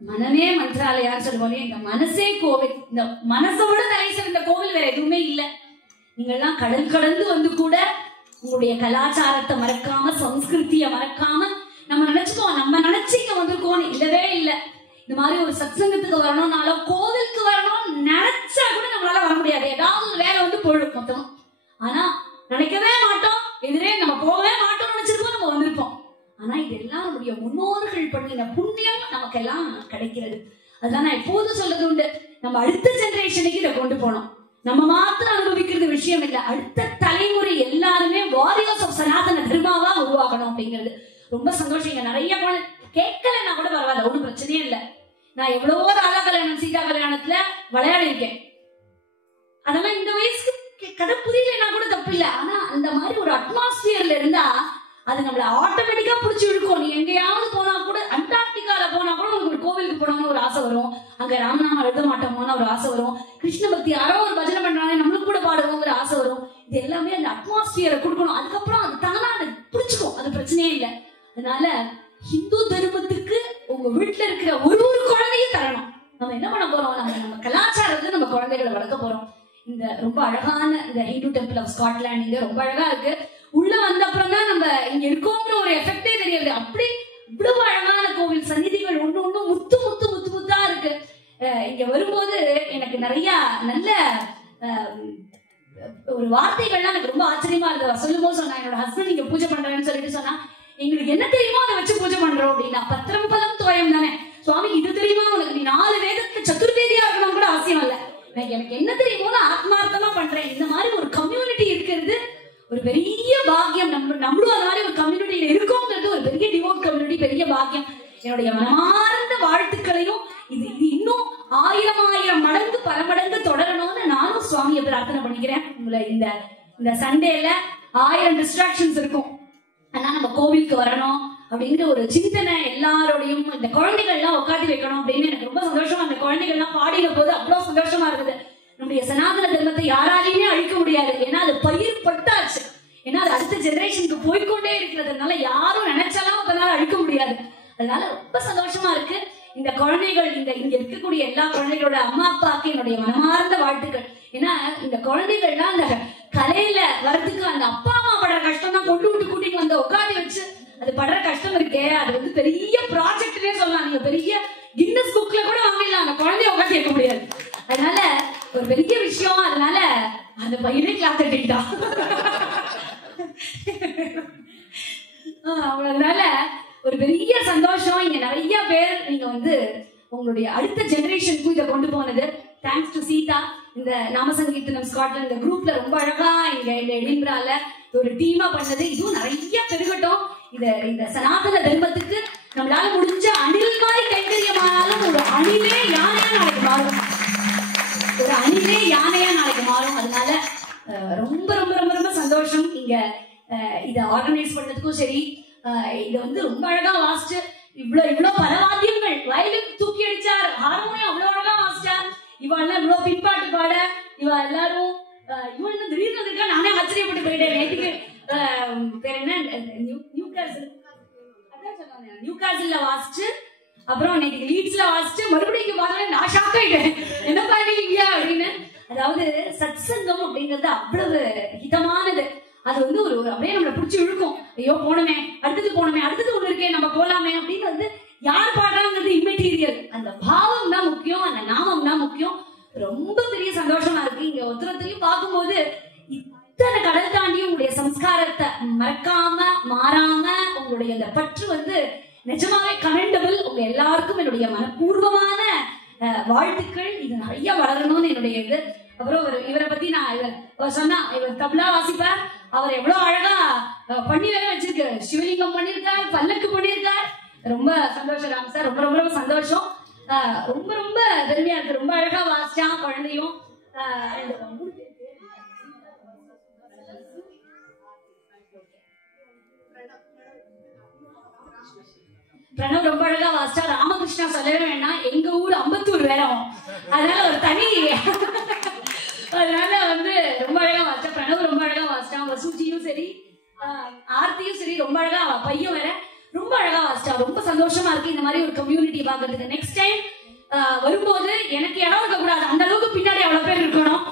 மனமே மந்திராலயான்னு சொல்லுவோம். இந்த மனசே கோவில். இந்த மனசை விட நைசர் இந்த கோவில் வேற எதுவுமே இல்லை. நீங்கள்லாம் கடல் கடந்து வந்து கூட உங்களுடைய கலாச்சாரத்தை மறக்காம, சம்ஸ்கிருதிய மறக்காம, நம்ம நினைச்சுக்கோம் நம்ம நினைச்சு இங்க வந்திருக்கோம். இல்லவே இல்லை. இந்த மாதிரி ஒரு சத்சங்கத்துக்கு வரணும்னாலும் கோவிலுக்கு வரணும்னு நினைச்சா கூட நம்மளால வர முடியாது. ஏதாவது ஒரு வேலை வந்து போயிடும் மொத்தம். ஆனா நினைக்கவே மாட்டோம், எதிரே நம்ம போகவே மாட்டோம்னு நினைச்சிருக்கோம், நம்ம வந்திருப்போம். ஆனா இதெல்லாம் நம்முடைய முன்னோர்கள் பண்ணின புண்ணியம் நமக்கெல்லாம் கிடைக்கிறது. அதுதான் நான் எப்போதும் சொல்றது உண்டு. நம்ம அடுத்த ஜெனரேஷனுக்கு இதை கொண்டு போனோம். நம்ம மாத்திரம் அனுபவிக்கிறது விஷயம் இல்லை. அடுத்த தலைமுறை எல்லாருமே வாரியர்ஸ் ஆஃப் சனாதன தர்மாவா உருவாக்கணும் அப்படிங்கிறது ரொம்ப சந்தோஷம். இங்க நிறைய கேட்கலன்னா கூட பரவாயில்ல, ஒன்றும் பிரச்சனையே இல்லை. நான் எவ்வளவோ ராதா கல்யாணம் சீதா கல்யாணத்துல விளையாடி இருக்கேன். அதெல்லாம் இந்த வயசுக்கு கதை புரியலன்னா கூட தப்பு இல்லை. ஆனா அந்த மாதிரி ஒரு அட்மாஸ்பியர்ல இருந்தா அது நம்மள ஆட்டோமேட்டிக்கா பிடிச்சி இழுக்கும். நீ எங்கேயாவது போனா கூட, அண்டார்டிகால போனா கூட உங்களுக்கு ஒரு கோவிலுக்கு போனோம்னு ஒரு ஆசை வரும். அங்க ராமநாமம் எழுத மாட்டோமோன்னு ஒரு ஆசை வரும். கிருஷ்ண பக்தி யாரோ ஒரு பஜனை பண்றாங்க நம்மளுக்கு கூட பாடுவோங்கிற ஆசை வரும். இது எல்லாமே அந்த அட்மாஸ்பியரை கொடுக்கணும். அதுக்கப்புறம் அது தானா அது பிடிச்சிக்கும், அது பிரச்சனையே இல்லை. அதனால ஹிந்து தர்மத்துக்கு உங்க வீட்டுல இருக்கிற ஒரு ஒரு குழந்தையும் தரணும். நம்ம என்ன பண்ண போறோம், நம்ம கலாச்சாரத்துல நம்ம குழந்தைகளை வளர்க்க போறோம். இந்த ரொம்ப அழகான இந்த ஹிந்து டெம்பிள் ஆஃப் ஸ்காட்லாண்ட் இங்க ரொம்ப அழகா இருக்கு. உள்ள வந்த அப்புறம் தான் நம்ம இங்க இருக்கோங்கிற ஒரு எஃபெக்டே தெரியாது. அப்படி இவ்வளவு அழகான கோவில் சந்நிதிகள் ஒண்ணு ஒண்ணு முத்து முத்து முத்து முத்தா இருக்கு. இங்க வரும்போது எனக்கு நிறைய நல்ல ஒரு வார்த்தைகள்லாம் எனக்கு ரொம்ப ஆச்சரியமா இருக்கு. சொல்லும் போது சொன்னா, என்னோட ஹஸ்பண்ட் இங்க பூஜை பண்றேன்னு சொல்லிட்டு சொன்னா, எங்களுக்கு என்ன தெரியுமோ அதை வச்சு பூஜை பண்றோம் அப்படின்னா, பத்திரம் பதம் தோயம் தானே சுவாமி, இது தெரியுமா உனக்கு, நீ 4 வேதத்துல சதுர்வேதியா இருக்கணும் கூட அவசியம் இல்லை, எனக்கு என்ன தெரியுமோ ஆத்மார்த்தமா பண்றேன். இந்த மாதிரி ஒரு கம்யூனிட்டி இருக்கிறது ஒரு பெரிய பாக்கியம். நம்மளும் அந்த மாதிரி ஒரு கம்யூனிட்டியில இருக்கோங்கிறது ஒரு பெரிய டிவோட் கம்யூனிட்டி, பெரிய பாக்கியம். என்னுடைய மனமார்ந்த வாழ்த்துக்களையும் இது இன்னும் 1000 மடங்கு பல மடங்கு தொடரணும்னு நானும் சுவாமியை பிரார்த்தனை பண்ணிக்கிறேன். உங்களை இந்த சண்டேல 1000 டிஸ்ட்ராக்ஷன்ஸ் இருக்கும். ஆனா நம்ம கோவிலுக்கு வரணும் அப்படிங்கிற ஒரு சிந்தனை எல்லாரோடையும், இந்த குழந்தைகள் எல்லாம் உட்காந்து வைக்கணும் அப்படின்னு எனக்கு ரொம்ப சந்தோஷமா. அந்த குழந்தைகள் எல்லாம் பாடின போது அவ்வளவு சந்தோஷமா இருக்குது. நம்முடைய சனாதன தர்மத்தை யாராலையுமே அழிக்க முடியாது. ஏன்னா அது பயிர் பட்டாச்சு. ஏன்னா அது அடுத்த ஜெனரேஷனுக்கு போய்கொண்டே இருக்கிறதுனால யாரும் நினைச்சாலும் அதனால அழிக்க முடியாது. அதனால ரொம்ப சந்தோஷமா இருக்கு. இந்த குழந்தைகள், இங்க இருக்கக்கூடிய எல்லா குழந்தைகளோட அம்மா அப்பாவுக்கு என்னுடைய மனமார்ந்த வாழ்த்துக்கள். ஏன்னா இந்த குழந்தைகள்லாம் அந்த கலையில வரதுக்கு அந்த அப்பா அம்மா படுற கஷ்டம் தான் கொண்டு விட்டு கூட்டிட்டு வந்து உட்காந்து வச்சு அது படுற கஷ்டம் இருக்கே, அது வந்து பெரிய ப்ராஜெக்ட்னே சொல்லலாம். நீங்க பெரிய கின்னஸ் புக்ல கூட வாங்கிடலாம், அந்த குழந்தைய உட்காந்து கேட்க முடியாது. அதனால ஒரு பெரிய விஷயம். அதனால அந்த பையனே கிளாஸ் கட்டிக்கிட்டான். அதனால ஒரு பெரிய சந்தோஷம். இங்க நிறைய பேர் நீங்க வந்து உங்களுடைய அடுத்த ஜெனரேஷனுக்கும் இதை கொண்டு போனது. Thanks to Sita. இந்த நாமசங்கீர்த்தனம் ஸ்காட்லாந்து இந்த குரூப்ல ரொம்ப அழகா இங்க இந்த எடின்பரால ஒரு டீமா பண்ணது. இதுவும் நிறைய பெருகட்டும். இந்த சனாதன தர்மத்துக்கு நம்மளால முடிஞ்ச அணில் மாதிரி கைங்கரியமானாலும் ஒரு அணிலே யானையா நாளைக்கு மாறும். ஒரு அணிலே யானையா நாளைக்கு மாறும். அதனால ரொம்ப ரொம்ப ரொம்ப ரொம்ப சந்தோஷம். இங்க இதை ஆர்கனைஸ் பண்ணதுக்கும் சரி, இதை வந்து ரொம்ப அழகா வாசிச்சு இவ்வளவு பலவாத்தியங்கள் வயலின் தூக்கி அடிச்சார். ஹார்மோனியம் அவ்வளவு அழகா வாசிச்சார். இவெல்லாம் இவ்வளவு பின்பாட்டு பாட இவ எல்லாரும் இவன் என்ன திடீர்னு இருக்கா. நானே ஆச்சரியப்பட்டு போயிட்டேன். நேற்றுக்கு பேர் என்ன நியூகாசில்ல வாசிச்சு அப்புறம் நேற்றுக்கு லீட்ஸ்ல வாசிச்சு மறுபடியும் பார்த்தா நான் ஷாக் ஆயிட்டேன். என்ன பண்ணுவீங்க அப்படின்னு. அதாவது சத்சங்கம் அப்படிங்கிறது அவ்வளவு ஹிதமானது. அது வந்து ஒரு அப்படியே நம்மளை பிடிச்சி இழுக்கும். ஐயோ போனமே, அடுத்தது போனமே, அடுத்தது ஒண்ணு இருக்கே, நம்ம போலாமே அப்படின்னு வந்து யார் பாடுறாங்கிறது இம்மெட்டீரியல். அந்த பாவம் தான் முக்கியம், அந்த நாமம் தான் முக்கியம். ரொம்ப பெரிய சந்தோஷமா இருக்கு. இங்க ஒருத்தரையும் பார்க்கும்போது இத்தனை கடல் தாண்டி உங்களுடைய சம்ஸ்காரத்தை மறக்காம மாறாம உங்களுடைய அந்த பற்று வந்து நிஜமாவே கமெண்டபிள். உங்க எல்லாருக்கும் என்னுடைய மனப்பூர்வமான வாழ்த்துக்கள். இது நிறைய வளரணும்னு என்னுடைய இது. அப்புறம் இவரை பத்தி நான் இவர் சொன்னா, இவர் தப்லா வாசிப்பார். அவர் எவ்வளவு அழகா பண்ணி வேற வச்சிருக்கு. சிவலிங்கம் பண்ணிருக்கார், பல்லக்கு பண்ணிருக்கார். ரொம்ப சந்தோஷம் ராம் சார். ரொம்ப ரொம்ப ரொம்ப சந்தோஷம். ரொம்ப ரொம்ப பெருமையா இருக்கு. ரொம்ப அழகா வாசிச்சான் குழந்தையும். பிரணவ் ரொம்ப அழகா வாசிச்சா. ராமகிருஷ்ணா சொல்லவே வேண்டாம், எங்க ஊர் அம்பத்தூர் வேணும். அதனால ஒரு தனி அதனால வந்து ரொம்ப அழகா வாசிச்சா. பிரணவ் ரொம்ப அழகா வாசிச்சான். வசூஜியும் சரி, ஆர்த்தியும் சரி ரொம்ப அழகா, பையன் வேற ரொம்ப அழகா வாசிச்சா. ரொம்ப சந்தோஷமா இருக்கு இந்த மாதிரி ஒரு கம்யூனிட்டி பாக்குறதுக்கு. நெக்ஸ்ட் டைம் வரும்போது எனக்கு இடம் இருக்க கூடாது, அந்த அளவுக்கு பின்னாடி அவ்வளவு பேர் இருக்கணும்.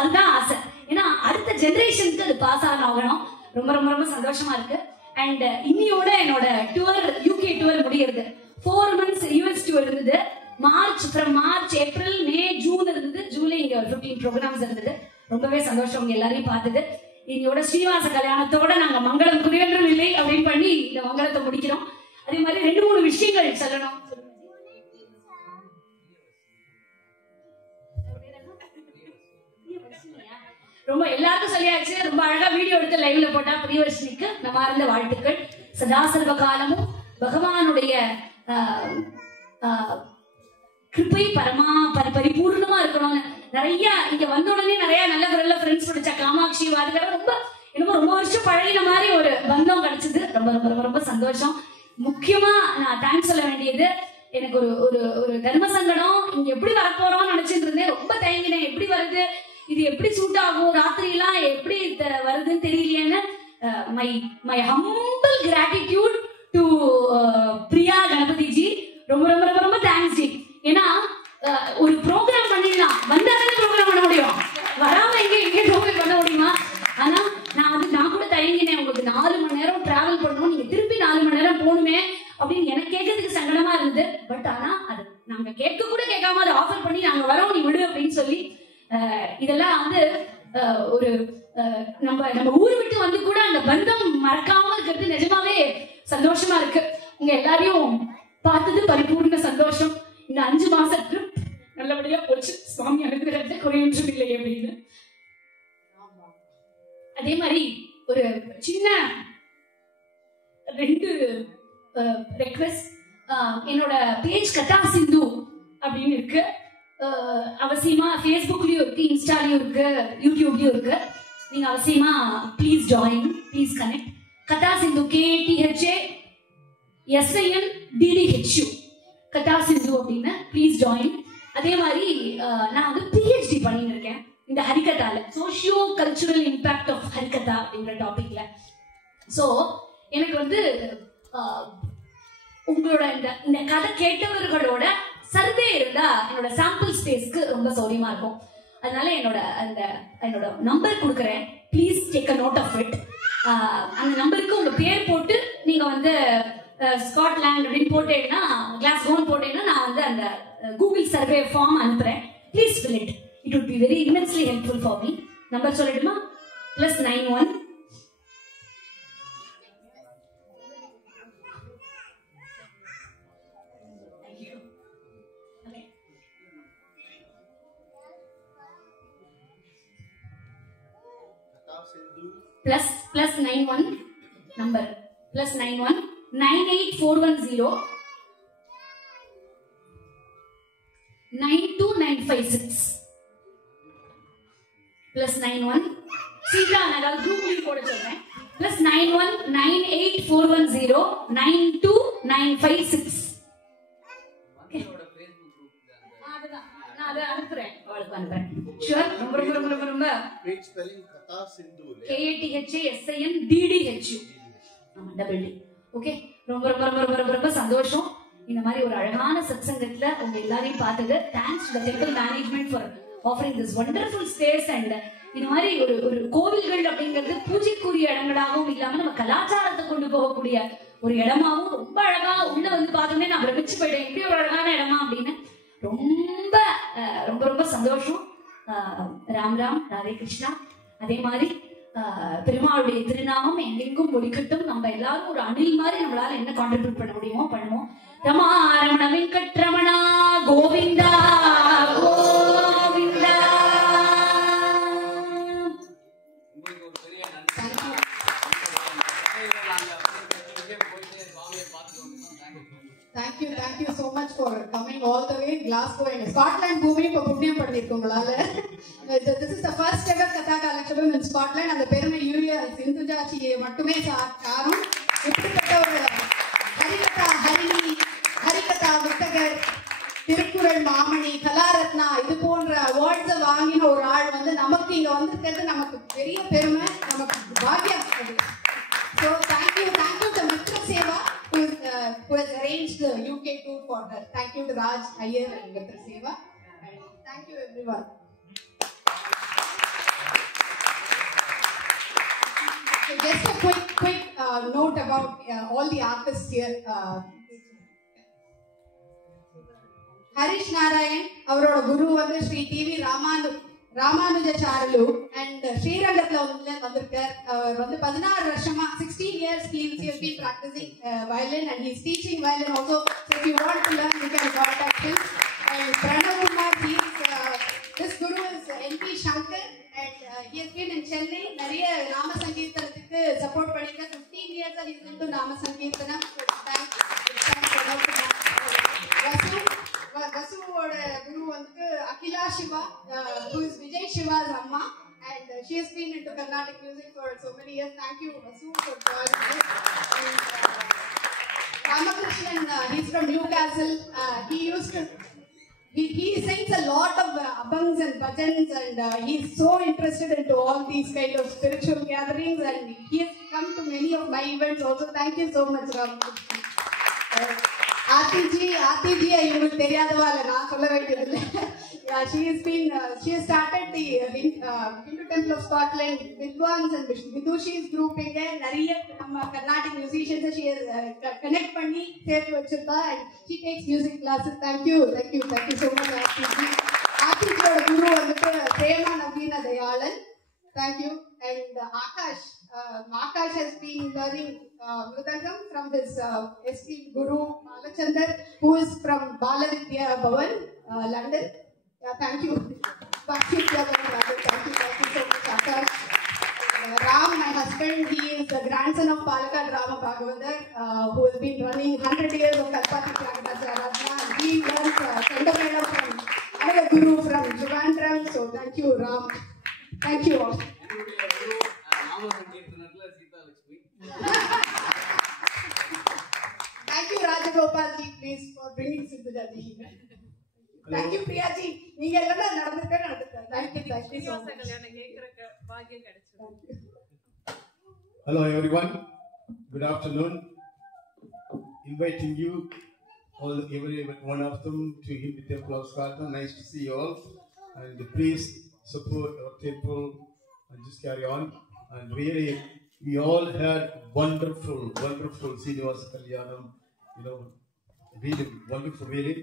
அதுதான் ஆசை. ஏன்னா அடுத்த ஜெனரேஷனுக்கு அது பாஸ் ஆகணும். ரொம்ப ரொம்ப ரொம்ப சந்தோஷமா இருக்கு. அண்ட் இன்னியோட என்னோட டூர், யூகே டூர் முடியுது. 4 months யூஎஸ் டூர் இருந்தது. மார்ச், ஏப்ரல், மே, ஜூன் இருந்தது. ஜூலை இங்க 15 ப்ரோக்ராம்ஸ் இருந்தது. ரொம்பவே சந்தோஷம் உங்க எல்லாரையும் பார்த்தது. இன்னையோட ஸ்ரீனிவாச கல்யாணத்தோட நாங்க மங்களம் குறையொன்றும் இல்லை அப்படின்னு பண்ணி இந்த மங்களத்தை முடிக்கிறோம். அதே மாதிரி 2-3 விஷயங்கள் சொல்லணும். ரொம்ப எல்லாருக்கும் சொல்லியாச்சு. ரொம்ப அழகா வீடியோ எடுத்து லைவ்ல போட்டா பிரியவர்ஷினிக்கு நமார்ந்த வாழ்த்துக்கள். சதா சர்வ காலமும் பகவானுடைய கிருபை பரிபூர்ணமா இருக்கணும்னு நிறைய இங்க வந்த உடனே நிறைய நல்ல குரல்ல ஃப்ரெண்ட்ஸ் பிடிச்ச காமாட்சி வாதுகர ரொம்ப என்னமோ ரொம்ப வருஷம் பழகின மாதிரி ஒரு பந்தம் கிடைச்சது. ரொம்ப ரொம்ப ரொம்ப ரொம்ப சந்தோஷம். முக்கியமா நான் தேங்க்ஸ் சொல்ல வேண்டியது, எனக்கு ஒரு தர்ம சங்கடம். இங்க எப்படி வரப்போறோம்னு நினைச்சிட்டு இருந்தேன். ரொம்ப தயங்கினேன், எப்படி வருது, இது எப்படி சூட் ஆகும், ராத்திரி எல்லாம் எப்படி வருதுன்னு தெரியலையேன்னு. My humble gratitude to Priya Ganapathi ji. ரொம்ப ரொம்ப ரொம்ப ரொம்ப தேங்க்ஸ் ஜி. ஏன்னா ஒரு ப்ரோக்ராம் பண்ணிடலாம், வந்தாலே ப்ரோக்ராம் பண்ண முடியும், வராம எங்க ப்ரோக்ராம் பண்ண முடியுமா? ஆனா நான் கூட தயங்கினேன். உங்களுக்கு 4 மணி நேரம் டிராவல் பண்ணணும், நீங்க திருப்பி 4 மணி நேரம் போகணுமே அப்படின்னு எனக்கு கேட்கறதுக்கு சங்கடமா இருந்தது. பட் ஆனா அது நாங்க கேட்க கூட கேட்காம அதை ஆஃபர் பண்ணி நாங்க வரோம், நீ விடு அப்படின்னு சொல்லி இதெல்லாம் வந்து ஒரு நம்ம ஊர் விட்டு வந்து கூட அந்த பந்தம் மறக்காம இருக்கிறது நிஜமாவே சந்தோஷமா இருக்கு. உங்க எல்லாரையும் பார்த்தது பரிபூர்ண சந்தோஷம். இந்த 5 மாச ட்ரிப் நல்லபடியா போச்சு. சுவாமி அனுப்புறது குறையொன்றும் இல்லை அப்படின்னு. அதே மாதிரி ஒரு சின்ன 2 ரெக்வெஸ்ட். என்னோட பேஜ் கதா சிந்து அப்படின்னு இருக்கு. அவசியமா ஃபேஸ்புக்லயும் இருக்கு, இன்ஸ்டாலயும் இருக்கு, யூடியூப்லயும் இருக்கு. நீங்க அவசியமா ப்ளீஸ் ஜாயின், ப்ளீஸ் கனெக்ட். கதா சிந்து KTHASINDDHU கதா சிந்து அப்படின்னு ப்ளீஸ் ஜாயின். அதே மாதிரி நான் வந்து PhD பண்ணிட்டு இருக்கேன் இந்த ஹரிகதால, socio cultural impact of Harikatha அப்படிங்கிற டாபிக்ல. ஸோ எனக்கு வந்து உங்களோட இந்த கதை கேட்டவர்களோட சர்வே இருந்தா என்னோட சாம்பிள் ஸ்பேஸ்க்கு ரொம்ப சௌரியமா இருக்கும். அதனால என்னோட நம்பர் கொடுக்குறேன். Please take a note of it. அந்த நம்பருக்கு உங்க பேர் போட்டு நீங்க வந்து ஸ்காட்லாந்து அப்படின்னு போட்டேன்னா, கிளாஸ்கோன்னு போட்டேன்னா நான் வந்து அந்த கூகுள் சர்வே ஃபார்ம் அனுப்புறேன். Please fill it. it would be very immensely helpful for me. Number soliduma +91 +91 number +91 98410 92956 +91 சீக்கிரம் நான் குரூப்ல போட சொல்றேன் +91 98410 92956 ஓகே அதுதான் நான் அதை அனுப்புறேன் உங்களுக்கு அனுப்புறேன் ஷூர் ரொம்ப great spelling Katha Sindhu KATHASINDDHU ஆமா டபுள் டி ஓகே ரொம்ப சந்தோஷம் இந்த மாதிரி ஒரு அழகான சத்சங்கத்துல உங்க எல்லாரையும் பார்த்தது thanks to the temple management for offering this wonderful space and இந்த மாதிரி ஒரு கோவில்கள் அப்படிங்கிறது பூஜைக்குரிய இடங்களாகவும் இல்லாம நம்ம கலாச்சாரத்தை கொண்டு போகக்கூடிய ஒரு இடமாவும் ரொம்ப அழகா உள்ள வந்து பார்த்தோன்னே நான் பிரமிச்சு போயிட்டேன் எப்படி ஒரு அழகான இடமா அப்படின்னு ரொம்ப சந்தோஷம் ராம் ராம் ராதே கிருஷ்ணா அதே மாதிரி பெருமாளுடைய திருநாமம் எங்கெங்கும் ஒழிக்கட்டும் நம்ம எல்லாரும் ஒரு அணில் மாதிரி நம்மளால என்ன கான்ட்ரிபியூட் பண்ண முடியுமோ பண்ணுவோம் Rama Ramana Venkatramana Govinda Govinda Thank you so much for coming all the way Glasgow and Scotland பூமி இப்ப புண்ணியம் பண்ணிருக்கோம் உங்களால. This is the first ever Katha Kalakshapam in Scotland. அந்த பெருமை யூரியா சிந்துஜாச்சியை மட்டுமே சாரும். இப்படிப்பட்ட ஒரு ஹரிகதா வித்தகர் திருக்குறள் மாமணி கலாரத்னா இது போன்ற அவார்ட்ஸை வாங்கின ஒரு ஆள் வந்து நமக்கு இங்க வந்திருக்கிறது நமக்கு பெரிய பெருமை, நமக்கு பாக்கியம். So thank you to Mitra Seva who has arranged the UK tour for her. Thank you to Raj Iyer and Mitra Seva, and thank you everyone. So just a quick note about all the artists here. Harish Narayan, அவரோட குரு வந்து Sri TV ராமானுஜாச்சாரியலு and ஸ்ரீரங்கத்துல வந்திருக்கார். அவர் வந்து 16 வருஷமா 16 years he has been practicing violin and he is teaching violin also. So if you want to learn you can contact him. And Pranav Kumar, this guru is NP Shankar and he has been in Chennai. நிறைய நாம சங்கீர்த்தனத்துக்கு support பண்ணிருக்கார். 15 years he is into நாம சங்கீர்த்தனம். Thanks Pranav Kumar. Vasuவோட குரு வந்து Akila Siva, who is Vijay Shiva's amma, and she has been into Carnatic music for so many years. Thank you Vasu for joining us. And Ramakrishnan, he's from Newcastle. He sings a lot of abhangs and bhajans and he's so interested into all these kind of spiritual gatherings and he has come to many of my events also. Thank you so much Ramakrishnan. ஆர்த்திஜி இவங்களுக்கு தெரியாதவா இல்ல நான் சொல்ல வேண்டியதில்லை. she has started the Hindu Temple of Scotland Vidwans and Vidushis group. இங்க நிறைய நம்ம Carnatic musicians she has connect பண்ணி சேர்த்து வச்சிருக்கா and she takes music classes. Thank you so much ஆர்த்திஜியோட குரு வந்துட்டு பிரேமா நவீன Dayalan. Thank you. And Akash has been learning Mridangam from his esteemed guru Balachandar, who is from Balavidya Bhavan, London. Thank you. Thank you so much Akash. Ram, my husband, he is the grandson of Palakkad Rama Bhagavathar, who has been running 100 years of Kalpati Tyagaraja. He learns Chandamela from another guru from Trivandrum. So thank you Ram. Thank you all. Thank you Rajagopal ji, please, for bringing Sindhuja ji here. Thank you Priya ji. நீங்க எல்லாம் நடந்துக்க. Thank you so much. Hello everyone, good afternoon. Inviting you all, every one of them, to Hindu Temple of Scotland. Nice to see you all, and please support our temple and just carry on. And really, we all had wonderful Srinivasa Kalyanam, really wonderful, really.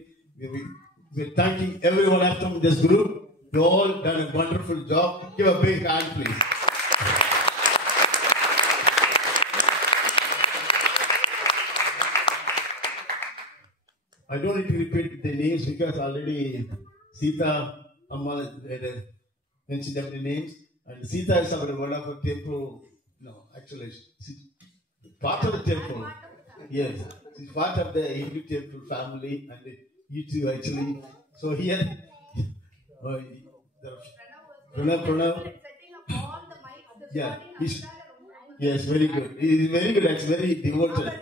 We're thanking everyone from this group You all done a wonderful job. Give a big hand, please. I don't need to repeat the names because already Sita Amma mentioned the names. And Sita is our one of the temple. No, actually, she's part of the temple. Yes, she's part of the Hindu temple family, and you two actually. So here, Pranav. Yeah, yes, very good. He is very good. It's very devoted.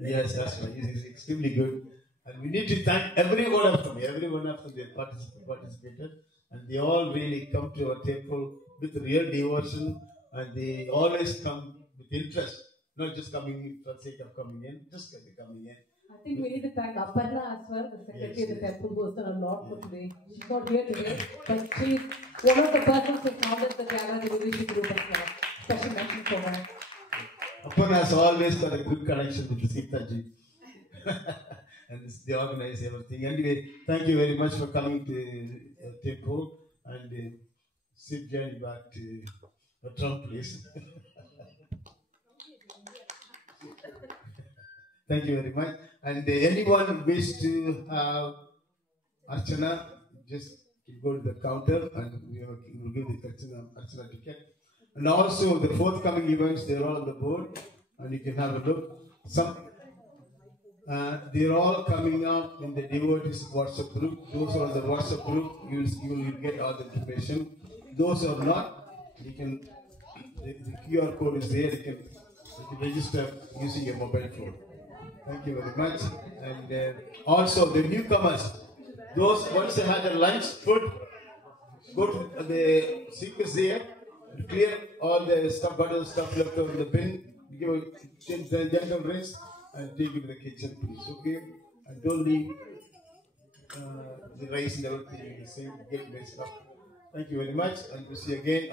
Yes, that's right. He's extremely good. And we need to thank every one of them. Every one of them they participated. And they all really come to our temple with real devotion. And they always come with interest. Not just coming in for the sake of coming in, just coming in. I think we need to thank Aparna as well, the secretary of the temple, who has done a lot for today. She's not here today, but she's one of the persons who founded the Jana Devotion Group as well. Special mention for her. Aparna has always got a good connection with the Sita ji. And they organize everything. Anyway, thank you very much for coming to temple and sit journey back to the Trump place. Thank you very much. And anyone wish to have Archana, just go to the counter and we will give the Archana ticket. And also the forthcoming events, they're all on the board and you can have a look. They're all coming up in the devotees WhatsApp group. Those who are in the WhatsApp group, you will get all the information. Those who are not, you can, the QR code is there, you can register using your mobile phone. Thank you very much. And also the newcomers, those once they had their lunch, food, go to the seekers there, and clear all the stuff, bottle stuff left over in the bin, give a gentle rinse, and take it to the kitchen, please. Okay? And don't leave the rice and everything in the same, get messed up. Thank you very much, and we'll see you again.